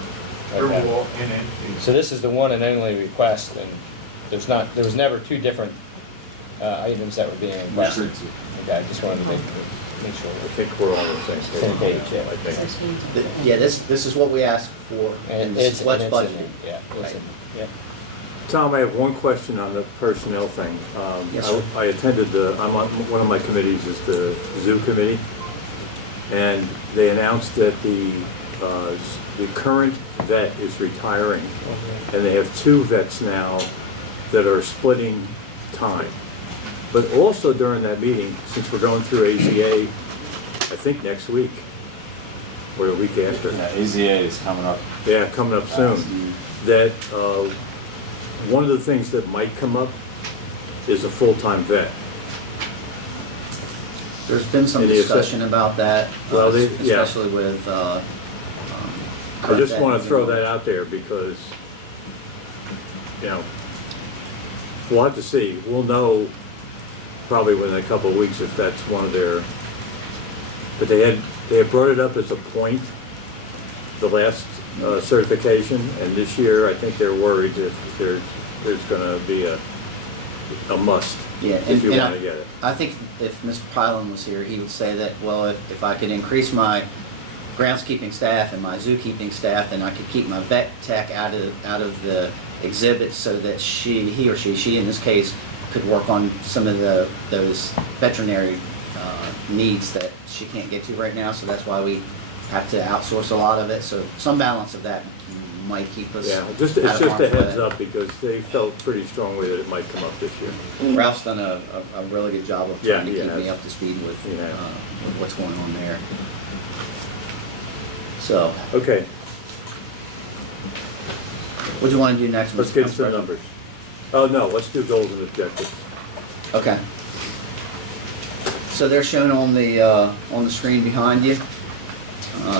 Okay. Riverwalk, and Enfield. So this is the one and only request, and there was never two different items that were being requested. Okay, I just wanted to make sure. I think we're on the Same page, yeah. I think. Yeah, this is what we asked for. And this is what's and it's in budgeted. there. Yeah, it's in there. Tom, I have one question on the personnel thing. Yes, sir. I attended I'm on, one of my committees is the zoo committee, and they announced that the current vet is retiring, and they have 2 vets now that are splitting time. But also during that meeting, since we're going through AZA, I think next week, or the week after. Yeah, AZA is coming up. Yeah, coming up soon. That one of the things that might come up is a full-time vet. There's been some Any discussion about that, Well, yeah. especially with. I just want to throw that out there because, you know, we'll have to see. We'll know probably within a couple of weeks if that's one of their. But they had brought it up as a point, the last certification, and this year I think they're worried that there's going to be a must Yeah, if you and want to get it. I think if Mr. Pylan was here, he would say that, well, if I could increase my groundskeeping staff and my zookeeping staff, then I could keep my vet tech out of the exhibits so that he or she in this case, could work on some of those veterinary needs that she can't get to right now. So that's why we have to outsource a lot of it. So some balance of that might keep us. Yeah, it's just a heads up because they felt pretty strongly that it might come up this year. Ralph's done a really good job of Yeah, trying to he keep me has. up to speed with He has. what's going on there. So, Okay, what do you want to do next? let's Mr. get Vice some President? numbers. Oh, no, let's do goals and objectives. Okay. So they're shown on the screen behind you.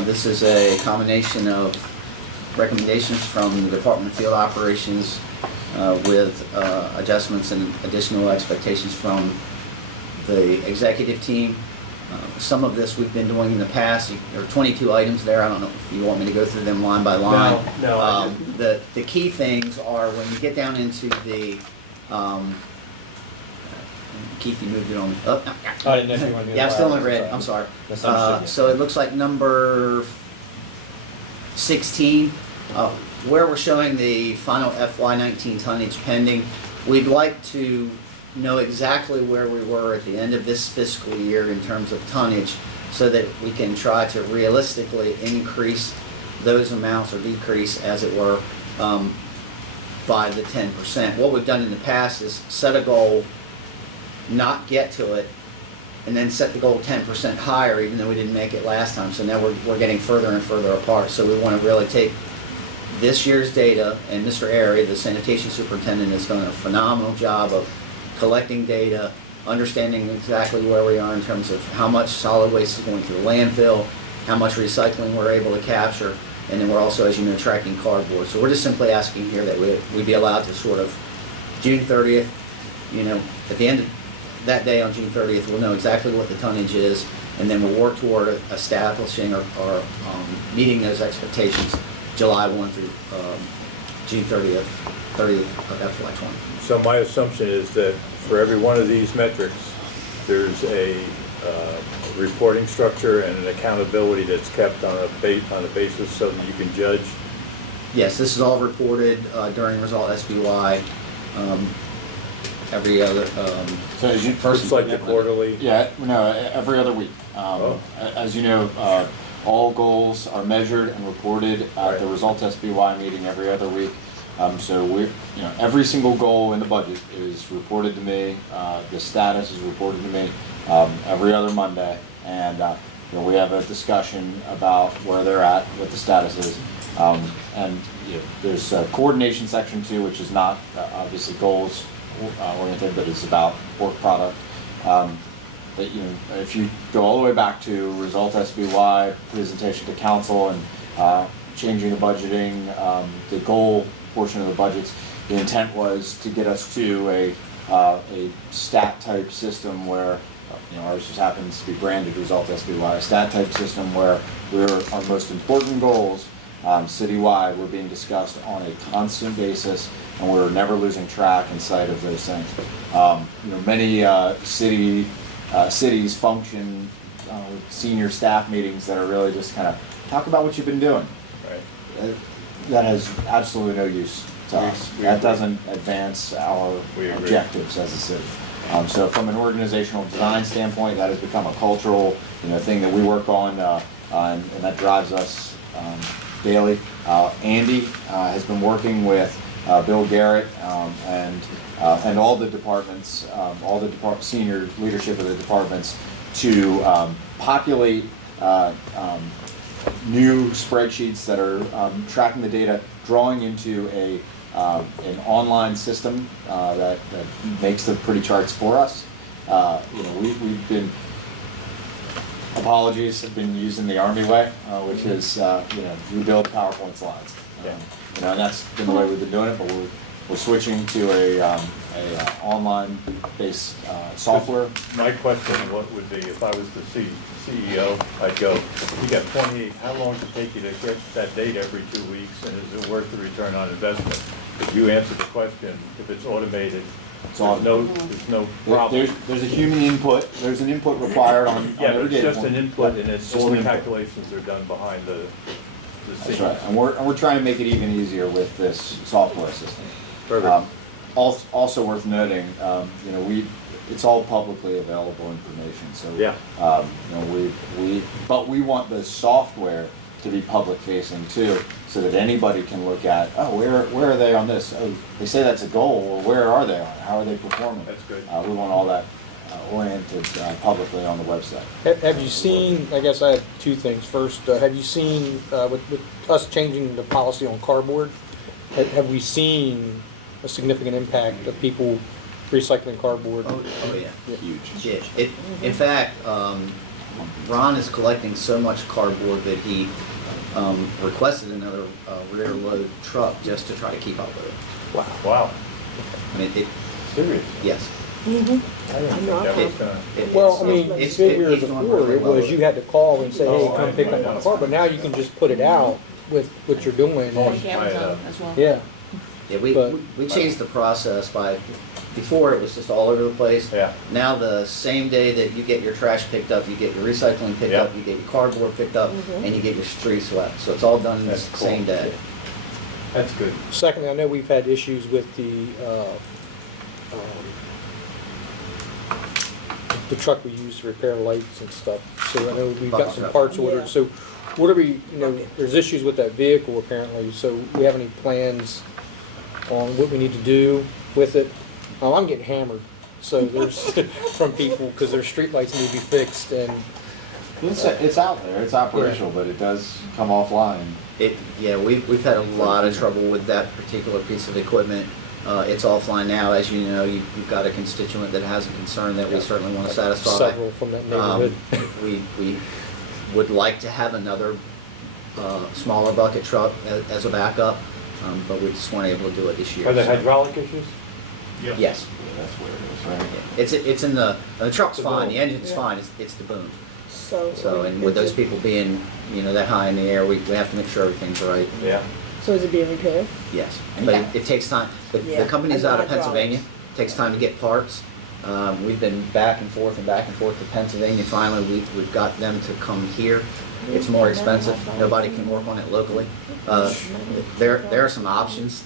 This is a combination of recommendations from the Department of Field Operations with adjustments and additional expectations from the executive team. Some of this we've been doing in the past. There are 22 items there. I don't know if you want me to go through them line by line. No, I didn't. The key things are when you get down into the Keith, you moved it on me. Oh, no. I didn't know if you wanted to do Yeah, I'm the still file. in red. I'm sorry. Misunderstood. So it looks like number 16, where we're showing the final FY19 tonnage pending. We'd like to know exactly where we were at the end of this fiscal year in terms of tonnage so that we can try to realistically increase those amounts or decrease, as it were, by the 10%. What we've done in the past is set a goal, not get to it, and then set the goal 10% higher, even though we didn't make it last time. So now we're getting further and further apart. So we want to really take this year's data, and Mr. Airy, the sanitation superintendent, has done a phenomenal job of collecting data, understanding exactly where we are in terms of how much solid waste is going through the landfill, how much recycling we're able to capture, and then we're also, as you know, tracking cardboard. So we're just simply asking here that we be allowed to sort of, June 30th, you know, at the end of that day on June 30th, we'll know exactly what the tonnage is, and then we'll work toward establishing or meeting those expectations July 1 through June 30th of FY20. So my assumption is that for every one of these metrics, there's a reporting structure and an accountability that's kept on a basis so that you can judge. Yes, this is all reported during Result SBY. Every other. So as you first. It's like the quarterly. Yeah, no, every other week. As you know, all goals are measured and reported at the Result SBY meeting every other week. So every single goal in the budget is reported to me. The status is reported to me every other Monday, and we have a discussion about where they're at, what the status is, and there's a coordination section too, which is not obviously goals oriented, but it's about work product. That if you go all the way back to result SBY, presentation to council, and changing the budgeting, the goal portion of the budgets, the intent was to get us to a stat type system where ours just happens to be branded result SBY, a stat type system where our most important goals citywide were being discussed on a constant basis, and we're never losing track and sight of those things. Many cities function with senior staff meetings that are really just kind of talk about what you've been doing. Right. That has absolutely no use to us. That doesn't advance our objectives as a city. So from an organizational design standpoint, that has become a cultural thing that we work on, and that drives us daily. Andy has been working with Bill Garrett and all the departments, senior leadership of the departments, to populate new spreadsheets that are tracking the data, drawing into an online system that makes the pretty charts for us. We've been, apologies, have been using the Army way, which is we build PowerPoint slides. And that's been the way we've been doing it, but we're switching to a online-based software. My question would be, if I was the CEO, I'd go, you got 28, how long does it take you to get that data every 2 weeks, and is it worth the return on investment? If you answer the question, if it's automated, there's no problem. There's a human input. There's an input required on Yeah, but every it's data just point. an input, and it's all the input. calculations are done behind the That's scenes. right, and we're trying to make it even easier with this software system. Perfect. Also worth noting, it's all publicly available information. So Yeah. but we want the software to be public facing too, so that anybody can look at, where are they on this? Oh, they say that's a goal. Well, where are they on it? How are they performing? That's good. We want all that oriented publicly on the website. Have you seen, I guess I have two things. First, have you seen, with us changing the policy on cardboard, have we seen a significant impact of people recycling cardboard? Oh yeah. Huge. Yeah. In fact, Ron is collecting so much cardboard that he requested another rear load truck just to try to keep up with it. Wow. I mean, Serious? yes. I didn't think that was gonna. Well, I mean, It's bigger he's doing before, really it well was with you it. had to call and say, hey, Oh, come pick up my car, but now you can just put it out with what you're doing. Oh, and- Amazon as well. Yeah. Yeah, But- we changed the process by, before it was just all over the place. Yeah. Now the same day that you get your trash picked up, you get your recycling picked Yeah. up, you get your cardboard picked up, and you get your street swept. So it's all done the That's cool. same day. That's good. Secondly, I know we've had issues with the truck we use to repair lights and stuff. So I know we've got some parts ordered. So what are we, there's issues with that vehicle apparently. So we have any plans on what we need to do with it? I'm getting hammered. So there's from people because their street lights need to be fixed and It's out there. It's operational, but it does come offline. We've had a lot of trouble with that particular piece of equipment. It's offline now, as you know. You've got a constituent that has a concern that we certainly want to satisfy. several from that neighborhood. We would like to have another smaller bucket truck as a backup, but we just weren't able to do it this year. Are there so- hydraulic issues? Yes. That's where it is, right? It's in the truck's The fine, boom. the engine's Yeah. fine, it's the boom. So, And with those people being, that high in the air, we have to make sure everything's right. Yeah. So is it being repaired? Yes, but Yeah. it takes time. The Yeah, company's and out of hydraulics. Pennsylvania, takes time to get parts. We've been back and forth to Pennsylvania. Finally, we've got them to come here. It's more expensive. Nobody can work on it locally. There are some options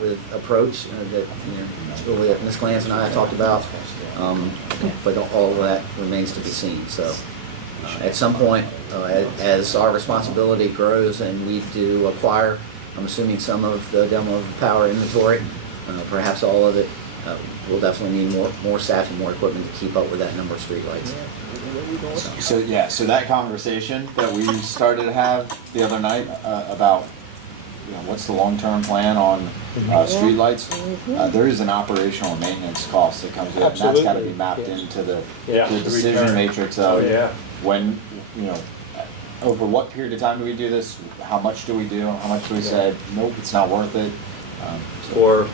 with approach that Julia, Ms. Glantz and I talked about, but all of that remains to be seen. So at some point, as our responsibility grows and we do acquire I'm assuming some of the demo of the power inventory, perhaps all of it. We'll definitely need more staff and more equipment to keep up with that number of streetlights. So yeah, so that conversation that we started to have the other night about, what's the long-term plan on streetlights? There is an operational and maintenance cost that comes with it, and that's got to be mapped into the decision return. matrix Oh, of yeah. when, over what period of time do we do this? How much do we do? How much do we say, nope, it's not worth it? Or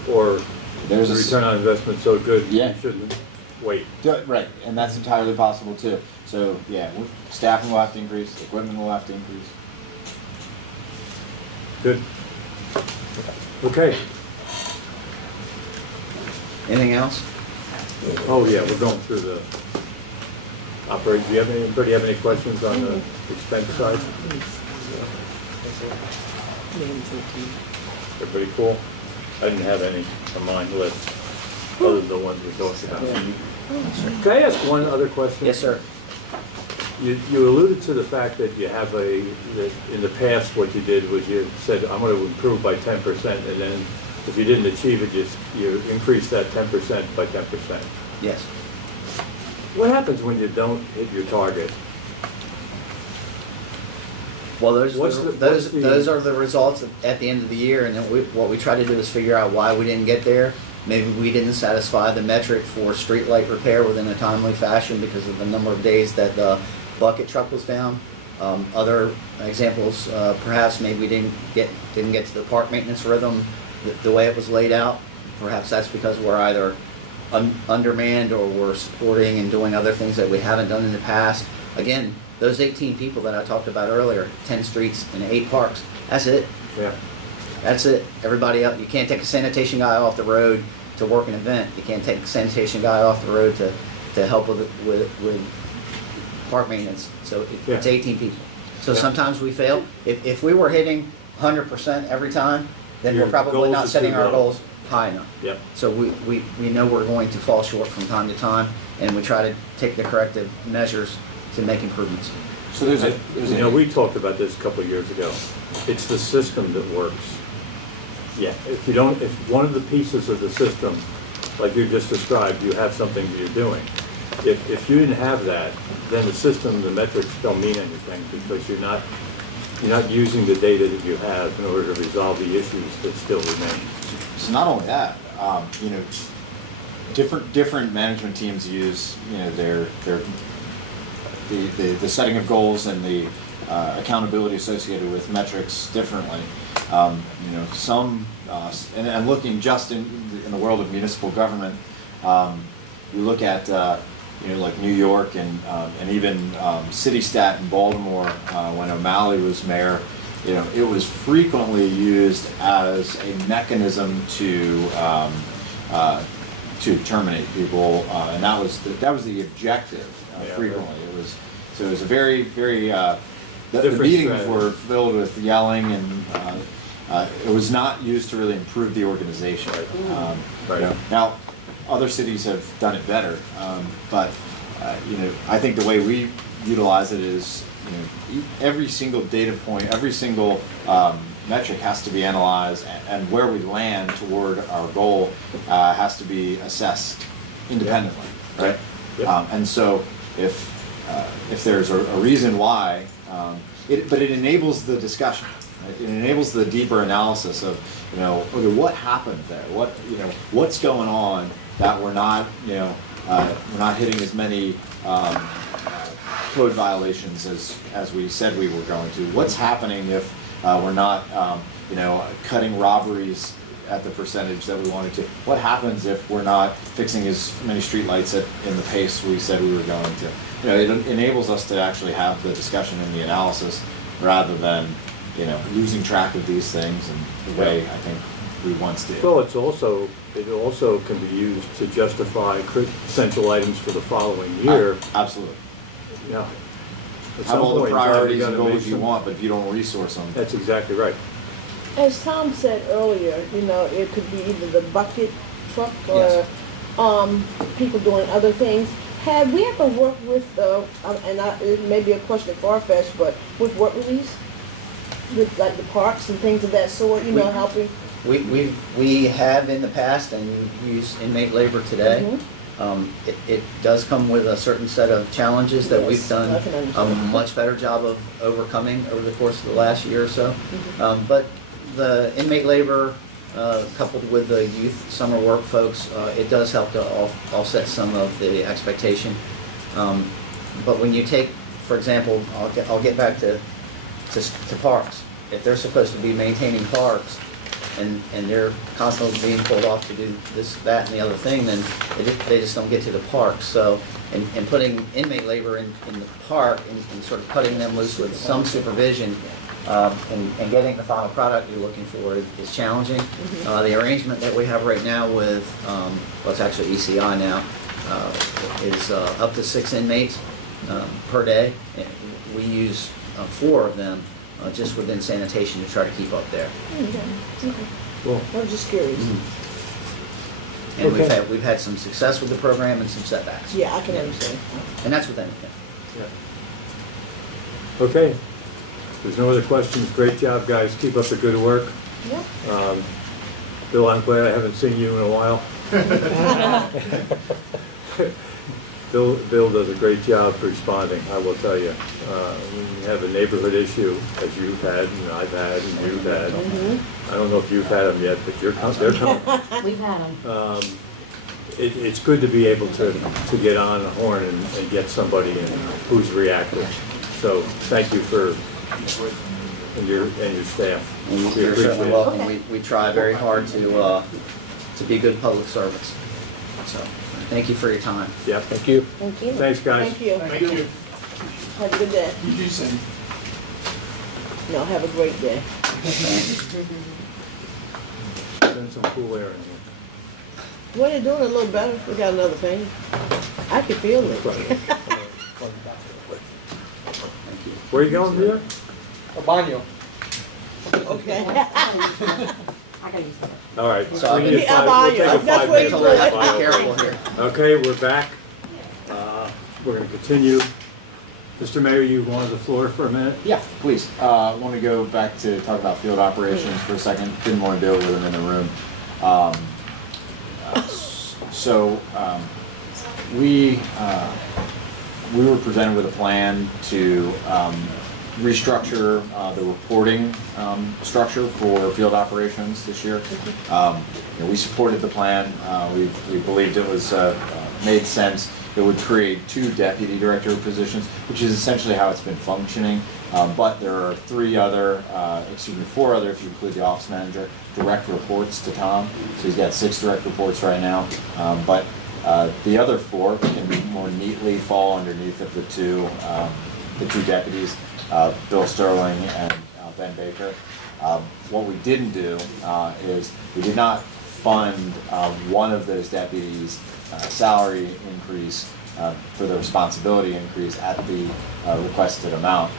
There's the a return on investment so good, you Yeah. shouldn't wait. Right, and that's entirely possible too. So yeah, staffing will have to increase, equipment will have to increase. Good. Okay. Anything else? Oh, yeah, we're going through the operation. Do you have anybody have any questions on the expense side? Everybody cool? I didn't have any on my list, other than the ones we talked about. Can I ask one other question? Yes, sir. You alluded to the fact that you have that in the past what you did was you said, I'm going to improve by 10%, and then if you didn't achieve it, you increase that 10% by 10%. Yes. What happens when you don't hit your target? Well, What's the- those are the results at the end of the year, and then what we try to do is figure out why we didn't get there. Maybe we didn't satisfy the metric for street light repair within a timely fashion because of the number of days that the bucket truck was down. Other examples, perhaps maybe we didn't get to the park maintenance rhythm the way it was laid out. Perhaps that's because we're either undermanned or we're supporting and doing other things that we haven't done in the past. Again, those 18 people that I talked about earlier, 10 streets and 8 parks, that's it. Yeah. That's it. Everybody else, you can't take a sanitation guy off the road to work an event. You can't take a sanitation guy off the road to help with park maintenance. So it's 18 people. So sometimes we fail. If we were hitting 100% every time, then Your we're probably goals not are setting too our low. goals high enough. Yep. So we know we're going to fall short from time to time, and we try to take the corrective measures to make improvements. So we talked about this a couple of years ago. It's the system that works. Yeah, if one of the pieces of the system, like you just described, you have something that you're doing. If you didn't have that, then the system, the metrics don't mean anything because you're not using the data that you have in order to resolve the issues that still remain. So not only that, different management teams use the setting of goals and the accountability associated with metrics differently. Some and looking just in the world of municipal government, we look at like New York and even CityStat in Baltimore when O'Malley was mayor. It was frequently used as a mechanism to terminate people, and that was the objective. Frequently, it was a very the meetings strategy. were filled with yelling, and it was not used to really improve the organization. Right. Now, other cities have done it better, but I think the way we utilize it is every single data point, every single metric has to be analyzed, and where we land toward our goal has to be assessed independently, right? Yep. And so if there's a reason why, but it enables the discussion. Right? It enables the deeper analysis of okay, what happened there? What's going on that we're not hitting as many code violations as we said we were going to. What's happening if we're not cutting robberies at the percentage that we wanted to? What happens if we're not fixing as many streetlights in the pace we said we were going to? It enables us to actually have the discussion and the analysis rather than losing track of these things and the way I think we once did. Well, it also can be used to justify essential items for the following year. Absolutely. Yeah. At Have some all the point, you're already priorities and gonna make goals you some- want, but if you don't resource them. That's exactly right. As Tom said earlier, it could be either the bucket truck or Yes. people doing other things. Have we ever worked with, it may be a question far-fetched, but with work release? with like the parks and things of that sort, you know, helping? We have in the past and use inmate labor today. It does come with a certain set of challenges that we've Yes, I done can a understand. much better job of overcoming over the course of the last year or so. But the inmate labor, coupled with the youth summer work folks, it does help to offset some of the expectation. But when you take, for example, I'll get back to parks. If they're supposed to be maintaining parks and they're constantly being pulled off to do this, that, and the other thing, then they just don't get to the parks. So, and putting inmate labor in the park and sort of cutting them loose with some supervision and getting the final product you're looking for is challenging. The arrangement that we have right now with, well, it's actually ECI now, is up to 6 inmates per day. We use 4 of them just within sanitation to try to keep up there. Cool. I was just curious. And Okay. we've had some success with the program and some setbacks. Yeah, I can understand. And that's with anything. Yeah. Okay. There's no other questions. Great job, guys. Keep up the good work. Yeah. Bill, I'm glad I haven't seen you in a while. Bill does a great job responding, I will tell you. When you have a neighborhood issue, as you've had, and I've had, and you've had, I don't know if you've had them yet, but they're coming. We've had them. It's good to be able to get on a horn and get somebody in who's reactive. So thank you for, and your staff. We You're appreciate certainly it. welcome. We try very hard to be good public servants. So, thank you for your time. Yep. Thank you. Thank you. Thanks, guys. Thank you. Thank you. Have a good day. You do same. No, have a great day. Send some cool air in here. Well, they're doing a little better. We got another fan. I can feel it. Where are you going, Peter? A baño. Okay. I gotta use that. All right. So We need I'll five- buy we'll you. take a That's where 5-minute you break. go. Be Bio. careful here. Okay, we're back. We're going to continue. Mr. Mayor, you wanted the floor for a minute? Yeah, please. I want to go back to talk about field operations for a second. Didn't want to do it with them in the room. We were presented with a plan to restructure the reporting structure for field operations this year. We supported the plan. We believed it was made sense. It would create 2 deputy director positions, which is essentially how it's been functioning. But there are 4 other, if you include the office manager, direct reports to Tom. So he's got 6 direct reports right now. But the other 4 can more neatly fall underneath of the two deputies, Bill Sterling and Ben Baker. What we didn't do is we did not fund one of those deputies' salary increase for the responsibility increase at the requested amount.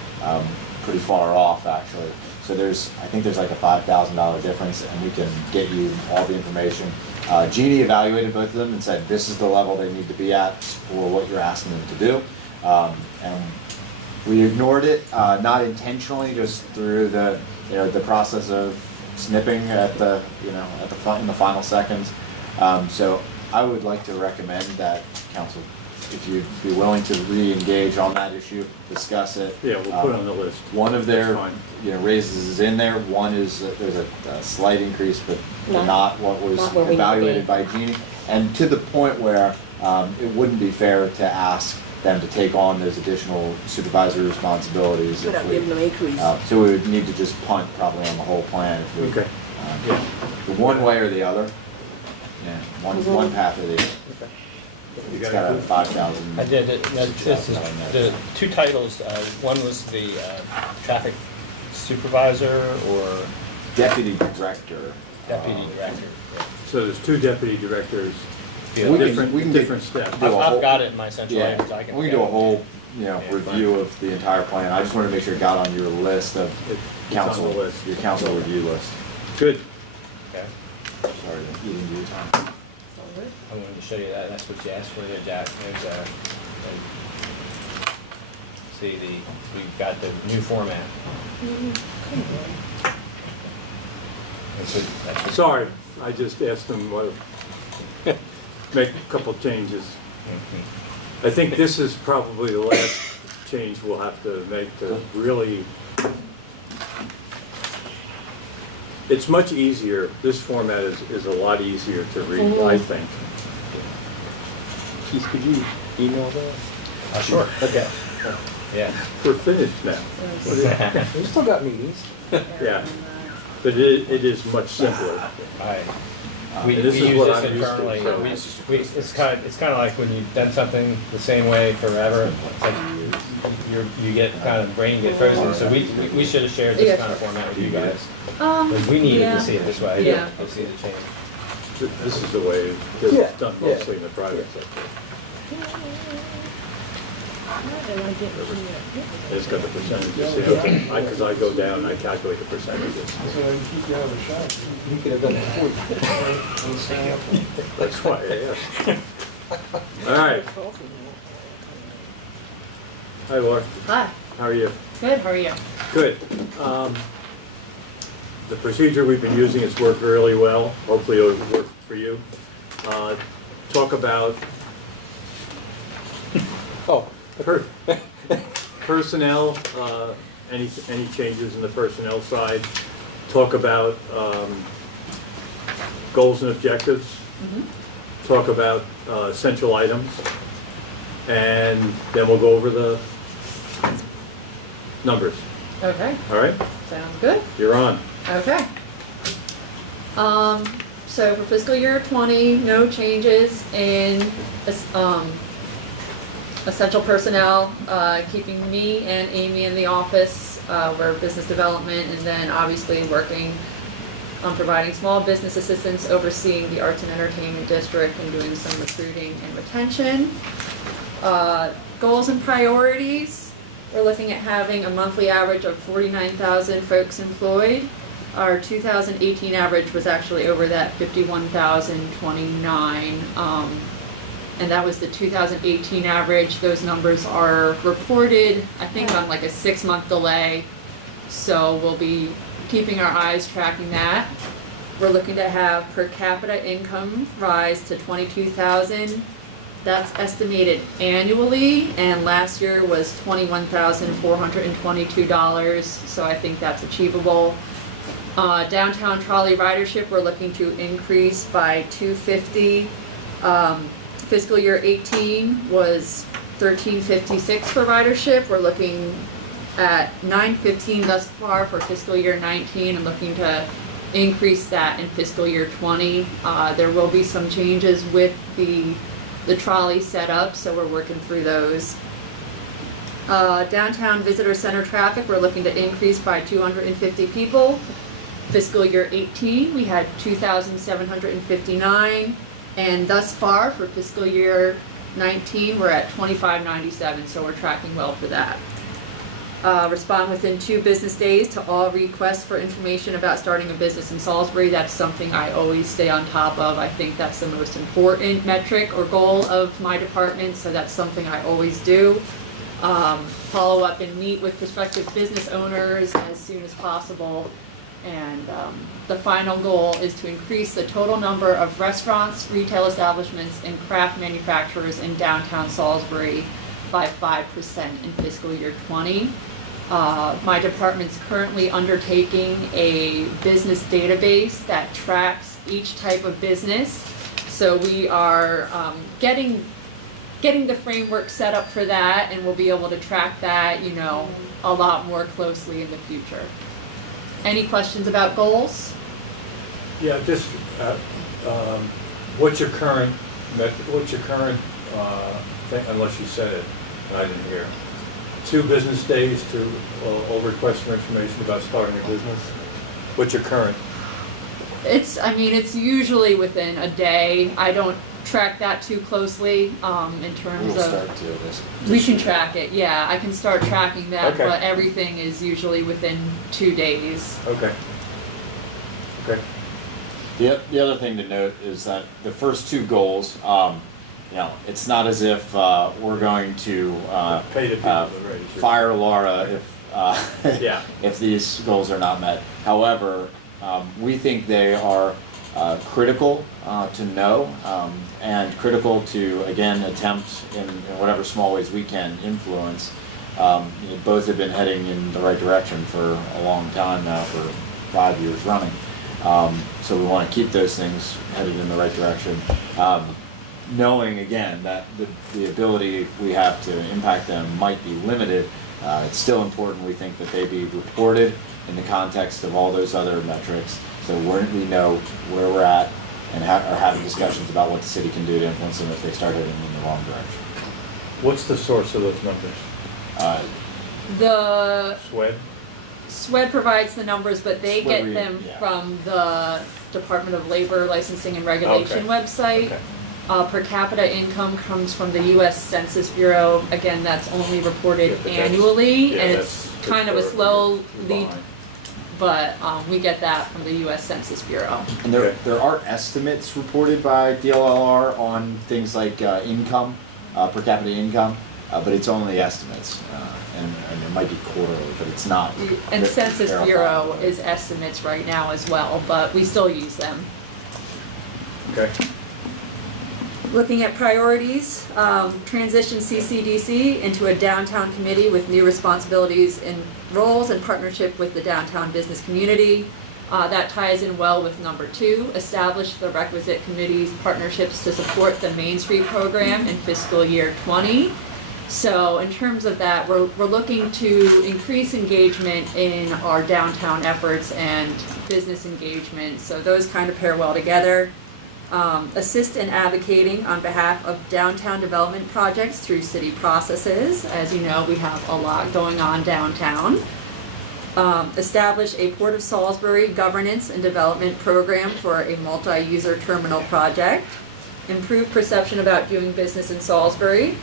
Pretty far off, actually. So I think there's like a $5,000 difference, and we can get you all the information. Jeannie evaluated both of them and said this is the level they need to be at for what you're asking them to do. And we ignored it, not intentionally, just through the process of snipping at in the final seconds. So I would like to recommend that council, if you'd be willing to re-engage on that issue, discuss it. Yeah, we'll put it on the list. One of their That's fine. raises is in there. One is there's a slight increase, but not what was Not where we need to evaluated be. by Jeannie, and to the point where it wouldn't be fair to ask them to take on those additional supervisory responsibilities. Without if we- giving them increase. So we would need to just punt probably on the whole plan if we. Okay. One way or the other. Yeah, one path or the other. You It's got got a it? 5,000. I did it. No, this is the 2 titles. One was the traffic supervisor or Deputy director. deputy director. So there's 2 deputy directors, Yeah. We can different get- steps. do a whole- I've got it in my central Yeah, items. I can. we can do a whole, review of the entire plan. I just wanted to make sure it got on your list of It's council, on the list. your council review list. Good. Okay. Sorry, eating your time. I wanted to show you that. That's what you asked for there, Jack. There's a see we've got the new format. And so that's what- Sorry, I just asked them what, make a couple changes. I think this is probably the last change we'll have to make to really, it's much easier, this format is a lot easier to read, I think. Keith, could you email that? Sure. Okay. Yeah. We're finished now. We still got meetings. Yeah, but it is much simpler. We And this is use what this I'm used to, internally. so- It's kind of like when you've done something the same way forever. It's like you get kind of brain get frozen. So we should have shared this kind of format with you guys. Because we needed yeah. to see it this way. Yeah. To see the change. This is the way it's done mostly in the private sector. It's got the percentages, because I go down and I calculate the percentages. You could have done it before. That's why I asked. All right. Hi, Laura. Hi, How are you? good, how are you? Good. The procedure we've been using has worked really well. Hopefully it'll work for you. Talk about personnel, any changes in the personnel side. Talk about goals and objectives. Talk about essential items. And then we'll go over the numbers. Okay, All right? sounds good. You're on. Okay. So for fiscal year 20, no changes in essential personnel, keeping me and Amy in the office. We're business development, and then obviously working on providing small business assistance, overseeing the arts and entertainment district, and doing some recruiting and retention. Goals and priorities. We're looking at having a monthly average of 49,000 folks employed. Our 2018 average was actually over that 51,029, and that was the 2018 average. Those numbers are reported, I think, on like a 6-month delay, so we'll be keeping our eyes tracking that. We're looking to have per capita income rise to 22,000. That's estimated annually, and last year was $21,422, so I think that's achievable. Downtown trolley ridership, we're looking to increase by 250. Fiscal year 18 was 1356 for ridership. We're looking at 915 thus far for fiscal year 19 and looking to increase that in fiscal year 20. There will be some changes with the trolley setup, so we're working through those. Downtown visitor center traffic, we're looking to increase by 250 people. Fiscal year 18, we had 2,759, and thus far for fiscal year 19, we're at 2,597, so we're tracking well for that. Respond within 2 business days to all requests for information about starting a business in Salisbury. That's something I always stay on top of. I think that's the most important metric or goal of my department, so that's something I always do. Follow up and meet with prospective business owners as soon as possible. And the final goal is to increase the total number of restaurants, retail establishments, and craft manufacturers in downtown Salisbury by 5% in fiscal year 20. My department's currently undertaking a business database that tracks each type of business. So we are getting the framework set up for that, and we'll be able to track that, a lot more closely in the future. Any questions about goals? Yeah, just, what's your current thing, unless you said it, and I didn't hear. 2 business days to, request for information about starting a business? What's your current? It's usually within a day. I don't track that too closely, in terms We'll of. start to this. We can track it, yeah, I can start tracking that, Okay. but everything is usually within 2 days. Okay. The other thing to note is that the first 2 goals, you know, it's not as if we're going to Pay the people to register. fire Laura if Yeah. if these goals are not met. However, we think they are critical to know and critical to, again, attempt in whatever small ways we can influence. You know, both have been heading in the right direction for a long time now, for 5 years running. So we want to keep those things headed in the right direction. Knowing, again, that the ability we have to impact them might be limited, it's still important, we think, that they be reported in the context of all those other metrics, so we know where we're at and are having discussions about what the city can do to influence them if they start heading in the wrong direction. What's the source of those numbers? The SWED? provides the numbers, but they get SWED, them yeah. from the Department of Labor Licensing and Regulation Okay. website. Okay. Per capita income comes from the U.S. Census Bureau. Again, that's only reported Yeah, but that's- annually, yeah, and it's that's kind of a historically slow you're lead, behind. but we get that from the U.S. Census Bureau. And there, Okay. there are estimates reported by DLLR on things like income, per capita income, but it's only estimates, and it might be quarterly, but it's not. And Census verified. Bureau is estimates right now as well, but we still use them. Okay. Looking at priorities, transition CCDC into a downtown committee with new responsibilities and roles in partnership with the downtown business community. That ties in well with number 2, establish the requisite committees partnerships to support the Main Street program in fiscal year 20. So in terms of that, we're looking to increase engagement in our downtown efforts and business engagement. So those kind of pair well together. Assist in advocating on behalf of downtown development projects through city processes. As you know, we have a lot going on downtown. Establish a Port of Salisbury governance and development program for a multi-user terminal project. Improve perception about doing business in Salisbury.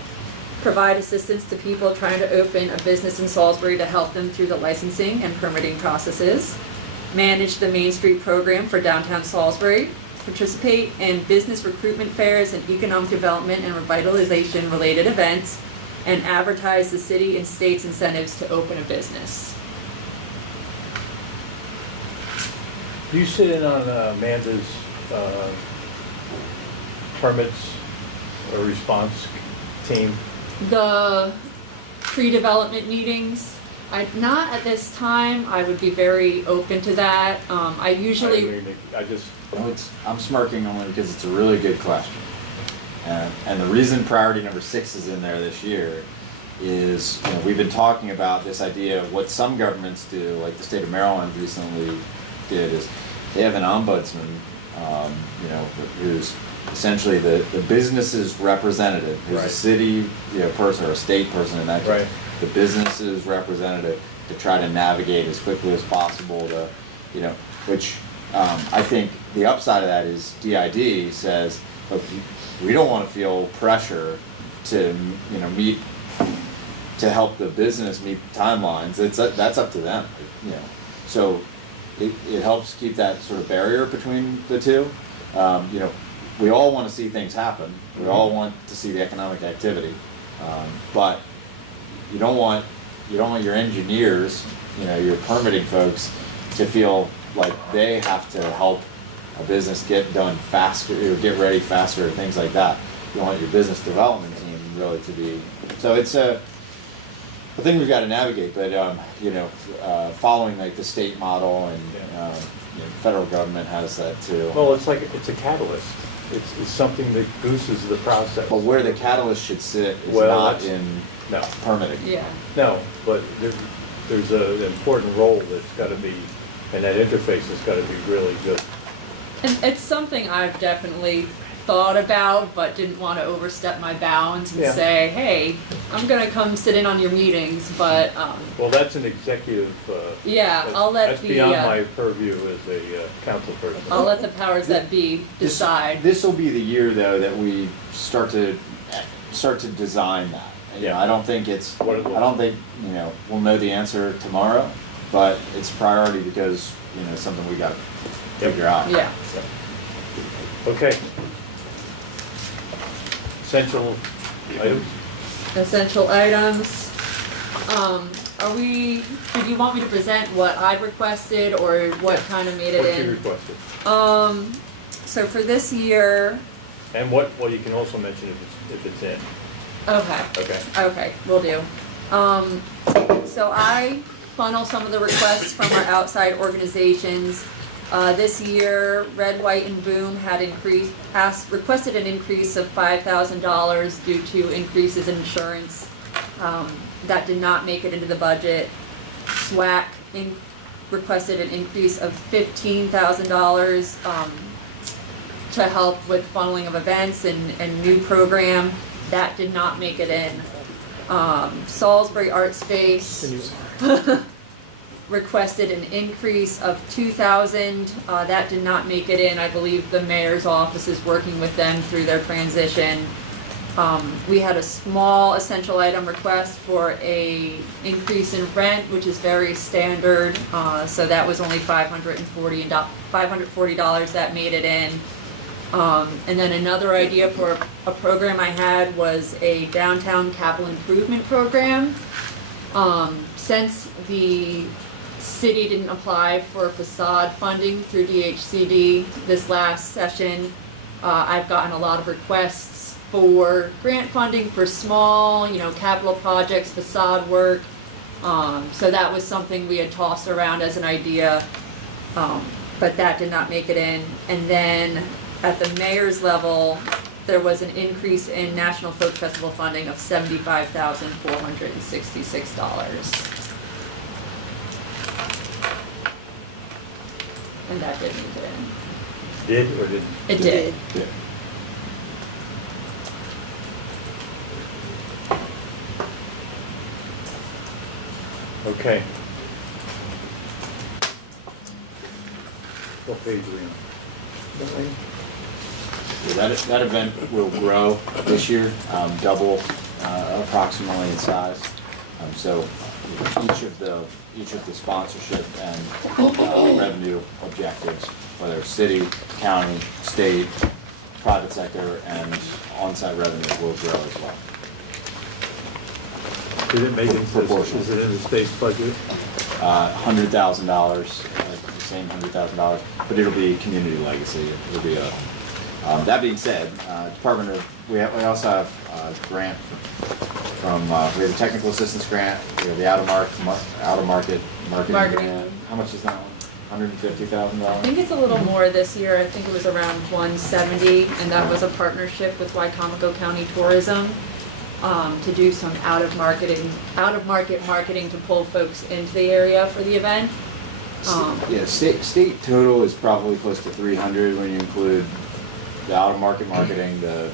Provide assistance to people trying to open a business in Salisbury to help them through the licensing and permitting processes. Manage the Main Street program for downtown Salisbury. Participate in business recruitment fairs and economic development and revitalization related events, and advertise the city and state's incentives to open a business. Do you sit in on Amanda's permits or response team? The pre-development meetings, not at this time. I would be very open to that. I usually, I'm smirking only because it's a really good question. And the reason priority number 6 is in there this year is, you know, we've been talking about this idea of what some governments do, like the state of Maryland recently did, is they have an ombudsman, you know, who's essentially the business's representative, who's a Right. city, you know, person or a state person in that case, Right. the business's representative to try to navigate as quickly as possible to, you know, which I think the upside of that is DID says, look, we don't want to feel pressure to, you know, to help the business meet timelines. That's up to them, you know. So it helps keep that sort of barrier between the two. You know, we all want to see things happen. We all want to see the economic activity, but you don't want your engineers, you know, your permitting folks, to feel like they have to help a business get done faster or get ready faster, things like that. You want your business development team really to be. So it's a thing we've got to navigate, but you know, following like the state model and you know, federal government has that too. Well, it's like, it's a catalyst. It's something that gooses the process. But where the catalyst should sit is Well, not that's- in No. permitting. yeah. No, but there's an important role that's got to be, and that interface has got to be really good. And it's something I've definitely thought about, but didn't want to overstep my bounds and Yeah. say, hey, I'm going to come sit in on your meetings, but Well, that's an executive. yeah, I'll let That's the beyond my purview as a council person. I'll let the powers that be decide. This will be the year though that we start to design that. You know, I don't think you know, we'll know the answer tomorrow, but it's a priority because, you know, it's something we got to figure out. Yeah. Okay. Essential items? Essential items. Did you want me to present what I requested or what kind of made it What you in? requested? So for this year, And what, well, you can also mention if it's in. okay. Okay. Okay, will do. So I funnel some of the requests from our outside organizations. This year, Red, White, and Boom had requested an increase of $5,000 due to increases in insurance. That did not make it into the budget. SWAC requested an increase of $15,000 to help with funneling of events and new program. That did not make it in. Salisbury Art Space requested an increase of $2,000. That did not make it in. I believe the mayor's office is working with them through their transition. We had a small essential item request for a increase in rent, which is very standard. So that was only $540 that made it in. And then another idea for a program I had was a downtown capital improvement program. Since the city didn't apply for facade funding through DHCD this last session, I've gotten a lot of requests for grant funding for small, capital projects, facade work. So that was something we had tossed around as an idea, but that did not make it in. And then at the mayor's level, there was an increase in National Folk Festival funding of $75,466. And that did make it in. Did or didn't? It did. Did. Okay. What page are we on? Yeah, that event will grow this year, double approximately in size. So each of the sponsorship and revenue objectives, whether it's city, county, state, private sector, and on-site revenue will grow as well. Did it make it, Proportional. is it in the state's budget? $100,000, the same $100,000, but it'll be community legacy. It'll be a. That being said, we also have a grant from we have a technical assistance grant. We have the out of market marketing grant. How much is that one? I $150,000. think it's a little more this year. I think it was around 170, and that was a partnership with Wycomico County Tourism to do some out of market marketing to pull folks into the area for the event. Yeah, state total is probably close to 300 when you include the out of market marketing, the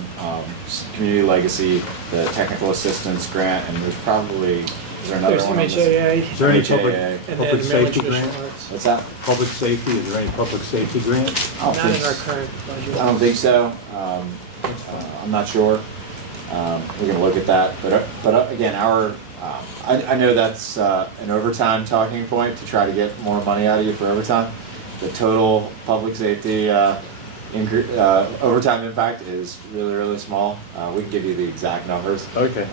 community legacy, the technical assistance grant, and there's probably, is there another There's one? MHAA. Is there any MHAA. public safety grant? What's that? Public safety, is there any public safety grant? Not in our current budget. I don't think so. I'm not sure. We're gonna look at that, but again, I know that's an overtime talking point to try to get more money out of you for overtime. The total public safety overtime impact is really, really small. We can give you the exact numbers. Okay.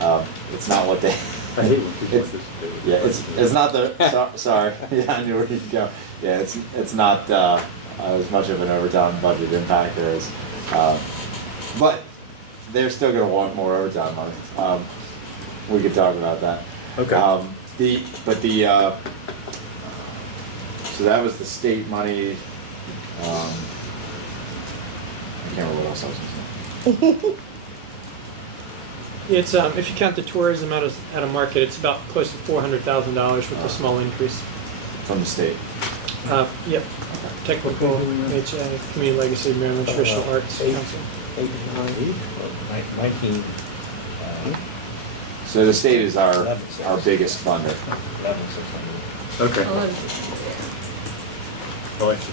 It's not what they. I hate when people It's- do this. Yeah, it's not the. Sorry. Yeah, I knew where you'd go. Yeah, it's not as much of an overtime budget impact there is, but they're still going to want more overtime money. We could talk about that. Okay. So that was the state money. I can't remember what else I was going to say. It's if you count the tourism out of market, it's about close to $400,000 with a small increase. From the state. Yep. Technical, MHA, Community Legacy, Maryland Traditional Arts Council. 19. So the state is our biggest funder. 11,600. Okay. Alexa.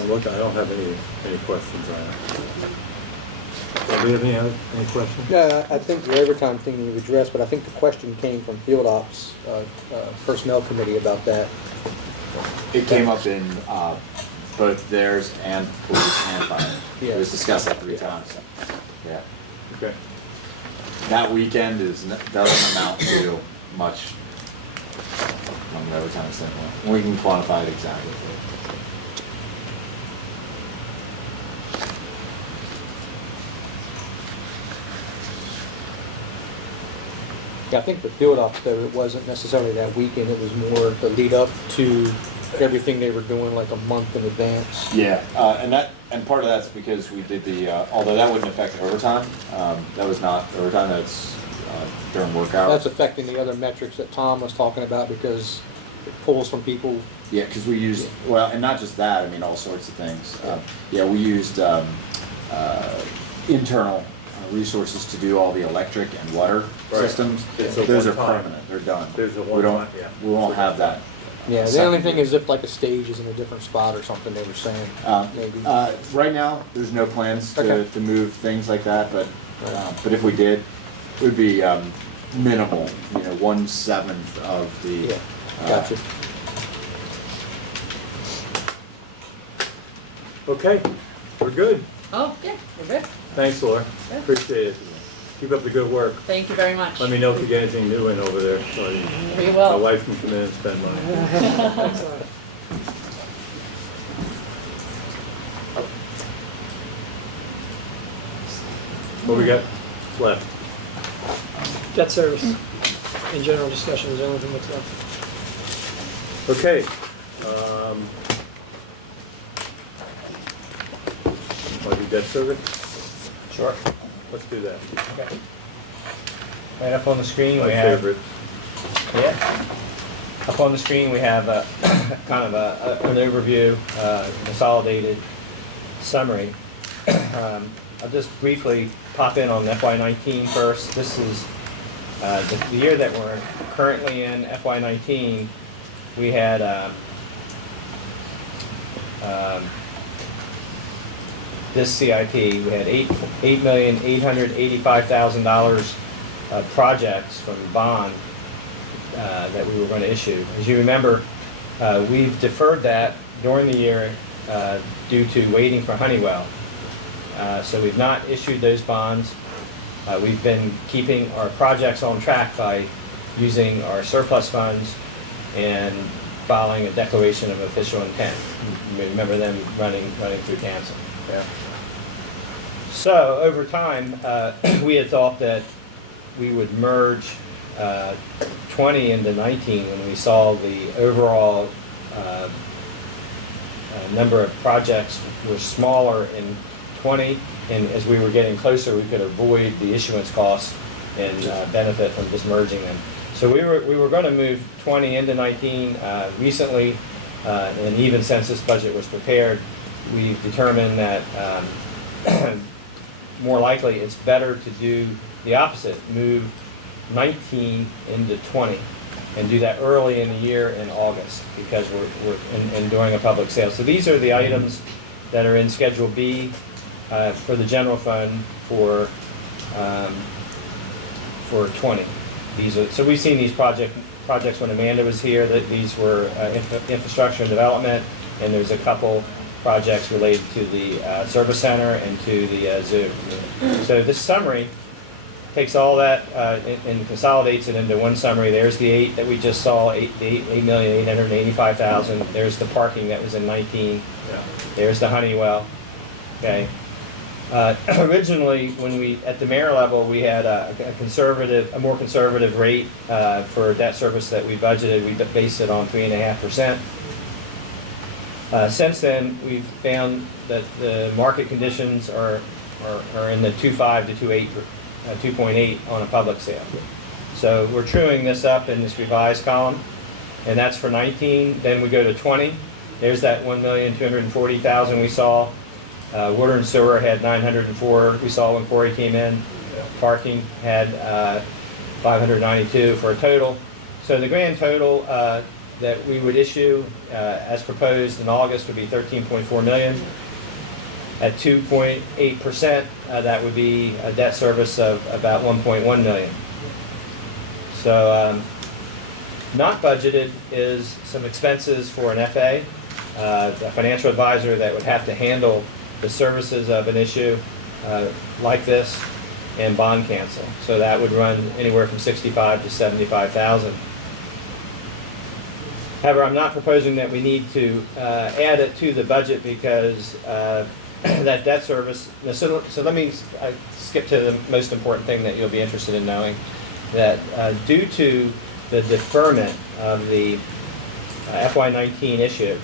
I'm looking, I don't have any questions on it. Do we have any questions? Yeah, I think the overtime thing you've addressed, but I think the question came from Field Ops Personnel Committee about that. It came up in both theirs and police and fire. Yeah. It was discussed at 3 times. Yeah. Okay. That weekend doesn't amount to much from the overtime standpoint. We can quantify it exactly. Yeah, I think the Field Ops, though, it wasn't necessarily that weekend, it was more the lead up to everything they were doing like a month in advance. Yeah, and part of that's because we did the, although that wouldn't affect overtime, that was not overtime, that's during work hours. That's affecting the other metrics that Tom was talking about because it pulls from people. Yeah, because we used, well, and not just that, I mean, all sorts of things. Yeah, we used internal resources to do all the electric and water Right. systems. It's a Those are one-time. permanent, they're done. There's a We don't, one-time, yeah. we won't have that. Yeah, the only thing is if like a stage is in a different spot or something, they were saying, maybe. Right now, there's no plans Okay. to move things like that, but if we did, it would be minimal, 1/7 of the. Yeah, gotcha. Okay, we're good. Oh, yeah, we're good. Thanks, Laura. Yeah. Appreciate it. Keep up the good work. Thank you very much. Let me know if you get anything new in over there, so We my will. wife can come in and spend money. What we got left? Debt service and general discussion is the only thing that's left. Okay. Want to do debt service? Sure. Let's do that. Okay. Right up on the screen, My we have. favorite. Yeah. Up on the screen, we have kind of an overview, consolidated summary. I'll just briefly pop in on FY19 first. This is the year that we're currently in, FY19. We had this CIP. We had $8,885,000 projects from bond that we were going to issue. As you remember, we've deferred that during the year due to waiting for Honeywell. So we've not issued those bonds. We've been keeping our projects on track by using our surplus funds and filing a declaration of official intent. You remember them running through council. Yeah. So over time, we had thought that we would merge 20 into 19 when we saw the overall number of projects were smaller in 20, and as we were getting closer, we could avoid the issuance costs and benefit from just merging them. So we were going to move 20 into 19. Recently, and even since this budget was prepared, we've determined that more likely it's better to do the opposite, move 19 into 20, and do that early in the year in August because we're doing a public sale. So these are the items that are in Schedule B for the general fund for 20. So we've seen these projects when Amanda was here, that these were infrastructure and development, and there's a couple projects related to the service center and to the zoo. So this summary takes all that and consolidates it into one summary. There's the 8 that we just saw, 8,885,000. There's the parking that was in 19. Yeah. There's the Honeywell. Okay. Originally, when we at the mayor level, we had a more conservative rate for debt service that we budgeted. We based it on 3.5%. Since then, we've found that the market conditions are in the 2.5 to 2.8 on a public sale. So we're truing this up in this revised column, and that's for 19. Then we go to 20. There's that 1,240,000 we saw. Water and sewer had 904 we saw when Corey came in. Parking had 592 for a total. So the grand total that we would issue, as proposed in August, would be 13.4 million. At 2.8%, that would be a debt service of about 1.1 million. So not budgeted is some expenses for an FA, a financial advisor that would have to handle the services of an issue like this, and bond cancel. So that would run anywhere from 65 to 75,000. However, I'm not proposing that we need to add it to the budget because that debt service. So let me skip to the most important thing that you'll be interested in knowing. That due to the deferment of the FY19 issue,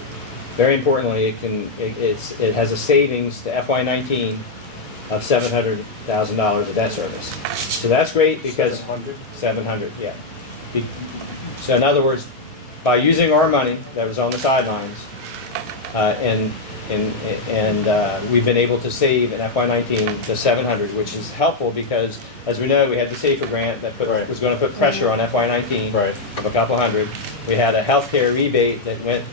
very importantly, it has a savings to FY19 of $700,000 of debt service. So that's great because 700, yeah. So in other words, by using our money that was on the sidelines, and we've been able to save in FY19 the 700, which is helpful because, as we know, we had the SAFER grant that was going to put pressure on FY19 of a couple hundred. We had a healthcare rebate that went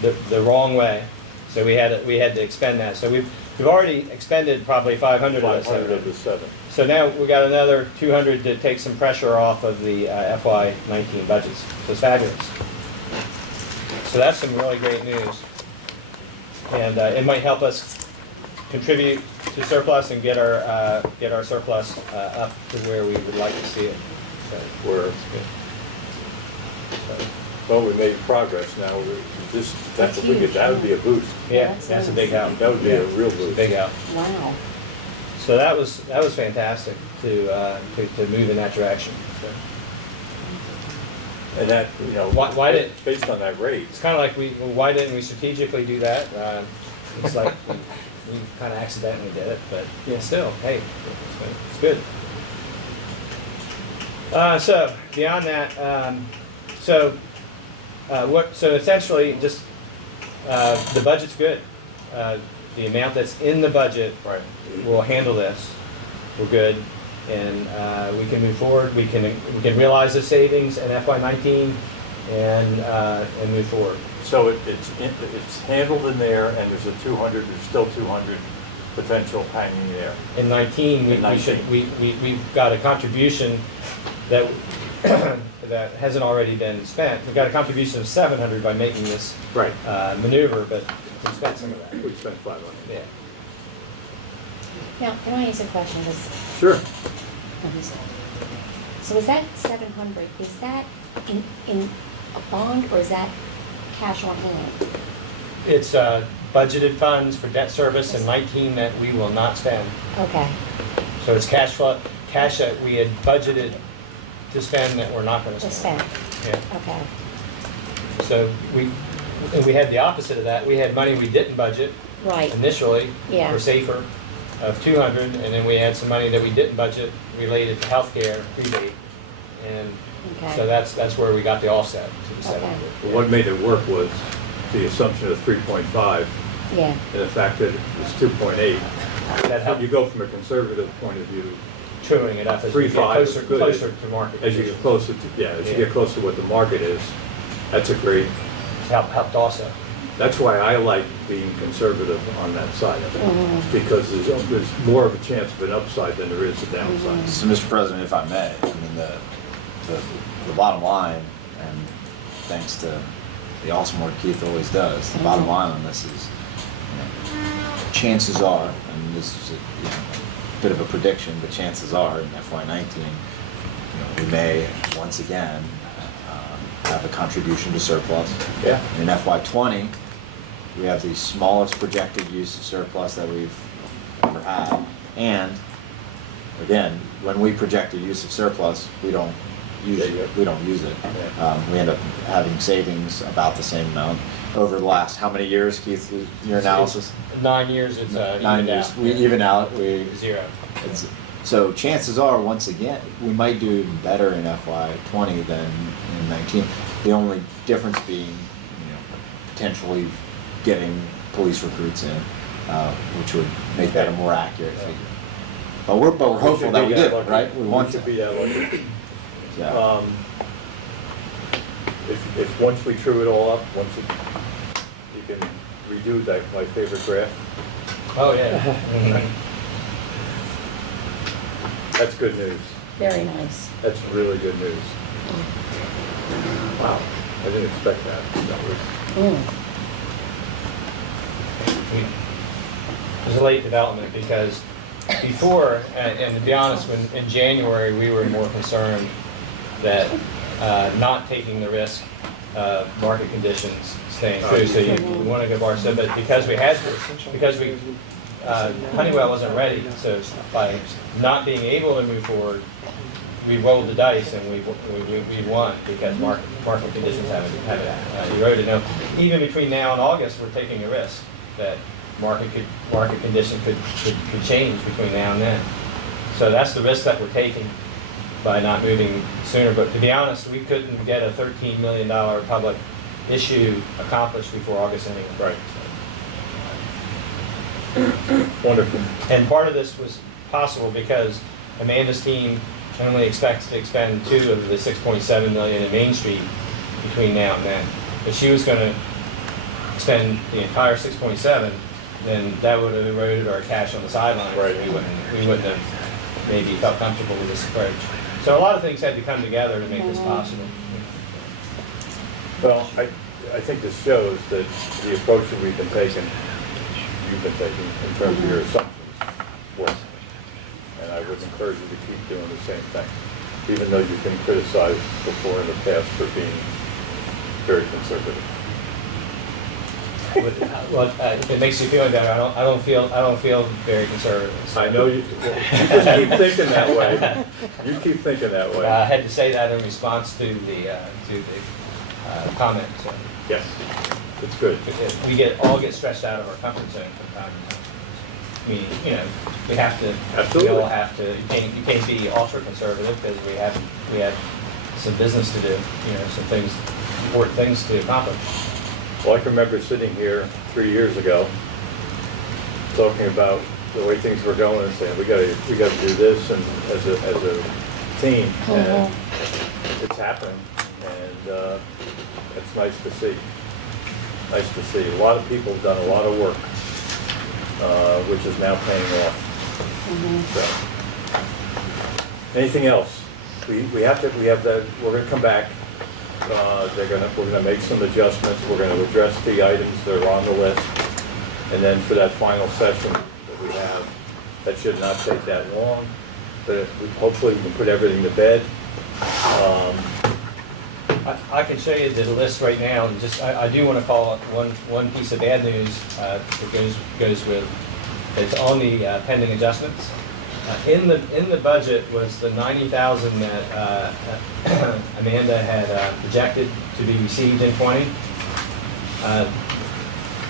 the wrong way, so we had to expend that. So we've already expended probably 500 of the 7. So now we got another 200 to take some pressure off of the FY19 budgets. So it's fabulous. So that's some really great news. And it might help us contribute to surplus and get our surplus up to where we would like to see it. So Well, we made progress now. That would be a boost. Yeah, that's a big help. That would be a real boost. Big help. Wow. So that was fantastic to move in that direction. So. And that, why did based on that rate, it's kind of like why didn't we strategically do that? It's like we kind of accidentally did it, but yeah, still, hey, it's good. So beyond that, so essentially, just the budget's good. The amount that's in the budget will handle this. We're good, and we can move forward. We can realize the savings in FY19 and move forward. So it's handled in there, and there's a 200. There's still 200 potential hanging there. In 19, we've got a contribution that that hasn't already been spent. We've got a contribution of 700 by making this maneuver, but we spent some of that. We spent 500. Yeah. Now, can I ask a question? Sure. So is that 700, is that in a bond or is that cash on hand? It's budgeted funds for debt service in 19 that we will not spend. Okay. So it's cash that we had budgeted to spend that we're not going to spend. Yeah. Okay. So we had the opposite of that. We had money we didn't budget initially for SAFER of 200, and then we had some money that we didn't budget related to healthcare rebate, and so that's where we got the offset to the 700. Well, what made it work was the assumption of 3.5. Yeah. And the fact that it's 2.8. That helped. You go from a conservative point of view. Truing it up as we get closer to market. As you get closer to you get closer to what the market is, that's a great. Helped also. That's why I like being conservative on that side of it, because there's more of a chance of an upside than there is a downside. So, Mr. President, if I may, I mean the bottom line, and thanks to the awesome work Keith always does, the bottom line on this is, chances are, and this is a bit of a prediction, but chances are in FY19, we may once again have a contribution to surplus. Yeah. In FY20, we have the smallest projected use of surplus that we've ever had, and again, when we project a use of surplus, we don't use it. We We end up having savings about the same amount over the last how many years, Keith? Your analysis? 9 years. It's 9 years. Out. We even out. We zero. So chances are, once again, we might do even better in FY20 than in 19. The only difference being, potentially getting police recruits in, which would make that a more accurate figure. But we're hopeful that we did, right? We want to be that lucky. Yeah. if once we true it all up, you can redo that, my favorite graph. Oh, yeah. That's good news. Very nice. That's really good news. Wow, I didn't expect that. That was, It was a late development because before, and to be honest, when in January, we were more concerned that not taking the risk of market conditions staying true. So you want to go bar, so, but because Honeywell wasn't ready, so by not being able to move forward, we rolled the dice and we won because market conditions haven't eroded. Now, even between now and August, we're taking a risk that market conditions could change between now and then. So that's the risk that we're taking by not moving sooner. But to be honest, we couldn't get a $13 million public issue accomplished before August anyway. right. Wonderful. And part of this was possible because Amanda's team only expects to expend 2 of the 6.7 million in Main Street between now and then. If she was going to spend the entire 6.7, then that would have eroded our cash on the sidelines. Right. We wouldn't have maybe felt comfortable with this approach. So a lot of things had to come together to make this possible. Well, I think this shows that the approach that you've been taking in terms of your assumptions work. And I would encourage you to keep doing the same thing, even though you've been criticized before in the past for being very conservative. Well, if it makes you feel better, I don't feel very conservative. I know you just keep thinking that way. You keep thinking that way. I had to say that in response to the comment. So. Yes, it's good. We all get stretched out of our comfort zone from time to time. I mean, we have to. Absolutely. We all have to. You can't be ultra conservative because we have some business to do. Some important things to accomplish. Well, I can remember sitting here 3 years ago, talking about the way things were going and saying, we got to do this, and as a team, and it's happening, and it's nice to see. Nice to see. A lot of people have done a lot of work, which is now paying off. So, anything else? We have that. We're going to come back. We're gonna make some adjustments. We're gonna address the items that are on the list, and then for that final session that we have, that should not take that long. But hopefully we can put everything to bed. I can show you the list right now, and I do want to call out one piece of bad news that goes with. It's on the pending adjustments. In the budget was the $90,000 that Amanda had projected to be received in 20.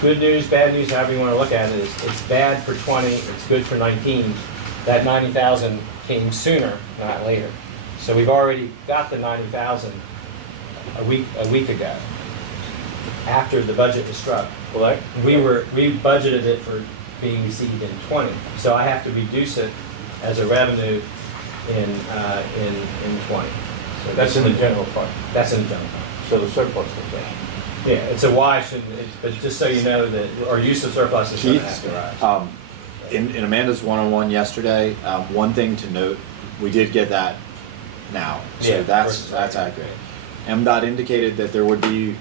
Good news, bad news, however you want to look at it, is it's bad for 20, it's good for 19. That 90,000 came sooner, not later. So we've already got the 90,000 a week ago, after the budget was struck. Well, we budgeted it for being received in 20, so I have to reduce it as a revenue in 20. So that's in the general fund. That's in the general fund. So the surplus is there. Yeah, it's a why shouldn't it, but just so you know that our use of surplus is going to have to rise. In Amanda's one-on-one yesterday, one thing to note, we did get that now, so Yeah, that's accurate. MDOT indicated that there would be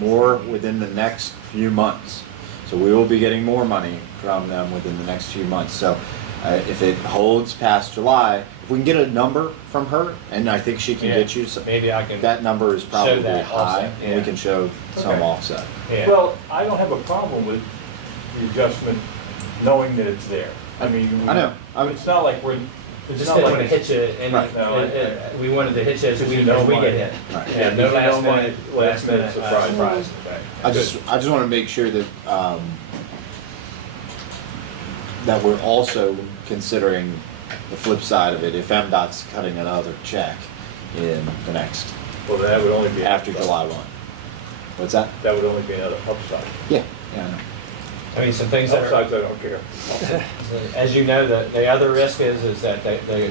more within the next few months, so we will be getting more money from them within the next few months. So if it holds past July, if we can get a number from her, and I think she can get you some, maybe I can. that number is probably that high, also, and we can show some Okay. offset. Yeah. Well, I don't have a problem with the adjustment, knowing that it's there. I mean, I know. It's not like we're. We It's just not didn't like want to hit you, and Right. we wanted to hit you as Because we you know get money. hit. Right. Yeah, no Because you last know minute, money, last minute surprise. Okay. I just want to make sure that that we're also considering the flip side of it. If MDOT's cutting another check in the next Well, that would only be. after upside. July 1. What's that? That would only be another upside. Yeah, I know. I mean, some things that are, Upsides, I don't care. as you know, the other risk is that the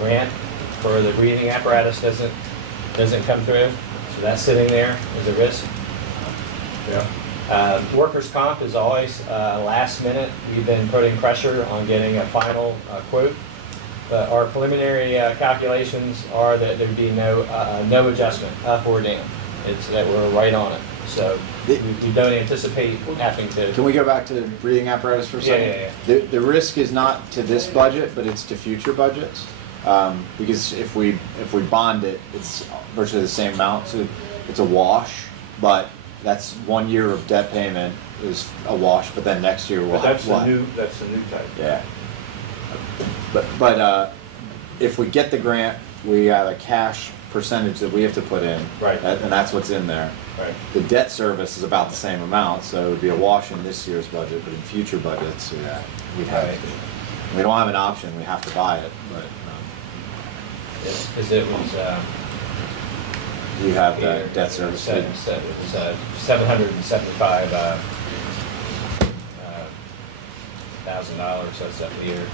grant for the breathing apparatus doesn't come through. So that's sitting there as a risk. Yeah. Workers' comp is always last minute. We've been putting pressure on getting a final quote. But our preliminary calculations are that there'd be no adjustment up or down. It's that we're right on it. So we don't anticipate having to. Can we go back to the breathing apparatus for a second? Yeah. The risk is not to this budget, but it's to future budgets. Because if we bond it, it's virtually the same amount, so it's a wash. But that's 1 year of debt payment is a wash. But then next year we'll But that's have the new type. Yeah. But if we get the grant, we have a cash percentage that we have to put in. Right. And that's what's in there. Right. The debt service is about the same amount, so it would be a wash in this year's budget, but in future budgets, yeah, we'd have Right. to. We don't have an option, we have to buy it, but Because it was. you have the debt service. It was $775,000, so it's up here.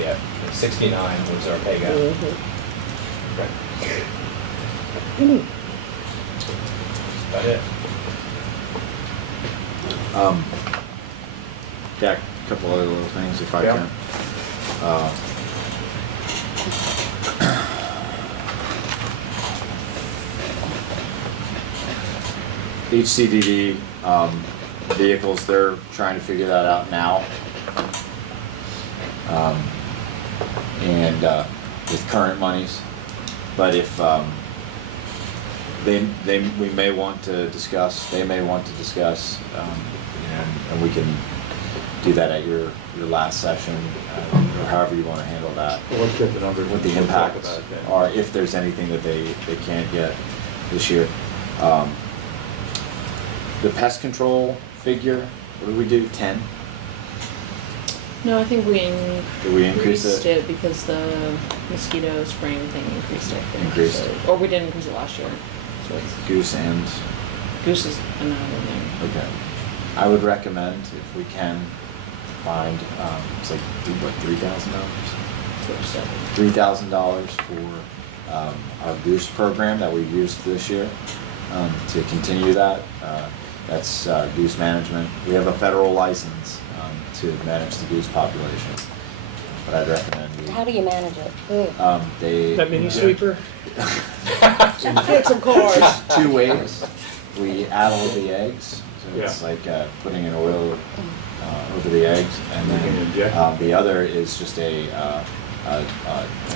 Yeah, 69 was our pay gap. Okay. That's about it. Got a couple other little things if I Yeah. can. HCDD vehicles, they're trying to figure that out now. And with current monies, but if we may want to discuss, they may want to discuss, and we can do that at your last session, or however you want to handle that. Well, let's get the numbers. What the and we'll talk impacts about it then. are, if there's anything that they can't get this year. The pest control figure, what did we do, 10? No, I think we Did we increase increased it? it because the mosquito spraying thing increased it. I think. Increased So- it. Or we didn't increase it last year. So it's, Goose and, goose is another thing. okay. I would recommend, if we can, find, it's like, $3,000? $3,000 for our Goose program that we've used this year, to continue that. That's goose management. We have a federal license to manage the goose population, but I'd recommend we. How do you manage it? They. That mini sweeper? Get some cars. Just 2 ways. We add all the eggs, so it's Yeah. like putting an oil over the eggs, and You can then inject. the other is just a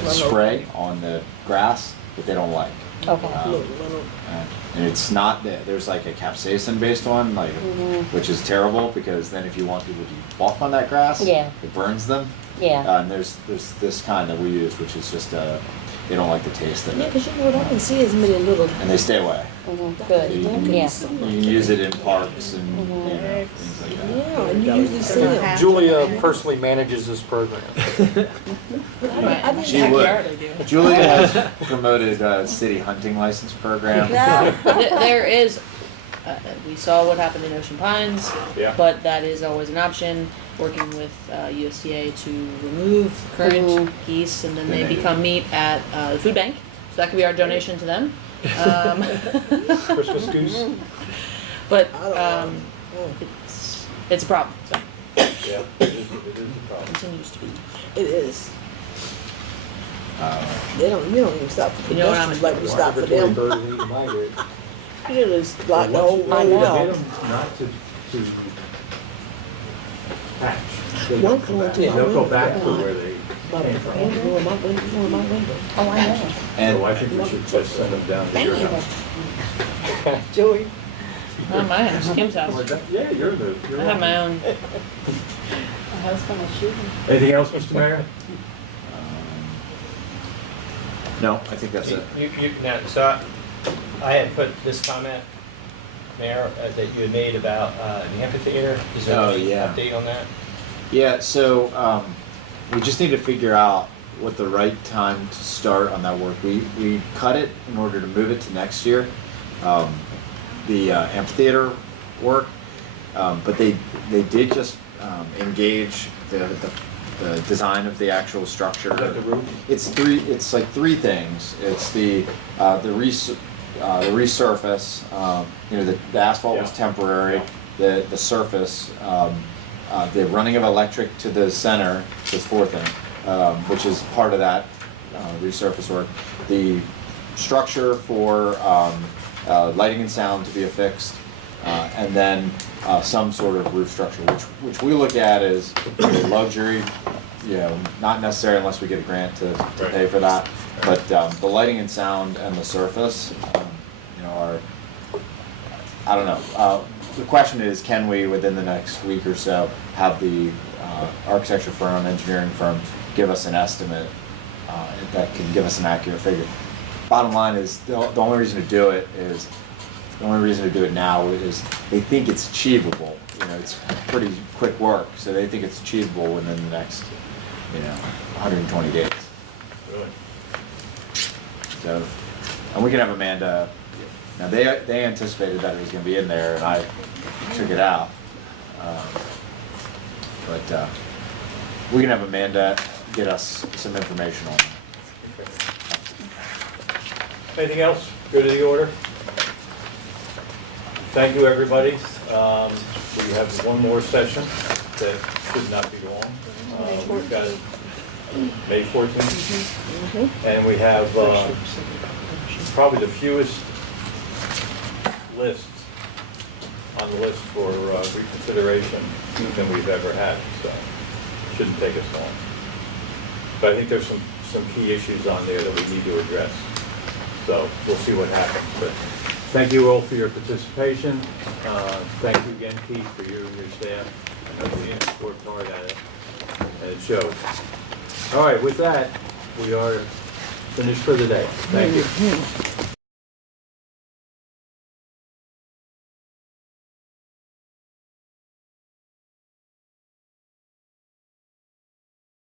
spray on the grass that they don't like. Okay. And it's not that there's like a capsaicin-based one, like which is terrible because then if you want people to walk on that grass, Yeah. it burns them. Yeah. And there's this kind that we use, which is just they don't like the taste of Yeah, it, because you know what, I can see as many little. and they stay away. Good. You can, Yeah. you can use it in parks and you know, things like that. Yeah, and you usually see them. Julia personally manages this program. She would. Julia has promoted city hunting license program. There is, we saw what happened in Ocean Pines, Yeah. but that is always an option, working with USDA to remove current geese, and then they Then they- become meat at the food bank. So that could be our donation to them. Christmas goose. But I don't know. it's a problem, so Yeah, it is a problem. continues to be. It is. You don't even stop for You know what I'm pedestrians like we stop for them. You just block the whole I road know. out. Not to patch. One coming to They'll go my back to window. where they came from. Go in my window. Oh, I know. And So I think we should just send them down to your house. Joey. Not my house, Kim's house. Yeah, you're the. I have my own. Anything else, Mr. Mayor? no, I think that's it. Now, so I had put this comment, Mayor, that you had made about the amphitheater. Is there Oh, any yeah. update on that? Yeah, so we just need to figure out what the right time to start on that work. We cut it in order to move it to next year, the amphitheater work, but they did just engage the design of the actual structure. Is that the roof? It's like three things. It's the the resurface, the asphalt was Yeah. temporary, the surface, the running of electric to the center, this fourth thing, which is part of that resurface work. The structure for lighting and sound to be affixed, and then some sort of roof structure, which we look at as a luxury, not necessary unless we get a grant to pay for that. But the lighting and sound and the surface, are, I don't know. The question is, can we, within the next week or so, have the architecture firm, engineering firm, give us an estimate that can give us an accurate figure? Bottom line is, the only reason to do it now is they think it's achievable. It's pretty quick work, so they think it's achievable within the next, 120 days. Really? So, and we can have Amanda. Now they anticipated that it was going to be in there, and I took it out. But we can have Amanda get us some information on it. Anything else? Go to the order. Thank you, everybody. We have one more session that should not be long. We've got May 14th. And we have probably the fewest lists on the list for reconsideration than we've ever had, so it shouldn't take us long. But I think there's some key issues on there that we need to address. So we'll see what happens. But thank you all for your participation. Thank you again, Keith, for you and your staff. I know you worked hard at it, and it shows. All right, with that, we are finished for the day. Thank you.